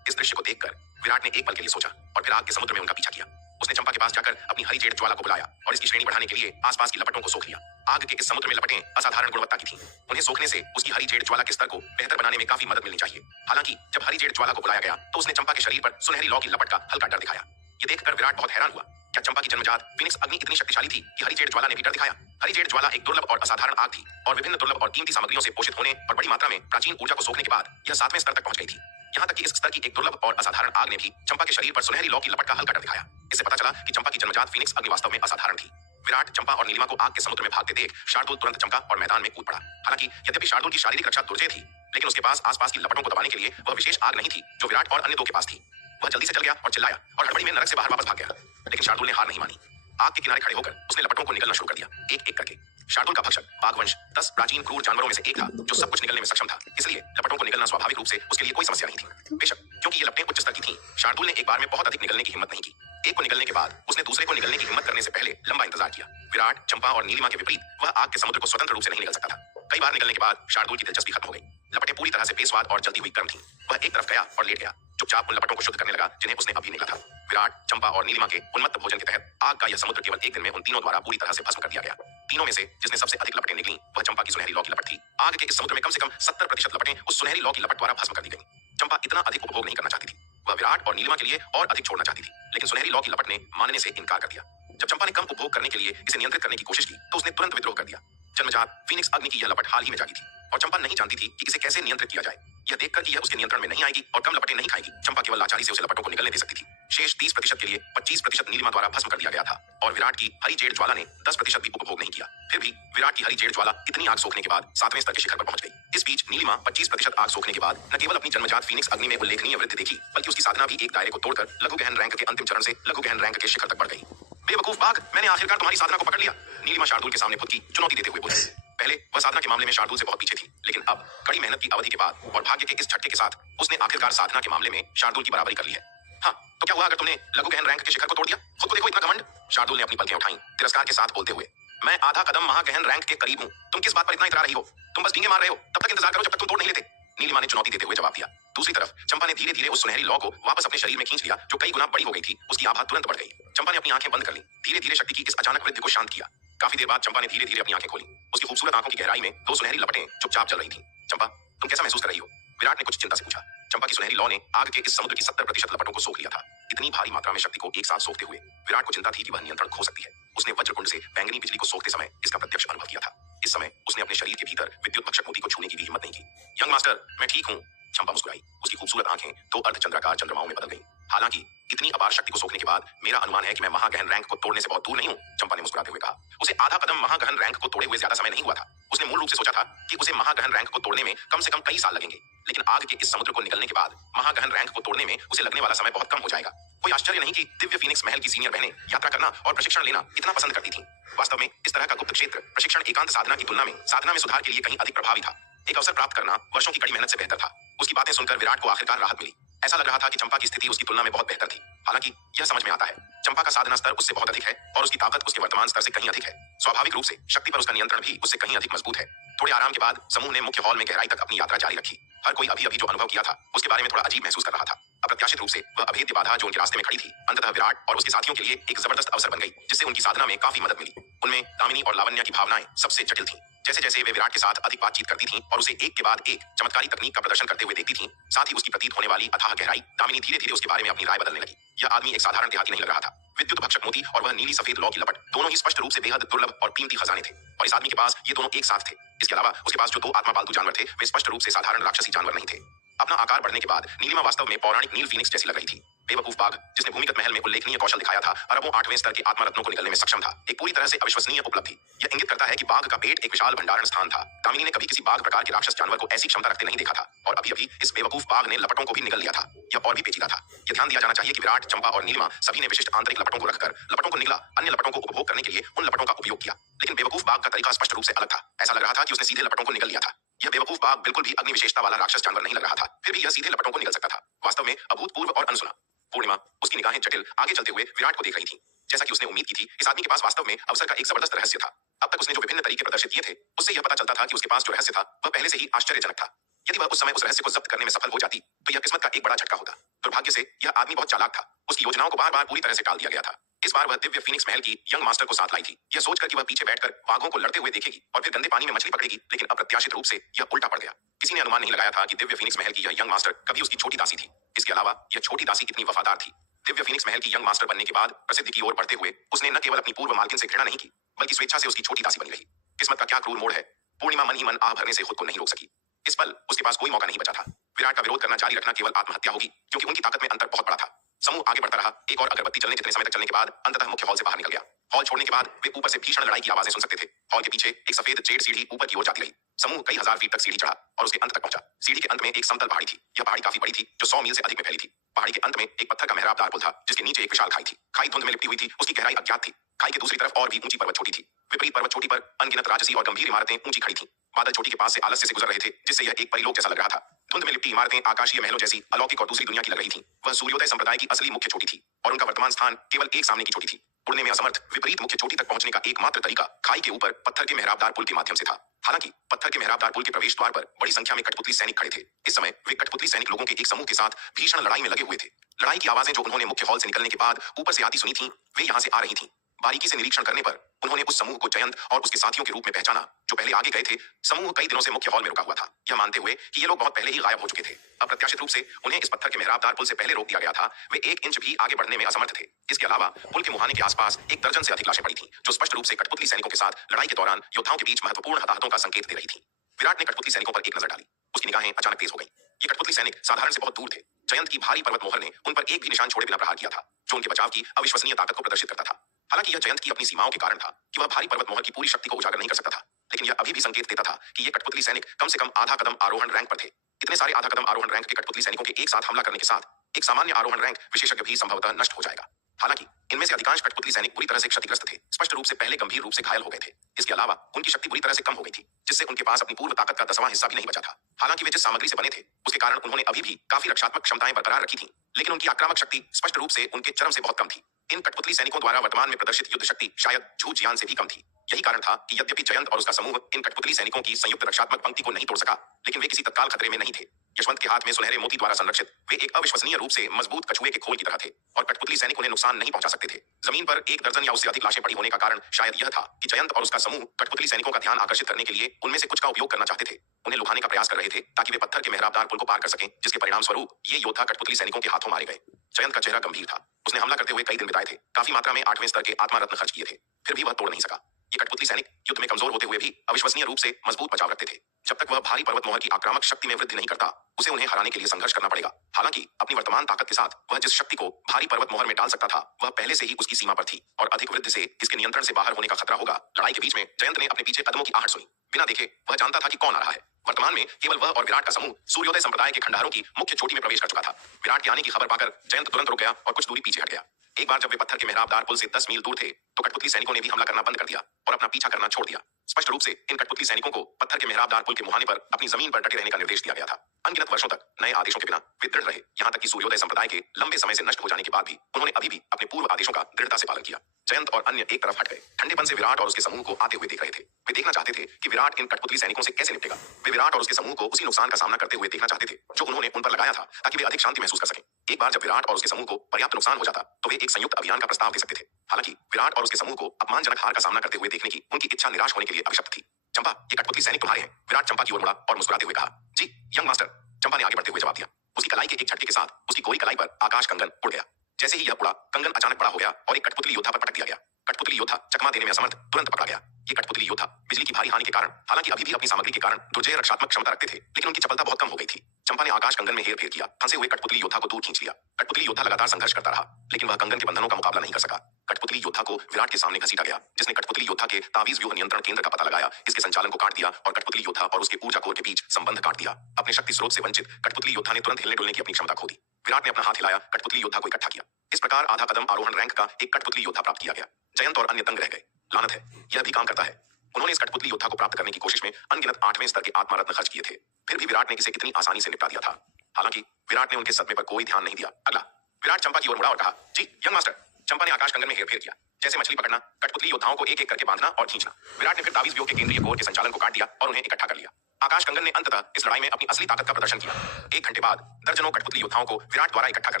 इस दृश्य को देखकर विराट ने एक पल के लिए सोचा और फिर आग के समुद्र में उनका पीछा किया। उसने चंपा के पास जाकर अपनी हरी जेड ज्वाला को बुलाया और इसकी श्रेणी बढ़ाने के लिए आसपास की लपटों को सोख लिया। आग के इस समुद्र में लपटें असाधारण गुणवत्ता की थीं। उन्हें सोखने से उसकी हरी जेड ज्वाला के स्तर को बेहतर बनाने में काफी मदद मिलनी चाहिए। हालांकि जब हरी जेड ज्वाला को बुलाया गया तो उसने चंपा के शरीर पर सुनहरी लौ की लपट का हल्का डर दिखाया। ये देखकर विराट बहुत हैरान हुआ। क्या चंपा की जन्मजात फीनिक्स अग्नि इतनी शक्तिशाली थी कि हरी जेड ज्वाला ने भी डर दिखाया? हरी जेड ज्वाला एक दुर्लभ और असाधारण आग थी और विभिन्न दुर्लभ और कीमती सामग्रियों से पोषित होने और बड़ी मात्रा में प्राचीन ऊर्जा को सोखने के बाद यह 7वें स्तर तक पहुंच गई थी। यहाँ तक कि इस स्तर की एक दुर्लभ और असाधारण आग ने भी चंपा के शरीर पर सुनहरी लौ की लपट का हल्का डर दिखाया। इससे पता चला कि चंपा की जन्मजात फीनिक्स अग्नि वास्तव में असाधारण थी। विराट, चंपा और नीलिमा को आग के समुद्र में भागते देख शार्दुल तुरंत चमका और मैदान में कूद पड़ा। हालांकि यद्यपि शार्दुल की शारीरिक रक्षा दुर्जय थी, लेकिन उसके पास आसपास की लपटों को दबाने के लिए वह विशेष आग नहीं थी जो विराट और अन्य दो के पास थी। वह जल्दी से चल गया और चिल्लाया और हड़बड़ी में नरक से बाहर वापस भाग गया। लेकिन शार्दुल ने हार नहीं मानी। आग के किनारे खड़े होकर उसने लपटों को निगलना शुरू कर दिया, एक एक करके। शार्दुल का भक्षक बाघवंश 10 प्राचीन क्रूर जानवरों में से एक था जो सब कुछ निगलने में सक्षम था, इसलिए लपटों को निगलना स्वाभाविक रूप से उसके लिए कोई समस्या नहीं थी। बेशक क्योंकि ये लपटें उच्च स्तर की थीं, शार्दुल ने एक बार में बहुत अधिक निगलने की हिम्मत नहीं की। एक को निगलने के बाद उसने दूसरे को निगलने की हिम्मत करने से पहले लंबा इंतजार किया। विराट, चंपा और नीलिमा के विपरीत वह आग के समुद्र को स्वतंत्र रूप से नहीं निगल सकता था। कई बार निगलने के बाद शार्दुल की दिलचस्पी खत्म हो गई। लपटें पूरी तरह से बेस्वाद और जलती हुई गर्म थीं। वह एक तरफ गया और लेट गया, चुपचाप उन लपटों को शुद्ध करने लगा जिन्हें उसने अभी निगला था। विराट, चंपा और नीलिमा के उन्मत्त भोजन के तहत आग का यह समुद्र केवल एक दिन में उन तीनों द्वारा पूरी तरह से भस्म कर दिया गया। तीनों में से जिसने सबसे अधिक लपटें निगली वह चंपा की सुनहरी लौ की लपट थी। आग के इस समुद्र में कम से कम 70% लपटें उस सुनहरी लौ की लपट द्वारा भस्म कर दी गई। चंपा इतना अधिक उपभोग नहीं करना चाहती थी। वह विराट और नीलिमा के लिए और अधिक छोड़ना चाहती थी, लेकिन सुनहरी लौ की लपट ने मानने से इनकार कर दिया। जब चंपा ने कम उपभोग करने के लिए इसे नियंत्रित करने की कोशिश की तो उसने तुरंत विद्रोह कर दिया। जन्मजात फीनिक्स अग्नि की यह लपट हाल ही में जागी थी और चंपा नहीं जानती थी कि इसे कैसे नियंत्रित किया जाए। यह देखकर कि यह उसके नियंत्रण में नहीं आएगी और कम लपटें नहीं खाएगी, चंपा केवल लाचारी से उसे लपटों को निगलने दे सकती थी। शेष 30% के लिए 25% नीलिमा द्वारा भस्म कर दिया गया था और विराट की हरी जेड ज्वाला ने 10% भी उपभोग नहीं किया। फिर भी विराट की हरी जेड ज्वाला इतनी आग सोखने के बाद 7वें स्तर के शिखर पर पहुंच गई। इस बीच नीलिमा 25% आग सोखने के बाद न केवल अपनी जन्मजात फीनिक्स अग्नि में उल्लेखनीय वृद्धि देखी, बल्कि उसकी साधना भी एक दायरे को तोड़कर लघु गहन रैंक के अंतिम चरण से लघु गहन रैंक के शिखर तक बढ़ गई। बेवकूफ बाघ, मैंने आखिरकार तुम्हारी साधना को पकड़ लिया, नीलिमा शार्दुल के सामने खुद की चुनौती देते हुए बोली। पहले वह साधना के मामले में शार्दुल से बहुत पीछे थी, लेकिन अब कड़ी मेहनत की अवधि के बाद और भाग्य के इस झटके के साथ उसने आखिरकार साधना के मामले में शार्दुल की बराबरी कर ली है। हाँ, तो क्या हुआ अगर तुमने लघु गहन रैंक के शिखर को तोड़ दिया? खुद को देखो इतना घमंड। शार्दुल ने अपनी पलकें उठाई तिरस्कार के साथ बोलते हुए। मैं आधा कदम महागहन रैंक के करीब हूँ, तुम किस बात पर इतना इतरा रही हो? तुम बस डींगे मार रहे हो, तब तक इंतजार करो जब तक तुम तोड़ नहीं लेते। नीलिमा ने चुनौती देते हुए जवाब दिया। दूसरी तरफ चंपा ने धीरे धीरे उस सुनहरी लौ को वापस अपने शरीर में खींच लिया जो कई गुना बड़ी हो गई थी। उसकी आभा तुरंत बढ़ गई। चंपा ने अपनी आंखें बंद कर ली, धीरे धीरे शक्ति की इस अचानक वृद्धि को शांत किया। काफी देर बाद चंपा ने धीरे धीरे अपनी आंखें खोली। उसकी खूबसूरत आंखों की गहराई में दो सुनहरी लपटें चुपचाप चल रही थी। चंपा, तुम कैसा महसूस कर रही हो? विराट ने कुछ चिंता से पूछा। चंपा की सुनहरी लौ ने आग के इस समुद्र की 70% लपटों को सोख लिया था। इतनी भारी मात्रा में शक्ति को एक साथ सोखते हुए विराट को चिंता थी कि वह नियंत्रण खो सकती है। उसने वज्रकुंड से बैंगनी बिजली को सोखते समय इसका प्रत्यक्ष अनुभव किया था। इस समय उसने अपने शरीर के भीतर विद्युत भक्षक मोती को छूने की भी हिम्मत नहीं की। यंग मास्टर, मैं ठीक हूँ। चंपा मुस्कुराई। उसकी खूबसूरत आंखें दो अर्धचंद्राकार चंद्रमाओं में बदल गईं। हालांकि इतनी अपार शक्ति को सोखने के बाद मेरा अनुमान है कि मैं महागहन रैंक को तोड़ने से बहुत दूर नहीं हूँ, चंपा ने मुस्कुराते हुए कहा। उसे आधा कदम महागहन रैंक को तोड़े हुए ज्यादा समय नहीं हुआ था। उसने मूल रूप से सोचा था कि उसे महागहन रैंक को तोड़ने में कम से कम कई साल लगेंगे, लेकिन आग के इस समुद्र को निकलने के बाद महागहन रैंक को तोड़ने में उसे लगने वाला समय बहुत कम हो जाएगा। कोई आश्चर्य नहीं कि दिव्य फीनिक्स महल की सीनियर बहनें यात्रा करना और प्रशिक्षण लेना इतना पसंद करती थीं। वास्तव में इस तरह का गुप्त क्षेत्र प्रशिक्षण एकांत साधना की तुलना में साधना में सुधार के लिए कहीं अधिक प्रभावी था। एक अवसर प्राप्त करना वर्षों की कड़ी मेहनत से बेहतर था। उसकी बातें सुनकर विराट को आखिरकार राहत मिली। ऐसा लग रहा था कि चंपा की स्थिति उसकी तुलना में बहुत बेहतर थी। हालांकि यह समझ में आता है, चंपा का साधना स्तर उससे बहुत अधिक है और उसकी ताकत उसके वर्तमान स्तर से कहीं अधिक है। स्वाभाविक रूप से शक्ति पर उसका नियंत्रण भी उससे कहीं अधिक मजबूत है। थोड़े आराम के बाद समूह ने मुख्य हॉल में गहराई तक अपनी यात्रा जारी रखी। हर कोई अभी अभी जो अनुभव किया था उसके बारे में थोड़ा अजीब महसूस कर रहा था। अप्रत्याशित रूप से वह अभेद्य बाधा जो उनके रास्ते में खड़ी थी अंततः विराट और उसके साथियों के लिए एक जबरदस्त अवसर बन गई, जिससे उनकी साधना में काफी मदद मिली। उनमें दामिनी और लावण्य की भावनाएं सबसे जटिल थीं। जैसे जैसे वे विराट के साथ अधिक बातचीत करती थीं और उसे एक के बाद एक चमत्कारी तकनीक का प्रदर्शन करते हुए देखती थीं, साथ ही उसकी प्रतीत होने वाली अथाह गहराई, दामिनी धीरे धीरे उसके बारे में अपनी राय बदलने लगी। यह आदमी एक साधारण देहाती नहीं लग रहा था। विद्युत भक्षक मोती और वह नीली सफेद लौ की लपट दोनों ही स्पष्ट रूप से बेहद दुर्लभ और कीमती खजाने थे, और इस आदमी के पास ये दोनों एक साथ थे। इसके अलावा उसके पास जो दो आत्मा पालतू जानवर थे वे स्पष्ट रूप से साधारण राक्षसी जानवर नहीं थे। अपना आकार बढ़ने के बाद नीलिमा वास्तव में पौराणिक नील फीनिक्स जैसी लग रही थी। बेवकूफ बाघ जिसने भूमिगत महल में उल्लेखनीय कौशल दिखाया था, अरबों 8वें स्तर के आत्मा रत्नों को निगलने में सक्षम था, एक पूरी तरह से अविश्वसनीय उपलब्धि। यह इंगित करता है कि बाघ का पेट एक विशाल भंडारण स्थान था। दामिनी ने कभी किसी बाघ प्रकार के राक्षस जानवर को ऐसी क्षमता रखते नहीं देखा था, और अभी अभी इस बेवकूफ बाघ ने लपटों को भी निगल लिया था। यह और भी पेचीदा था। यह ध्यान दिया जाना चाहिए कि विराट, चंपा और नीलिमा सभी ने विशिष्ट आंतरिक लपटों को रखकर लपटों को निगला, अन्य लपटों को उपभोग करने के लिए उन लपटों का उपयोग किया। लेकिन बेवकूफ बाघ का तरीका स्पष्ट रूप से अलग था। ऐसा लग रहा था कि उसने सीधे लपटों को निगल लिया था। यह बेवकूफ बाघ बिल्कुल भी अग्नि विशेषता वाला राक्षस जानवर नहीं लग रहा था, फिर भी यह सीधे लपटों को निगल सकता था। वास्तव में अभूतपूर्व और अनसुना। पूर्णिमा, उसकी निगाहें जटिल आगे चलते हुए विराट को देख रही थी। जैसा कि उसने उम्मीद की थी, इस आदमी के पास वास्तव में अवसर का एक जबरदस्त रहस्य था। अब तक उसने जो विभिन्न तरीके प्रदर्शित किए थे उससे यह पता चलता था कि उसके पास जो रहस्य था वह पहले से ही आश्चर्यजनक था। यदि वह उस समय उस रहस्य को जब्त करने में सफल हो जाती तो यह किस्मत का एक बड़ा झटका होता। दुर्भाग्य से यह आदमी बहुत चालाक था। उसकी योजनाओं को बार बार पूरी तरह से टाल दिया गया था। इस बार वह दिव्य फीनिक्स महल की यंग मास्टर को साथ लाई थी, यह सोचकर कि वह पीछे बैठकर बाघों को लड़ते हुए देखेगी और फिर गंदे पानी में मछली पकड़ेगी, लेकिन अप्रत्याशित रूप से यह उल्टा पड़ गया। किसी ने अनुमान नहीं लगाया था कि दिव्य फीनिक्स महल की यह यंग मास्टर कभी उसकी छोटी दासी थी। इसके अलावा यह छोटी दासी कितनी वफादार थी। दिव्य फीनिक्स महल की यंग मास्टर बनने के बाद प्रसिद्धि की ओर बढ़ते हुए उसने न केवल अपनी पूर्व मालकिन से घृणा नहीं की, बल्कि स्वेच्छा से उसकी छोटी दासी बनी रही। किस्मत का क्या क्रूर मोड़ है। पूर्णिमा मन ही मन आह भरने से खुद को नहीं रोक सकी। इस पल उसके पास कोई मौका नहीं बचा था। विराट का विरोध करना जारी रखना केवल आत्महत्या होगी, क्योंकि उनकी ताकत में अंतर बहुत बड़ा था। समूह आगे बढ़ता रहा। एक और अगरबत्ती जलने जितने समय तक चलने के बाद अंततः मुख्य हॉल से बाहर निकल गया। हॉल छोड़ने के बाद वे ऊपर से भीषण लड़ाई की आवाजें सुन सकते थे। हॉल के पीछे एक सफेद जेड सीढ़ी ऊपर की ओर जाती रही। समूह कई हजार फीट तक सीढ़ी चढ़ा और उसके अंत तक पहुंचा। सीढ़ी के अंत में एक समतल पहाड़ी थी। यह पहाड़ी काफी बड़ी थी, जो 100 मील से अधिक में फैली थी। पहाड़ी के अंत में एक पत्थर का मेहराबदार पुल था, जिसके नीचे एक विशाल खाई थी। खाई धुंध में लिपटी हुई थी, उसकी गहराई अज्ञात थी। खाई के दूसरी तरफ और भी ऊंची पर्वत छोटी थी। विपरीत पर्वत छोटी पर अनगिनत राजसी और गंभीर इमारतें ऊंची खड़ी थीं। बादल छोटी के पास से आलस्य से गुजर रहे थे, जिससे यह एक परिलोक जैसा लग रहा था। धुंध में लिपटी इमारतें आकाशीय महलों जैसी अलौकिक और दूसरी दुनिया की लग रही थीं। वह सूर्योदय संप्रदाय की असली मुख्य चोटी थी और उनका वर्तमान स्थान केवल एक सामने की चोटी थी। उड़ने में असमर्थ विपरीत मुख्य चोटी तक पहुंचने का एकमात्र तरीका खाई के ऊपर पत्थर के मेहराबदार पुल के माध्यम से था। हालांकि पत्थर के मेहराबदार पुल के प्रवेश द्वार पर बड़ी संख्या में कठपुतली सैनिक खड़े थे। इस समय वे कठपुतली सैनिक लोगों के एक समूह के साथ भीषण लड़ाई में लगे हुए थे। लड़ाई की आवाजें जो उन्होंने मुख्य हॉल से निकलने के बाद ऊपर से आती सुनी थी, वे यहाँ से आ रही थी। बारीकी से निरीक्षण करने पर उन्होंने उस समूह को जयंत और उसके साथियों के रूप में पहचाना, जो पहले आगे गए थे। समूह कई दिनों से मुख्य हॉल में रुका हुआ था, यह मानते हुए कि ये लोग बहुत पहले ही गायब हो चुके थे। अप्रत्याशित रूप से उन्हें इस पत्थर के मेहराबदार पुल से पहले रोक दिया गया था। वे 1 इंच भी आगे बढ़ने में असमर्थ थे। इसके अलावा पुल के मुहाने के आसपास 1 दर्जन से अधिक लाशें पड़ी थीं, जो स्पष्ट रूप से कठपुतली सैनिकों के साथ लड़ाई के दौरान योद्धाओं के बीच महत्वपूर्ण हताहतों का संकेत दे रही थी। विराट ने कठपुतली सैनिकों पर एक नजर डाली। उसकी निगाहें अचानक तेज हो गईं। ये कठपुतली सैनिक साधारण से बहुत दूर थे। जयंत की भारी पर्वत मोहर ने उन पर एक भी निशान छोड़े बिना प्रहार किया था, जो उनके बचाव की अविश्वसनीय ताकत को प्रदर्शित करता था। हालांकि यह जयंत की अपनी सीमाओं के कारण था कि वह भारी पर्वत मोहर की पूरी शक्ति को उजागर नहीं कर सकता था, लेकिन यह अभी भी संकेत देता था कि ये कठपुतली सैनिक कम से कम आधा कदम आरोहण रैंक पर थे। इतने सारे आधा कदम आरोहण रैंक के कठपुतली सैनिकों के एक साथ हमला करने के साथ एक सामान्य आरोहण रैंक विशेषज्ञ भी संभवतः नष्ट हो जाएगा। हालांकि इनमें से अधिकांश कठपुतली सैनिक पूरी तरह से क्षतिग्रस्त थे, स्पष्ट रूप से पहले गंभीर रूप से घायल हो गए थे। इसके अलावा उनकी शक्ति पूरी तरह से कम हो गई थी, जिससे उनके पास अपनी पूर्व ताकत का 10वां हिस्सा भी नहीं बचा था। हालांकि वे जिस सामग्री से बने थे उसके कारण उन्होंने अभी भी काफी रक्षात्मक क्षमताएं बरकरार रखी थी, लेकिन उनकी आक्रामक शक्ति स्पष्ट रूप से उनके चरम से बहुत कम थी। इन कठपुतली सैनिकों द्वारा वर्तमान में प्रदर्शित युद्ध शक्ति शायद झूठ ज्ञान से भी कम थी। यही कारण था कि यद्यपि जयंत और उसका समूह इन कठपुतली सैनिकों की संयुक्त रक्षात्मक पंक्ति को नहीं तोड़ सका, लेकिन वे किसी तत्काल खतरे में नहीं थे। यशवंत के हाथ में सुनहरे मोती द्वारा संरक्षित वे एक अविश्वसनीय रूप से मजबूत कछुए के खोल की तरह थे और कठपुतली सैनिक उन्हें नुकसान नहीं पहुंचा सकते थे। जमीन पर एक दर्जन या उससे अधिक लाशें पड़ी होने का कारण शायद यह था कि जयंत और उसका समूह कठपुतली सैनिकों का ध्यान आकर्षित करने के लिए उनमें से कुछ का उपयोग करना चाहते थे, उन्हें लुभाने का प्रयास कर रहे थे ताकि वे पत्थर के मेहराबदार पुल को पार कर सकें, जिसके परिणाम स्वरूप ये योद्धा कठपुतली सैनिकों के हाथों मारे गए। जयंत का चेहरा गंभीर था। उसने हमला करते हुए कई दिन बिताए थे, काफी मात्रा में 8वें स्तर के आत्मा रत्न खर्च किए थे, फिर भी वह तोड़ नहीं सका। ये कठपुतली सैनिक युद्ध में कमजोर होते हुए भी अविश्वसनीय रूप से मजबूत बचाव रखते थे। जब तक वह भारी पर्वत मोहर की आक्रामक शक्ति में वृद्धि नहीं करता, उसे उन्हें हराने के लिए संघर्ष करना पड़ेगा। हालांकि अपनी वर्तमान ताकत के साथ वह जिस शक्ति को भारी पर्वत मोहर में डाल सकता था, वह पहले से ही उसकी सीमा पर थी और अधिक वृद्धि से इसके नियंत्रण से बाहर होने का खतरा होगा। लड़ाई के बीच में जयंत ने अपने पीछे कदमों की आहट सुनी। बिना देखे वह जानता था कि कौन आ रहा है। वर्तमान में केवल वह और विराट का समूह सूर्योदय संप्रदाय के खंडहरों की मुख्य चोटी में प्रवेश कर चुका था। विराट के आने की खबर पाकर जयंत तुरंत रुक गया और कुछ दूरी पीछे हट गया। एक बार जब वे पत्थर के मेहराबदार पुल से 10 मील दूर थे, तो कठपुतली सैनिकों ने भी हमला करना बंद कर दिया और अपना पीछा करना छोड़ दिया। स्पष्ट रूप से इन कठपुतली सैनिकों को पत्थर के मेहराबदार पुल के मुहाने पर अपनी जमीन पर डटे रहने का निर्देश दिया गया था। अनगिनत वर्षों तक नए आदेशों के बिना वे दृढ़ रहे, यहाँ तक कि सूर्योदय संप्रदाय के लंबे समय से नष्ट हो जाने के बाद भी उन्होंने अभी भी अपने पूर्व आदेशों का दृढ़ता से पालन किया। जयंत और अन्य एक तरफ हट गए, ठंडेपन से विराट और उसके समूह को आते हुए देख रहे थे। वे देखना चाहते थे कि विराट इन कठपुतली सैनिकों से कैसे निपटेगा। वे विराट और उसके समूह को उसी नुकसान का सामना करते हुए देखना चाहते थे जो उन्होंने उन पर लगाया था, ताकि वे अधिक शांति महसूस कर सकें। एक बार जब विराट और उसके समूह को पर्याप्त नुकसान हो जाता, तो वे एक संयुक्त अभियान का प्रस्ताव दे सकते थे। हालांकि विराट और उसके समूह को अपमानजनक हार का सामना करते हुए देखने की उनकी इच्छा निराश होने के लिए अभिशप्त थी। चंपा, ये कठपुतली सैनिक तुम्हारे हैं। विराट चंपा की ओर मुड़ा और मुस्कुराते हुए कहा, जी यंग मास्टर। चंपा ने आगे बढ़ते हुए जवाब दिया। उसकी कलाई के एक झटके के साथ उसकी गोरी कलाई पर आकाश कंगन उड़ गया। जैसे ही यह उड़ा, कंगन अचानक बड़ा हो गया और एक कठपुतली योद्धा पर पटक दिया गया। कठपुतली योद्धा चकमा देने में असमर्थ तुरंत पकड़ा गया। ये कठपुतली योद्धा बिजली की भारी हानि के कारण, हालांकि अभी भी अपनी सामग्री के कारण दुर्जय रक्षात्मक क्षमता रखते थे, लेकिन उनकी चपलता बहुत कम हो गई थी। चंपा ने आकाश कंगन में हेरफेर किया, फंसे हुए कठपुतली योद्धा को दूर खींच लिया। कठपुतली योद्धा लगातार संघर्ष करता रहा, लेकिन वह कंगन के बंधनों का मुकाबला नहीं कर सका। कठपुतली योद्धा को विराट के सामने घसीटा गया, जिसने कठपुतली योद्धा के तावीज व्यूह नियंत्रण केंद्र का पता लगाया, इसके संचालन को काट दिया और कठपुतली योद्धा और उसके ऊर्जा कोर के बीच संबंध काट दिया। अपने शक्ति स्रोत से वंचित कठपुतली योद्धा ने तुरंत हिलने डुलने की अपनी क्षमता खो दी। विराट ने अपना हाथ हिलाया, कठपुतली योद्धा को इकट्ठा किया। इस प्रकार आधा कदम आरोहण रैंक का एक कठपुतली योद्धा प्राप्त किया गया। जयंत और अन्य दंग रह गए। लानत है, यह भी काम करता है। उन्होंने इस कठपुतली योद्धा को प्राप्त करने की कोशिश में अनगिनत 8वें स्तर के आत्मा रत्न खर्च किए थे, फिर भी विराट ने इसे कितनी आसानी से निपटा दिया था। हालांकि विराट ने उनके सदमे पर कोई ध्यान नहीं दिया। अगला, विराट चंपा की ओर मुड़ा और कहा, जी यंग मास्टर। चंपा ने आकाश कंगन में हेरफेर किया, जैसे मछली पकड़ना, कठपुतली योद्धाओं को एक एक करके बांधना और खींचना। विराट ने फिर तावीज व्यूह के केंद्रीय कोर के संचालन को काट दिया और उन्हें इकट्ठा कर लिया। आकाश कंगन ने अंततः इस लड़ाई में अपनी असली ताकत का प्रदर्शन किया। 1 घंटे बाद दर्जनों कठपुतली योद्धाओं को विराट द्वारा इकट्ठा कर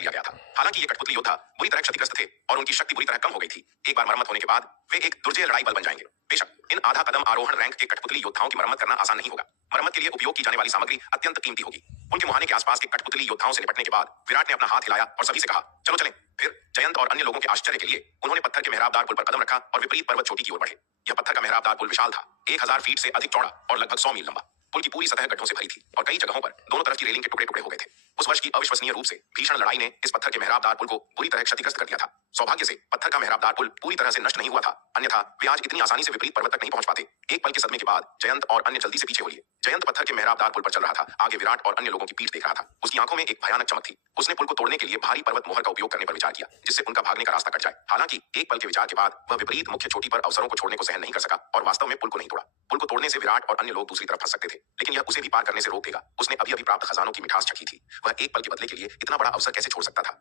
लिया गया था। हालांकि ये कठपुतली योद्धा बुरी तरह क्षतिग्रस्त थे और उनकी शक्ति बुरी तरह कम हो गई थी। एक बार मरम्मत होने के बाद वे एक दुर्जय लड़ाई बल बन जाएंगे। बेशक इन आधा कदम आरोहण रैंक के कठपुतली योद्धाओं की मरम्मत करना आसान नहीं होगा। मरम्मत के लिए उपयोग की जाने वाली सामग्री अत्यंत कीमती होगी। उनके मुहाने के आसपास के कठपुतली योद्धाओं से निपटने के बाद विराट ने अपना हाथ हिलाया और सभी से कहा, चलो चलें। फिर जयंत और अन्य लोगों के आश्चर्य के लिए उन्होंने पत्थर के मेहराबदार पुल पर कदम रखा और विपरीत पर्वत चोटी की ओर बढ़े। यह पत्थर का मेहराबदार पुल विशाल था, 1000 फीट से अधिक चौड़ा और लगभग 100 मील लंबा। पुल की पूरी सतह गड्ढों से भरी थी और कई जगहों पर दोनों तरफ की रेलिंग के टुकड़े टुकड़े हो गए थे। उस वर्ष की अविश्वसनीय रूप से भीषण लड़ाई ने इस पत्थर के मेहराबदार पुल को बुरी तरह क्षतिग्रस्त कर दिया था। सौभाग्य से पत्थर का मेहराबदार पुल पूरी तरह से नष्ट नहीं हुआ था, अन्यथा वे आज इतनी आसानी से विपरीत पर्वत तक नहीं पहुंच पाते। एक पल के सदमे के बाद जयंत और अन्य जल्दी से पीछे हो लिए। जयंत पत्थर के मेहराबदार पुल पर चल रहा था, आगे विराट और अन्य लोगों की पीठ देख रहा था। उसकी आंखों में एक भयानक चमक थी। उसने पुल को तोड़ने के लिए भारी पर्वत मोहर का उपयोग करने पर विचार किया, जिससे उनका भागने का रास्ता कट जाए। हालांकि एक पल के विचार के बाद वह विपरीत मुख्य चोटी पर अवसरों को छोड़ने को सहन नहीं कर सका और वास्तव में पुल को नहीं तोड़ा। पुल को तोड़ने से विराट और अन्य लोग दूसरी तरफ फंस सकते थे, लेकिन यह उसे भी पार करने से रोक देगा। उसने अभी अभी प्राप्त खजानों की मिठास चखी थी, वह एक पल के बदले के लिए इतना बड़ा अवसर कैसे छोड़ सकता था।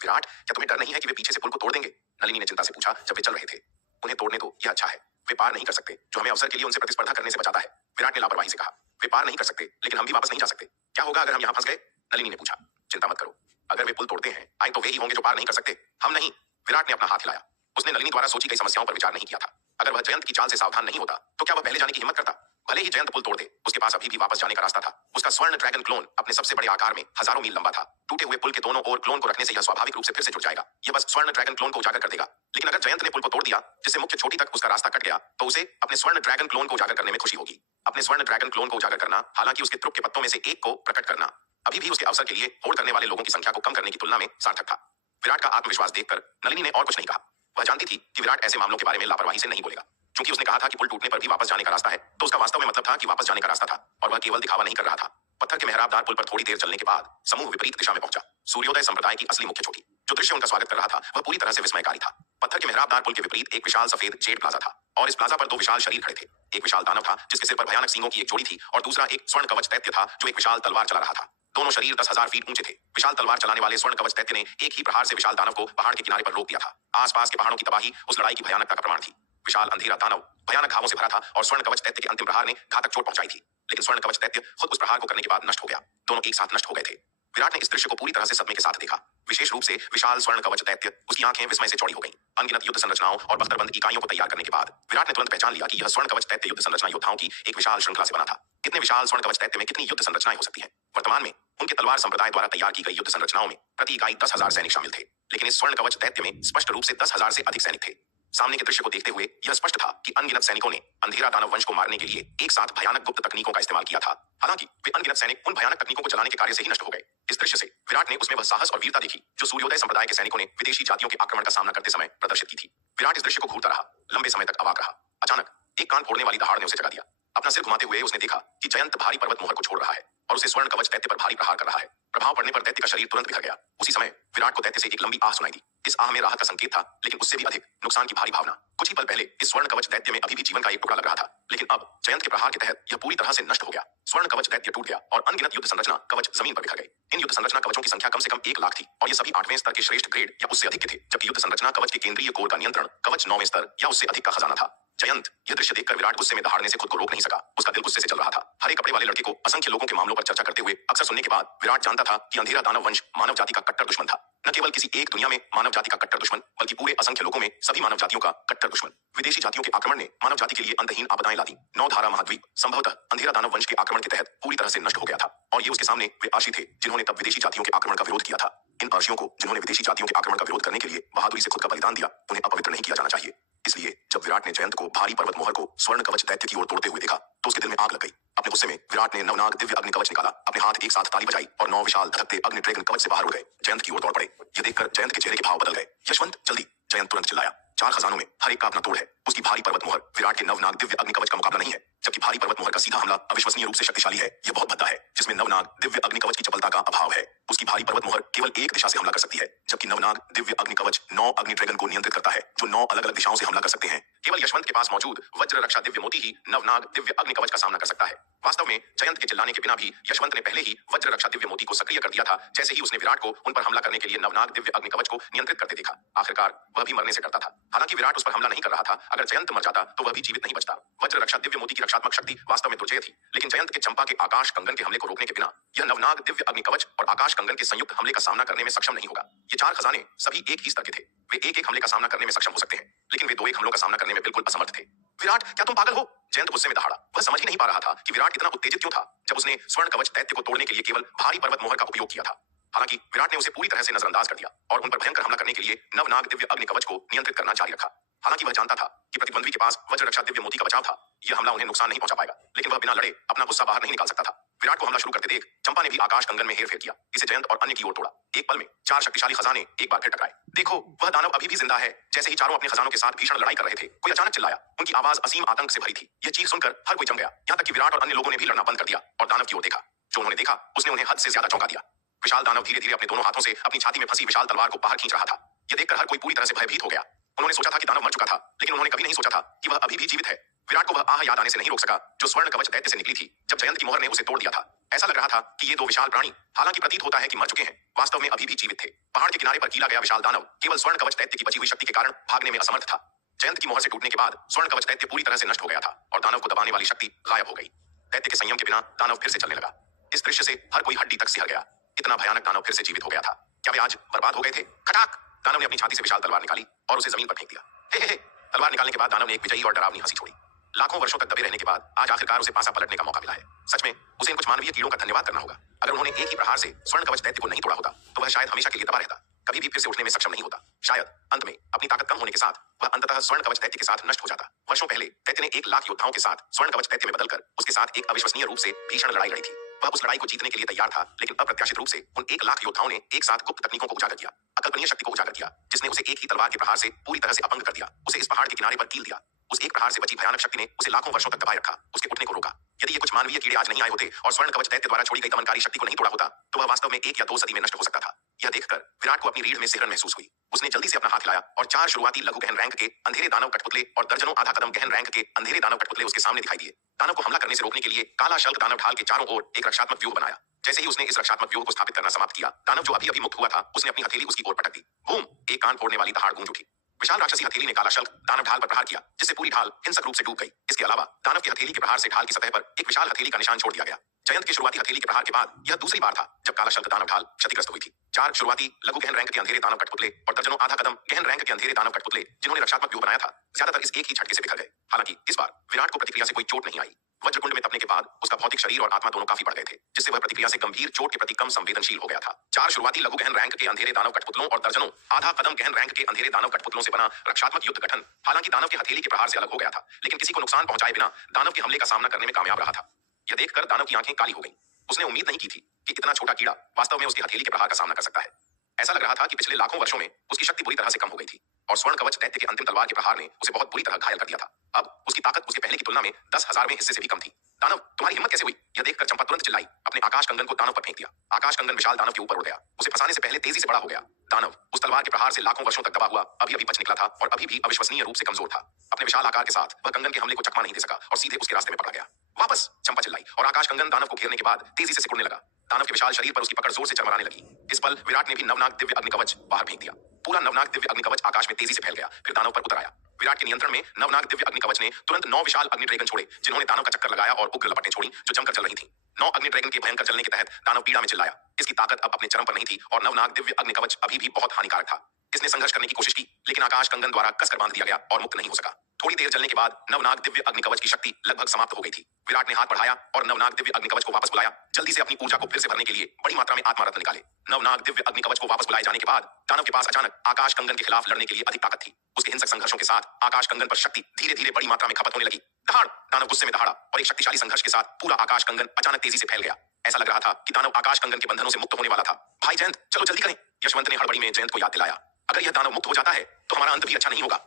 विराट, क्या तुम्हें डर नहीं है कि वे पीछे से पुल को तोड़ देंगे? नलिनी ने चिंता से पूछा जब वे चल रहे थे। उन्हें तोड़ने दो, यह अच्छा है। वे पार नहीं कर सकते, जो हमें अवसर के लिए उनसे प्रतिस्पर्धा करने से बचाता है। विराट ने लापरवाही से कहा, वे पार नहीं कर सकते, लेकिन हम भी वापस नहीं जा सकते। क्या होगा अगर हम यहाँ फंस गए? नलिनी ने पूछा। चिंता मत करो, अगर वे पुल तोड़ते हैं, आए तो वे ही होंगे जो पार नहीं कर सकते, हम नहीं। विराट ने अपना हाथ हिलाया। उसने नलिनी द्वारा सोची गई समस्याओं पर विचार नहीं किया था। अगर वह जयंत की चाल से सावधान नहीं होता, तो क्या वह पहले जाने की हिम्मत करता? भले ही जयंत पुल तोड़ दे, उसके पास अभी भी वापस जाने का रास्ता था। उसका स्वर्ण ड्रैगन क्लोन अपने सबसे बड़े आकार में हजारों मील लंबा था। टूटे हुए पुल के दोनों ओर क्लोन को रखने से यह स्वाभाविक रूप से फिर से जुड़ जाएगा। यह बस स्वर्ण ड्रैगन क्लोन को उजागर कर देगा। लेकिन अगर जयंत ने पुल को तोड़ दिया, जिससे मुख्य चोटी तक उसका रास्ता कट गया, तो उसे अपने स्वर्ण ड्रैगन क्लोन को उजागर करने में खुशी होगी। अपने स्वर्ण ड्रैगन क्लोन को उजागर करना, हालांकि उसके त्रुक के पत्तों में से एक को प्रकट करना, अभी भी उसके अवसर के लिए होड़ करने वाले लोगों की संख्या को कम करने की तुलना में सार्थक था। विराट का आत्मविश्वास देखकर नलिनी ने और कुछ नहीं कहा। वह जानती थी कि विराट ऐसे मामलों के बारे में लापरवाही से नहीं बोलेगा। क्योंकि उसने कहा था कि पुल टूटने पर भी वापस जाने का रास्ता है, तो उसका वास्तव में मतलब था कि वापस जाने का रास्ता था और वह केवल दिखावा नहीं कर रहा था। पत्थर के मेहराबदार पुल पर थोड़ी देर चलने के बाद समूह विपरीत दिशा में पहुंचा। सूर्योदय संप्रदाय की असली मुख्य चोटी, जो दृश्य उनका स्वागत कर रहा था, वह पूरी तरह से विस्मयकारी था। पत्थर के मेहराबदार पुल के विपरीत एक विशाल सफेद जेड प्लाजा था और इस प्लाजा पर 2 विशाल शरीर खड़े थे। एक विशाल दानव था जिसके सिर पर भयानक सींगों की एक जोड़ी थी और दूसरा एक स्वर्ण कवच दैत्य था जो एक विशाल तलवार चला रहा था। दोनों शरीर 10,000 फीट ऊंचे थे। विशाल तलवार चलाने वाले स्वर्ण कवच दैत्य ने एक ही प्रहार से विशाल दानव को पहाड़ के किनारे पर रोक दिया था। आसपास के पहाड़ों की तबाही उस लड़ाई की भयानकता का प्रमाण थी। विशाल अंधेरा दानव भयानक घावों से भरा था और स्वर्ण कवच दैत्य के अंतिम प्रहार ने घातक चोट पहुंचाई थी। लेकिन स्वर्ण कवच दैत्य खुद उस प्रहार को करने के बाद नष्ट हो गया। दोनों एक साथ नष्ट हो गए थे। विराट ने इस दृश्य को पूरी तरह से सदमे के साथ देखा। विशेष रूप से विशाल स्वर्ण कवच दैत्य, उसकी आंखें विस्मय से चौड़ी हो गईं। अनगिनत युद्ध संरचनाओं और बख्तरबंद इकाइयों को तैयार करने के बाद विराट ने तुरंत पहचान लिया कि यह स्वर्ण कवच दैत्य युद्ध संरचना योद्धाओं की एक विशाल श्रृंखला से बना था। इतने विशाल स्वर्ण कवच दैत्य में कितनी युद्ध संरचनाएं हो सकती हैं? वर्तमान में उनके तलवार संप्रदाय द्वारा तैयार की गई युद्ध संरचनाओं में प्रति इकाई 10,000 सैनिक शामिल थे, लेकिन इस स्वर्ण कवच दैत्य में स्पष्ट रूप से 10,000 से अधिक सैनिक थे। सामने के दृश्य को देखते हुए यह स्पष्ट था कि अनगिनत सैनिकों ने अंधेरा दानव वंश को मारने के लिए एक साथ भयानक गुप्त तकनीकों का इस्तेमाल किया था। हालांकि वे अनगिनत सैनिक उन भयानक तकनीकों को चलाने के कार्य से ही नष्ट हो गए। इस दृश्य से विराट ने उसमें वह साहस और वीरता देखी जो सूर्योदय संप्रदाय के सैनिकों ने विदेशी जातियों के आक्रमण का सामना करते समय प्रदर्शित की थी। विराट इस दृश्य को घूरता रहा, लंबे समय तक अवाक रहा। अचानक एक कान फोड़ने वाली दहाड़ ने उसे जगा दिया। अपना सिर घुमाते हुए उसने देखा कि जयंत भारी पर्वत मोहर को छोड़ रहा है और उसे स्वर्ण कवच दैत्य पर भारी प्रहार कर रहा है। प्रभाव पड़ने पर दैत्य का शरीर तुरंत बिखर गया। उसी समय विराट को दैत्य से एक लंबी आह सुनाई दी। इस आह में राहत का संकेत था, लेकिन उससे भी अधिक नुकसान की भारी भावना। कुछ ही पल पहले इस स्वर्ण कवच दैत्य में अभी भी जीवन का एक टुकड़ा लग रहा था, लेकिन अब जयंत के प्रहार के तहत यह पूरी तरह से नष्ट हो गया। स्वर्ण कवच दैत्य टूट गया और अनगिनत युद्ध संरचना कवच जमीन पर बिखर गए। इन युद्ध संरचना कवचों की संख्या कम से कम 1 लाख थी और ये सभी 8वें स्तर के श्रेष्ठ ग्रेड या उससे अधिक के थे, जबकि युद्ध संरचना कवच के केंद्रीय कोर का नियंत्रण कवच 9वें स्तर या उससे अधिक का खजाना था। जयंत यह दृश्य देखकर विराट गुस्से में दहाड़ने से खुद को रोक नहीं सका। उसका दिल गुस्से से जल रहा था। हरे कपड़े वाले लड़के को असंख्य लोगों के मामलों पर चर्चा करते हुए अक्सर सुनने के बाद विराट जानता था कि अंधेरा दानव वंश मानव जाति का कट्टर दुश्मन था। न केवल किसी एक दुनिया में मानव जाति का कट्टर दुश्मन, बल्कि पूरे असंख्य लोगों में सभी मानव जातियों का कट्टर दुश्मन। विदेशी जातियों के आक्रमण ने मानव जाति के लिए अंतहीन आपदाएं ला दी। 9 धारा महाद्वीप संभवतः अंधेरा दानव वंश के आक्रमण के तहत पूरी तरह से नष्ट हो गया था और ये उसके सामने वे आशी थे जिन्होंने तब विदेशी जातियों के आक्रमण का विरोध किया था। इन अर्शियों को, जिन्होंने विदेशी जातियों के आक्रमण का विरोध करने के लिए बहादुरी से खुद का बलिदान दिया, उन्हें अपवित्र नहीं किया जाना चाहिए। इसलिए जब विराट ने जयंत को भारी पर्वत मोहर को स्वर्ण कवच दैत्य की ओर तोड़ते हुए देखा तो उसके दिल में आग लग गई। अपने गुस्से में विराट ने नवनाग दिव्य अग्नि कवच निकाला। अपने हाथ एक साथ ताली बजाई और 9 विशाल धधकते अग्नि ड्रैगन कवच से बाहर उड़ गए। जयंत की ओर दौड़ पड़े। यह देखकर जयंत के चेहरे के भाव बदल गए। यशवंत जल्दी! जयंत तुरंत चिल्लाया। 4 खजानों में हर एक का अपना तोड़ है। उसकी भारी पर्वत मोहर विराट के नवनाग दिव्य अग्नि कवच का मुकाबला नहीं है, जबकि भारी पर्वत मोहर का सीधा हमला अविश्वसनीय रूप से शक्तिशाली है। यह बहुत भद्दा है, जिसमें नवनाग दिव्य अग्नि कवच की चपलता का अभाव है। उसकी भारी पर्वत मोहर केवल एक दिशा से हमला कर सकती है, जबकि नवनाग दिव्य अग्नि कवच 9 अग्नि ड्रैगन को नियंत्रित करता है, जो 9 अलग अलग दिशाओं से हमला कर सकते हैं। केवल यशवंत के पास मौजूद वज्र रक्षा दिव्य मोती ही नवनाग दिव्य अग्नि कवच का सामना कर सकता है। वास्तव में जयंत के चिल्लाने के बिना भी यशवंत ने पहले ही वज्र रक्षा दिव्य मोती को सक्रिय कर दिया था, जैसे ही उसने विराट को उन पर हमला करने के लिए नवनाग दिव्य अग्नि कवच को नियंत्रित करते देखा। आखिरकार वह भी मरने से डरता था। हालांकि विराट उस पर हमला नहीं कर रहा था। अगर जयंत मर जाता तो वह भी जीवित नहीं बचता। वज्र रक्षा दिव्य मोती की रक्षात्मक शक्ति वास्तव में दुर्जय थी, लेकिन जयंत के चंपा के आकाश कंगन के हमले को रोकने के बिना यह नवनाग दिव्य अग्नि कवच और आकाश कंगन के संयुक्त हमले का सामना करने में सक्षम नहीं होगा। ये 4 खजाने सभी एक ही स्तर के थे। वे एक हमले का सामना करने में सक्षम हो सकते हैं, लेकिन वे 2 हमलों का सामना करने में बिल्कुल असमर्थ थे। विराट, क्या तुम पागल हो? जयंत गुस्से में दहाड़ा। वह समझ ही नहीं पा रहा था कि विराट इतना उत्तेजित क्यों था जब उसने स्वर्ण कवच दैत्य को तोड़ने के लिए केवल भारी पर्वत मोहर का उपयोग किया था। हालांकि विराट ने उसे पूरी तरह से नजरअंदाज कर दिया और उन पर भयंकर हमला करने के लिए नवनाग दिव्य अग्नि कवच को नियंत्रित करना जारी रखा। हालांकि वह जानता था कि प्रतिद्वंद्वी के पास वज्र रक्षा दिव्य मोती का बचाव था। यह हमला उन्हें नुकसान नहीं पहुंचा पाएगा, लेकिन वह बिना लड़े अपना गुस्सा बाहर नहीं निकाल सकता था। विराट को हमला शुरू करते देख चंपा ने भी आकाश कंगन में हेरफेर किया। इसे जयंत और अन्य की ओर तोड़ा। एक पल में 4 शक्तिशाली खजाने एक बार फिर टकराए। देखो, वह दानव अभी भी जिंदा है। जैसे ही चारों अपने खजानों के साथ भीषण लड़ाई कर रहे थे, कोई अचानक चिल्लाया। उनकी आवाज असीम आतंक से भरी थी। यह चीख सुनकर हर कोई जम गया, यहाँ तक कि विराट और अन्य लोगों ने भी लड़ना बंद कर दिया और दानव की ओर देखा। जो उन्होंने देखा उसने उन्हें हद से ज्यादा चौंका दिया। विशाल दानव धीरे धीरे अपने दोनों हाथों से अपनी छाती में फंसी विशाल तलवार को बाहर खींच रहा था। यह देखकर हर कोई पूरी तरह से भयभीत हो गया। उन्होंने सोचा था कि दानव मर चुका था, लेकिन उन्होंने कभी नहीं सोचा था कि वह अभी भी जीवित है। विराट को वह आह याद आने से नहीं रोक सका जो स्वर्ण कवच दैत्य से निकली थी जब जयंत की मोहर ने उसे तोड़ दिया था। ऐसा लग रहा था कि ये 2 विशाल प्राणी, हालांकि प्रतीत होता है कि मर चुके हैं, वास्तव में अभी भी जीवित थे। पहाड़ के किनारे पर कीला गया विशाल दानव केवल स्वर्ण कवच दैत्य की बची हुई शक्ति के कारण भागने में असमर्थ था। जयंत की मोहर से टूटने के बाद स्वर्ण कवच दैत्य पूरी तरह से नष्ट हो गया था और दानव को दबाने वाली शक्ति गायब हो गई। दैत्य के संयम के बिना दानव फिर से चलने लगा। इस दृश्य से हर कोई हड्डी तक सिहर गया। इतना भयानक दानव फिर से जीवित हो गया था। क्या वे आज बर्बाद हो गए थे? खटाक! दानव ने अपनी छाती से विशाल तलवार निकाली और उसे जमीन पर फेंक दिया। हे। तलवार निकालने के बाद दानव ने एक विजयी और डरावनी हंसी छोड़ी। लाखों वर्षों तक दबे रहने के बाद आज आखिरकार उसे पासा पलटने का मौका मिला है। सच में उसे इन कुछ मानवीय कीड़ों का धन्यवाद करना होगा। अगर उन्होंने एक ही प्रहार से स्वर्ण कवच दैत्य को नहीं तोड़ा होता तो वह शायद हमेशा के लिए दबा रहता, कभी भी फिर से उठने में सक्षम नहीं होता। शायद अंत में अपनी ताकत कम होने के साथ वह अंततः स्वर्ण कवच दैत्य के साथ नष्ट हो जाता। वर्षों पहले दैत्य ने 1 लाख योद्धाओं के साथ स्वर्ण कवच दैत्य में बदलकर उसके साथ एक अविश्वसनीय रूप से भीषण लड़ाई लड़ी थी। वह उस लड़ाई को जीतने के लिए तैयार था, लेकिन अप्रत्याशित रूप से उन 1 लाख योद्धाओं ने एक साथ गुप्त तकनीकों को उजागर किया, अकल्पनीय शक्ति को उजागर किया, जिसने उसे एक ही तलवार के प्रहार से पूरी तरह से अपंग कर दिया। उसे इस पहाड़ के किनारे पर कील दिया। उस एक प्रहार से बची भयानक शक्ति ने उसे लाखों वर्षों तक दबाए रखा, उसके उठने को रोका। यदि ये कुछ मानवीय कीड़े आज नहीं आए होते और स्वर्ण कवच दैत्य द्वारा छोड़ी गई दमनकारी शक्ति को नहीं तोड़ा होता तो वह वास्तव में 1 या 2 सदी में नष्ट हो सकता था। यह देखकर विराट को अपनी रीढ़ में सिहरन महसूस हुई। उसने जल्दी से अपना हाथ हिलाया और 4 शुरुआती लघु गहन रैंक के अंधेरे दानव कठपुतले और दर्जनों आधा कदम गहन रैंक के अंधेरे दानव कठपुतले उसके सामने दिखाई दिए। दानव को हमला करने से रोकने के लिए काला शल्क दानव ढाल के चारों ओर एक रक्षात्मक व्यूह बनाया। जैसे ही उसने इस रक्षात्मक व्यूह को स्थापित करना समाप्त किया, दानव जो अभी मुक्त हुआ था, उसने अपनी हथेली उसकी ओर पटक दी। बूम! एक कान फोड़ने वाली दहाड़ गूंज उठी। विशाल राक्षसी हथेली ने काला शल्क दानव ढाल पर प्रहार किया, जिससे पूरी ढाल हिंसक रूप से डूब गई। इसके अलावा दानव की हथेली के प्रहार से ढाल की सतह पर एक विशाल हथेली का निशान छोड़ दिया गया। जयंत की शुरुआती हथेली के प्रहार के बाद यह दूसरी बार था जब काला शल्क दानव ढाल क्षतिग्रस्त हुई थी। 4 शुरुआती लघु गहन रैंक के अंधेरे दानव कठपुतले और दर्जनों आधा कदम गहन रैंक के अंधेरे दानव कठपुतले जिन्होंने रक्षात्मक व्यूह बनाया था, ज्यादातर इस एक ही झटके से बिखर गए। हालांकि इस बार विराट को प्रतिक्रिया से कोई चोट नहीं आई। वज्रकुंड में तपने के बाद उसका भौतिक शरीर और आत्मा दोनों काफी बढ़ गए थे, जिससे वह प्रतिक्रिया से गंभीर चोट के प्रति कम संवेदनशील हो गया था। 4 शुरुआती लघु गहन रैंक के अंधेरे दानव कठपुतलों और दर्जनों आधा कदम गहन रैंक के अंधेरे दानव कठपुतलों से बना रक्षात्मक युद्ध गठन हालांकि दानव की हथेली के प्रहार से अलग हो गया था, लेकिन किसी को नुकसान पहुंचाए बिना दानव के हमले का सामना करने में कामयाब रहा था। यह देखकर दानव की आंखें काली हो गईं। उसने उम्मीद नहीं की थी कि इतना छोटा कीड़ा वास्तव में उसकी हथेली के प्रहार का सामना कर सकता है। ऐसा लग रहा था कि पिछले लाखों वर्षों में उसकी शक्ति बुरी तरह से कम हो गई थी और स्वर्ण कवच दैत्य के अंतिम तलवार के प्रहार ने उसे बहुत बुरी तरह घायल कर दिया था। अब उसकी ताकत उसके पहले की तुलना में 10,000वें हिस्से से भी कम थी। दानव, तुम्हारी हिम्मत कैसे हुई? यह देखकर चंपा तुरंत चिल्लाई, अपने आकाश कंगन को दानव पर फेंक दिया। आकाश कंगन विशाल दानव के ऊपर उड़ गया। उसे फंसाने से पहले तेजी से बड़ा हो गया। दानव उस तलवार के प्रहार से लाखों वर्षों तक दबा हुआ अभी बच निकला था और अभी भी अविश्वसनीय रूप से कमजोर था। अपने विशाल आकार के साथ वह कंगन के हमले को चकमा नहीं दे सका और सीधे उसके रास्ते में पकड़ा गया। वापस! चंपा चिल्लाई और आकाश कंगन दानव को घेरने के बाद तेजी से सिकुड़ने लगा। दानव के विशाल शरीर पर उसकी पकड़ जोर से चरमराने लगी। इस पल विराट ने भी नवनाग दिव्य अग्निकवच बाहर फेंक दिया। पूरा नवनाग दिव्य अग्निकवच आकाश में तेजी से फैल गया, फिर दानव पर उतर आया। विराट के नियंत्रण में नवनाग दिव्य अग्निकवच ने तुरंत 9 विशाल अग्नि ड्रैगन छोड़े, जिन्होंने दानव का चक्कर लगाया और उग्र लपटें छोड़ी जो जमकर चल रही थीं। 9 अग्नि ड्रैगन के भयंकर जलने के तहत दानव पीड़ा में चिल्लाया। इसकी ताकत अब अपने चरम पर नहीं थी और नवनाग दिव्य अग्निकवच अभी भी बहुत हानिकारक था। इसने संघर्ष करने की कोशिश की, लेकिन आकाश कंगन द्वारा कसकर बांध दिया गया और मुक्त नहीं हो सका। थोड़ी देर जलने के बाद नवनाग दिव्य अग्निकवच की शक्ति लगभग समाप्त हो गई थी। विराट ने हाथ बढ़ाया और नवनाग दिव्य अग्निकवच को वापस बुलाया। जल्दी से अपनी ऊर्जा को फिर से भरने के लिए बड़ी मात्रा में आत्मा रत्न निकाले। नवनाग दिव्य अग्निकवच को वापस बुलाए जाने के बाद दानव के पास अचानक आकाश कंगन के खिलाफ लड़ने के लिए अधिक ताकत थी। उसके हिंसक संघर्षों के साथ आकाश कंगन पर शक्ति धीरे धीरे बड़ी मात्रा में खपत होने लगी। दहाड़! दानव गुस्से में दहाड़ा और एक शक्तिशाली संघर्ष के साथ पूरा आकाश कंगन अचानक तेजी से फैल गया। ऐसा लग रहा था कि दानव आकाश कंगन के बंधनों से मुक्त होने वाला था। भाई जयंत, चलो जल्दी करें! यशवंत ने हड़बड़ी में जयंत को याद दिलाया। अगर यह दानव मुक्त हो जाता है तो हमारा अंत भी अच्छा नहीं होगा।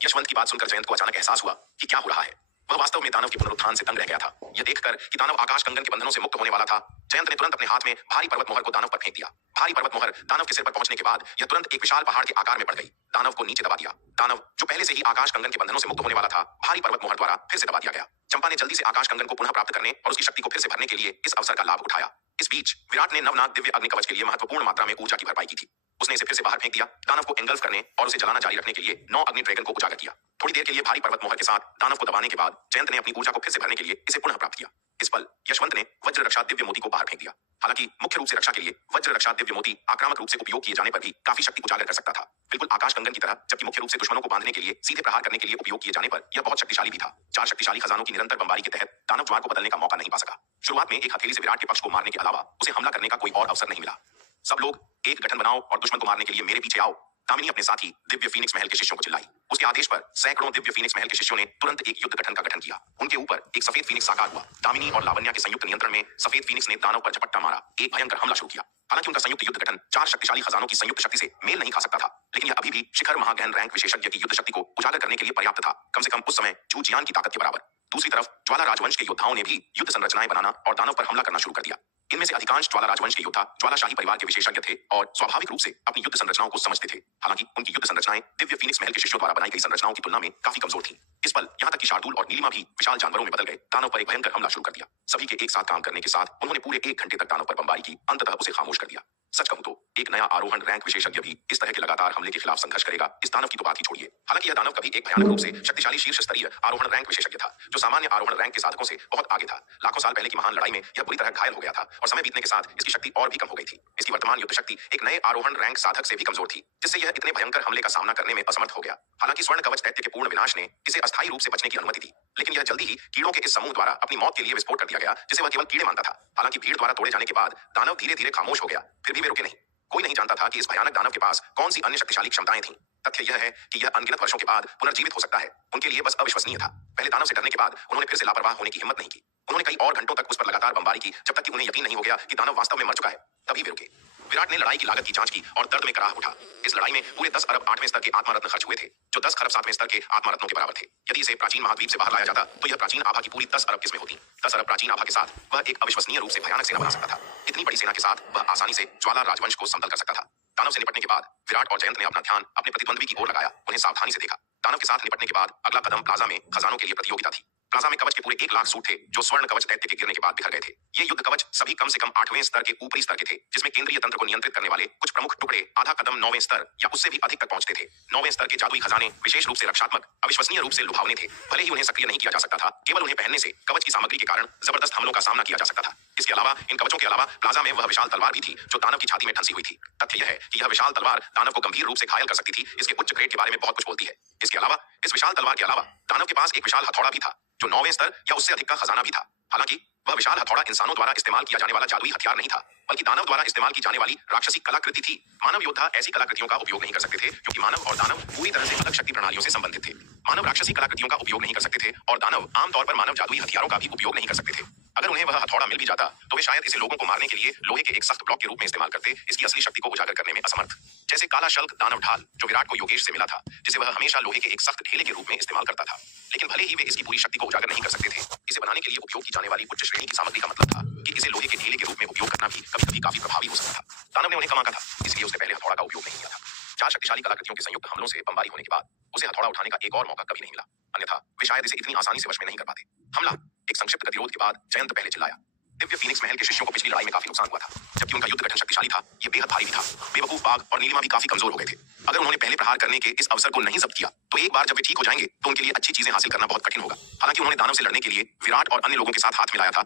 यशवंत की बात सुनकर जयंत को अचानक एहसास हुआ कि क्या हो रहा है। वह वास्तव में दानव के पुनरुत्थान से दंग रह गया था। यह देखकर कि दानव आकाश कंगन के बंधनों से मुक्त होने वाला था, जयंत ने तुरंत अपने हाथ में भारी पर्वत मोहर को दानव पर फेंक दिया। भारी पर्वत मोहर दानव के सिर पर पहुंचने के बाद यह तुरंत एक विशाल पहाड़ के आकार में बढ़ गई। दानव को नीचे दबा दिया। दानव, जो पहले से ही आकाश कंगन के बंधनों से मुक्त होने वाला था, भारी पर्वत मोहर द्वारा फिर से दबा दिया गया। चंपा ने जल्दी से आकाश कंगन को पुनः प्राप्त करने और उसकी शक्ति को फिर से भरने के लिए इस अवसर का लाभ उठाया। इस बीच विराट ने नवनाग दिव्य अग्निकवच के लिए महत्वपूर्ण मात्रा में ऊर्जा की भरपाई की थी। उसने इसे फिर से बाहर फेंक दिया। दानव को एंगल्फ करने और उसे जलाना जारी रखने के लिए 9 अग्नि ड्रैगन को उजागर किया। थोड़ी देर के लिए भारी पर्वत मोहर के साथ दानव को दबाने के बाद जयंत ने अपनी ऊर्जा को फिर से भरने के लिए इसे पुनः प्राप्त किया। इस पल यशवंत ने वज्र रक्षा दिव्य मोती को बाहर फेंक दिया। हालांकि मुख्य रूप से रक्षा के लिए वज्र रक्षा दिव्य मोती आक्रामक रूप से उपयोग किए जाने पर भी काफी शक्ति उजागर कर सकता था, बिल्कुल आकाश कंगन की तरह, जबकि मुख्य रूप से दुश्मनों को बांधने के लिए सीधे प्रहार करने के लिए उपयोग किए जाने पर यह बहुत शक्तिशाली भी था। 4 शक्तिशाली खजानों की निरंतर बमबारी के तहत दानव ज्वार को बदलने का मौका नहीं पा सका। शुरुआत में एक हथेली से विराट के पक्ष को मारने के अलावा उसे हमला करने का कोई और अवसर नहीं मिला। सब लोग एक गठन बनाओ और दुश्मन को मारने के लिए मेरे पीछे आओ, दामिनी अपने साथी दिव्य फीनिक्स महल के शिष्यों को चिल्लाई। उसके आदेश पर सैकड़ों दिव्य फीनिक्स महल के शिष्यों ने तुरंत एक युद्ध गठन का गठन किया। उनके ऊपर एक सफेद फीनिक्स साकार हुआ। दामिनी और लावण्या के संयुक्त नियंत्रण में सफेद फीनिक्स ने दानव पर झपट्टा मारा, एक भयंकर हमला शुरू किया। हालांकि उनका संयुक्त युद्ध गठन 4 शक्तिशाली खजानों की संयुक्त शक्ति से मेल नहीं खा सकता था, लेकिन यह अभी भी शिखर महागहन रैंक विशेषज्ञ की युद्ध शक्ति को उजागर करने के लिए पर्याप्त था, कम से कम उस समय जूजियान की ताकत के बराबर। दूसरी तरफ ज्वाला राजवंश के योद्धाओं ने भी युद्ध संरचनाएं बनाना और दानव पर हमला करना शुरू कर दिया। इनमें से अधिकांश ज्वाला राजवंश के योद्धा ज्वालाशाही परिवार के विशेषज्ञ थे और स्वाभाविक रूप से अपनी युद्ध संरचनाओं को समझते थे। हालांकि उनकी युद्ध संरचनाएं दिव्य फीनिक्स महल के शिष्यों द्वारा बनाई गई संरचनाओं की तुलना में काफी कमजोर थीं। इस पल यहाँ तक कि शार्दूल और नीलिमा भी विशाल जानवरों में बदल गए। दानव पर एक भयंकर हमला शुरू कर दिया। सभी के एक साथ काम करने के साथ उन्होंने पूरे 1 घंटे तक दानव पर बमबारी की, अंततः उसे खामोश कर दिया। सच कहूं तो एक नया आरोहण रैंक विशेषज्ञ भी इस तरह के लगातार हमले के खिलाफ संघर्ष करेगा, इस दानव की तो बात ही छोड़िए। हालांकि यह दानव कभी एक भयानक रूप से शक्तिशाली शीर्ष स्तरीय आरोहण रैंक विशेषज्ञ था, जो सामान्य आरोहण रैंक के साधकों से बहुत आगे था। लाखों साल पहले की महान लड़ाई में यह बुरी तरह घायल हो गया था और समय बीतने के साथ इसकी शक्ति और भी कम हो गई थी। इसकी वर्तमान युद्ध शक्ति एक नए आरोहण रैंक साधक से भी कमजोर थी, जिससे यह इतने भयंकर हमले का सामना करने में असमर्थ हो गया। हालांकि स्वर्ण कवच दैत्य के पूर्ण विनाश ने इसे अस्थायी रूप से बचने की अनुमति दी, लेकिन यह जल्दी ही कीड़ों के इस समूह द्वारा अपनी मौत के लिए विस्फोट कर दिया गया, जिसे वह केवल कीड़े मानता था। हालांकि भीड़ द्वारा तोड़े जाने के बाद दानव धीरे धीरे खामोश हो गया, फिर भी वे रुके नहीं। कोई नहीं जानता था कि इस भयानक दानव के पास कौन सी अन्य शक्तिशाली क्षमताएं थीं। तथ्य यह है कि यह अनगिनत वर्षों के बाद पुनर्जीवित हो सकता है, उनके लिए बस अविश्वसनीय था। पहले दानव से डरने के बाद उन्होंने फिर से लापरवाह होने की हिम्मत नहीं की। उन्होंने कई और घंटों तक उस पर लगातार बमबारी की, जब तक कि उन्हें यकीन नहीं हो गया कि दानव वास्तव में मर चुका है। तभी वे रुके। विराट ने लड़ाई की लागत की जांच की और दर्द में कराह उठा। इस लड़ाई में पूरे 10 अरब 8वें स्तर के आत्मा रत्न खर्च हुए थे, जो 10 खरब 7वें स्तर के आत्मा रत्नों के बराबर थे। यदि इसे प्राचीन महाद्वीप से बाहर लाया जाता तो यह प्राचीन आभा की पूरी 10 अरब किस्में होती। 10 अरब प्राचीन आभा के साथ वह एक अविश्वसनीय रूप से भयानक सेना बना सकता था। इतनी बड़ी सेना के साथ वह आसानी से ज्वाला राजवंश को समतल कर सकता था। दानव से निपटने के बाद विराट और जयंत ने अपना ध्यान अपने प्रतिद्वंद्वी की ओर लगाया, उन्हें सावधानी से देखा। दानव के साथ निपटने के बाद अगला कदम प्लाजा में खजानों के लिए प्रतियोगिता थी। प्लाजा में कवच के पूरे 1 लाख सूट थे, जो स्वर्ण कवच दैत्य के गिरने के बाद बिखर गए थे। ये युद्ध कवच सभी कम से कम 8वें स्तर के ऊपरी स्तर के थे, जिसमें केंद्रीय तंत्र को नियंत्रित करने वाले कुछ प्रमुख टुकड़े आधा कदम 9वें स्तर या उससे भी अधिक तक पहुंचते थे। 9वें स्तर के जादुई खजाने विशेष रूप से रक्षात्मक, अविश्वसनीय रूप से लुभावने थे। भले ही उन्हें सक्रिय नहीं किया जा सकता था, केवल उन्हें पहनने से कवच की सामग्री के कारण जबरदस्त हमलों का सामना किया जा सकता था। इसके अलावा इन कवचों के अलावा प्लाजा में वह विशाल तलवार भी थी, जो दानव की छाती में ठंसी हुई थी। तथ्य यह है कि यह विशाल तलवार दानव को गंभीर रूप से घायल कर सकती थी। इसके उच्च ग्रेड के बारे में बहुत कुछ बोलती है। इसके अलावा इस विशाल तलवार के अलावा दानव के पास एक विशाल हथौड़ा भी था, जो 9वें स्तर या उससे अधिक का खजाना भी था। हालांकि वह विशाल हथौड़ा इंसानों द्वारा इस्तेमाल किया जाने वाला जादुई हथियार नहीं था, बल्कि दानव द्वारा इस्तेमाल की जाने वाली राक्षसी कलाकृति थी। मानव योद्धा ऐसी कलाकृतियों का उपयोग नहीं कर सकते थे, क्योंकि मानव और दानव पूरी तरह से अलग शक्ति प्रणालियों से संबंधित थे। मानव राक्षसी कलाकृतियों का उपयोग नहीं कर सकते थे और दानव आमतौर पर मानव जादुई हथियारों का भी उपयोग नहीं कर सकते थे। अगर उन्हें वह हथौड़ा मिल भी जाता तो वे शायद इसे लोगों को मारने के लिए लोहे के एक सख्त ब्लॉक के रूप में इस्तेमाल करते, इसकी असली शक्ति को उजागर करने में असमर्थ। जैसे काला शल्क दानव ढाल, जो विराट को योगेश से मिला था, जिसे वह हमेशा लोहे के एक सख्त ढेले के रूप में इस्तेमाल करता था। लेकिन भले ही वे इसकी पूरी शक्ति को उजागर नहीं कर सकते थे, इसे बनाने के लिए उपयोग की जाने वाली उच्च श्रेणी की सामग्री का मतलब था कि इसे लोहे के ढेले के रूप में उपयोग करना भी कभी कभी काफी प्रभावी हो सकता था। दानव ने उन्हें कम आंका था, इसलिए उसने पहले हथौड़ा का उपयोग नहीं किया था। 4 शक्तिशाली कलाकृतियों के संयुक्त हमलों से बमबारी होने के बाद उसे हथौड़ा उठाने का एक और मौका कभी नहीं मिला, अन्यथा वे शायद इसे इतनी आसानी से वश में नहीं कर पाते। हमला। एक संक्षिप्त गतिरोध के बाद जयंत पहले चिल्लाया। दिव्य फीनिक्स महल के शिष्यों को पिछली लड़ाई में काफी नुकसान हुआ था, जबकि उनका युद्ध गठन शक्तिशाली था, ये बेहद भारी भी था। बेवकूफ बाघ और नीलिमा भी काफी कमजोर हो गए थे। अगर उन्होंने पहले प्रहार करने के इस अवसर को नहीं जब्त किया तो एक बार जब वे ठीक हो जाएंगे तो उनके लिए अच्छी चीजें हासिल करना बहुत कठिन होगा। हालांकि उन्होंने दानव से लड़ने के लिए विराट और अन्य लोगों के साथ हाथ मिलाया था।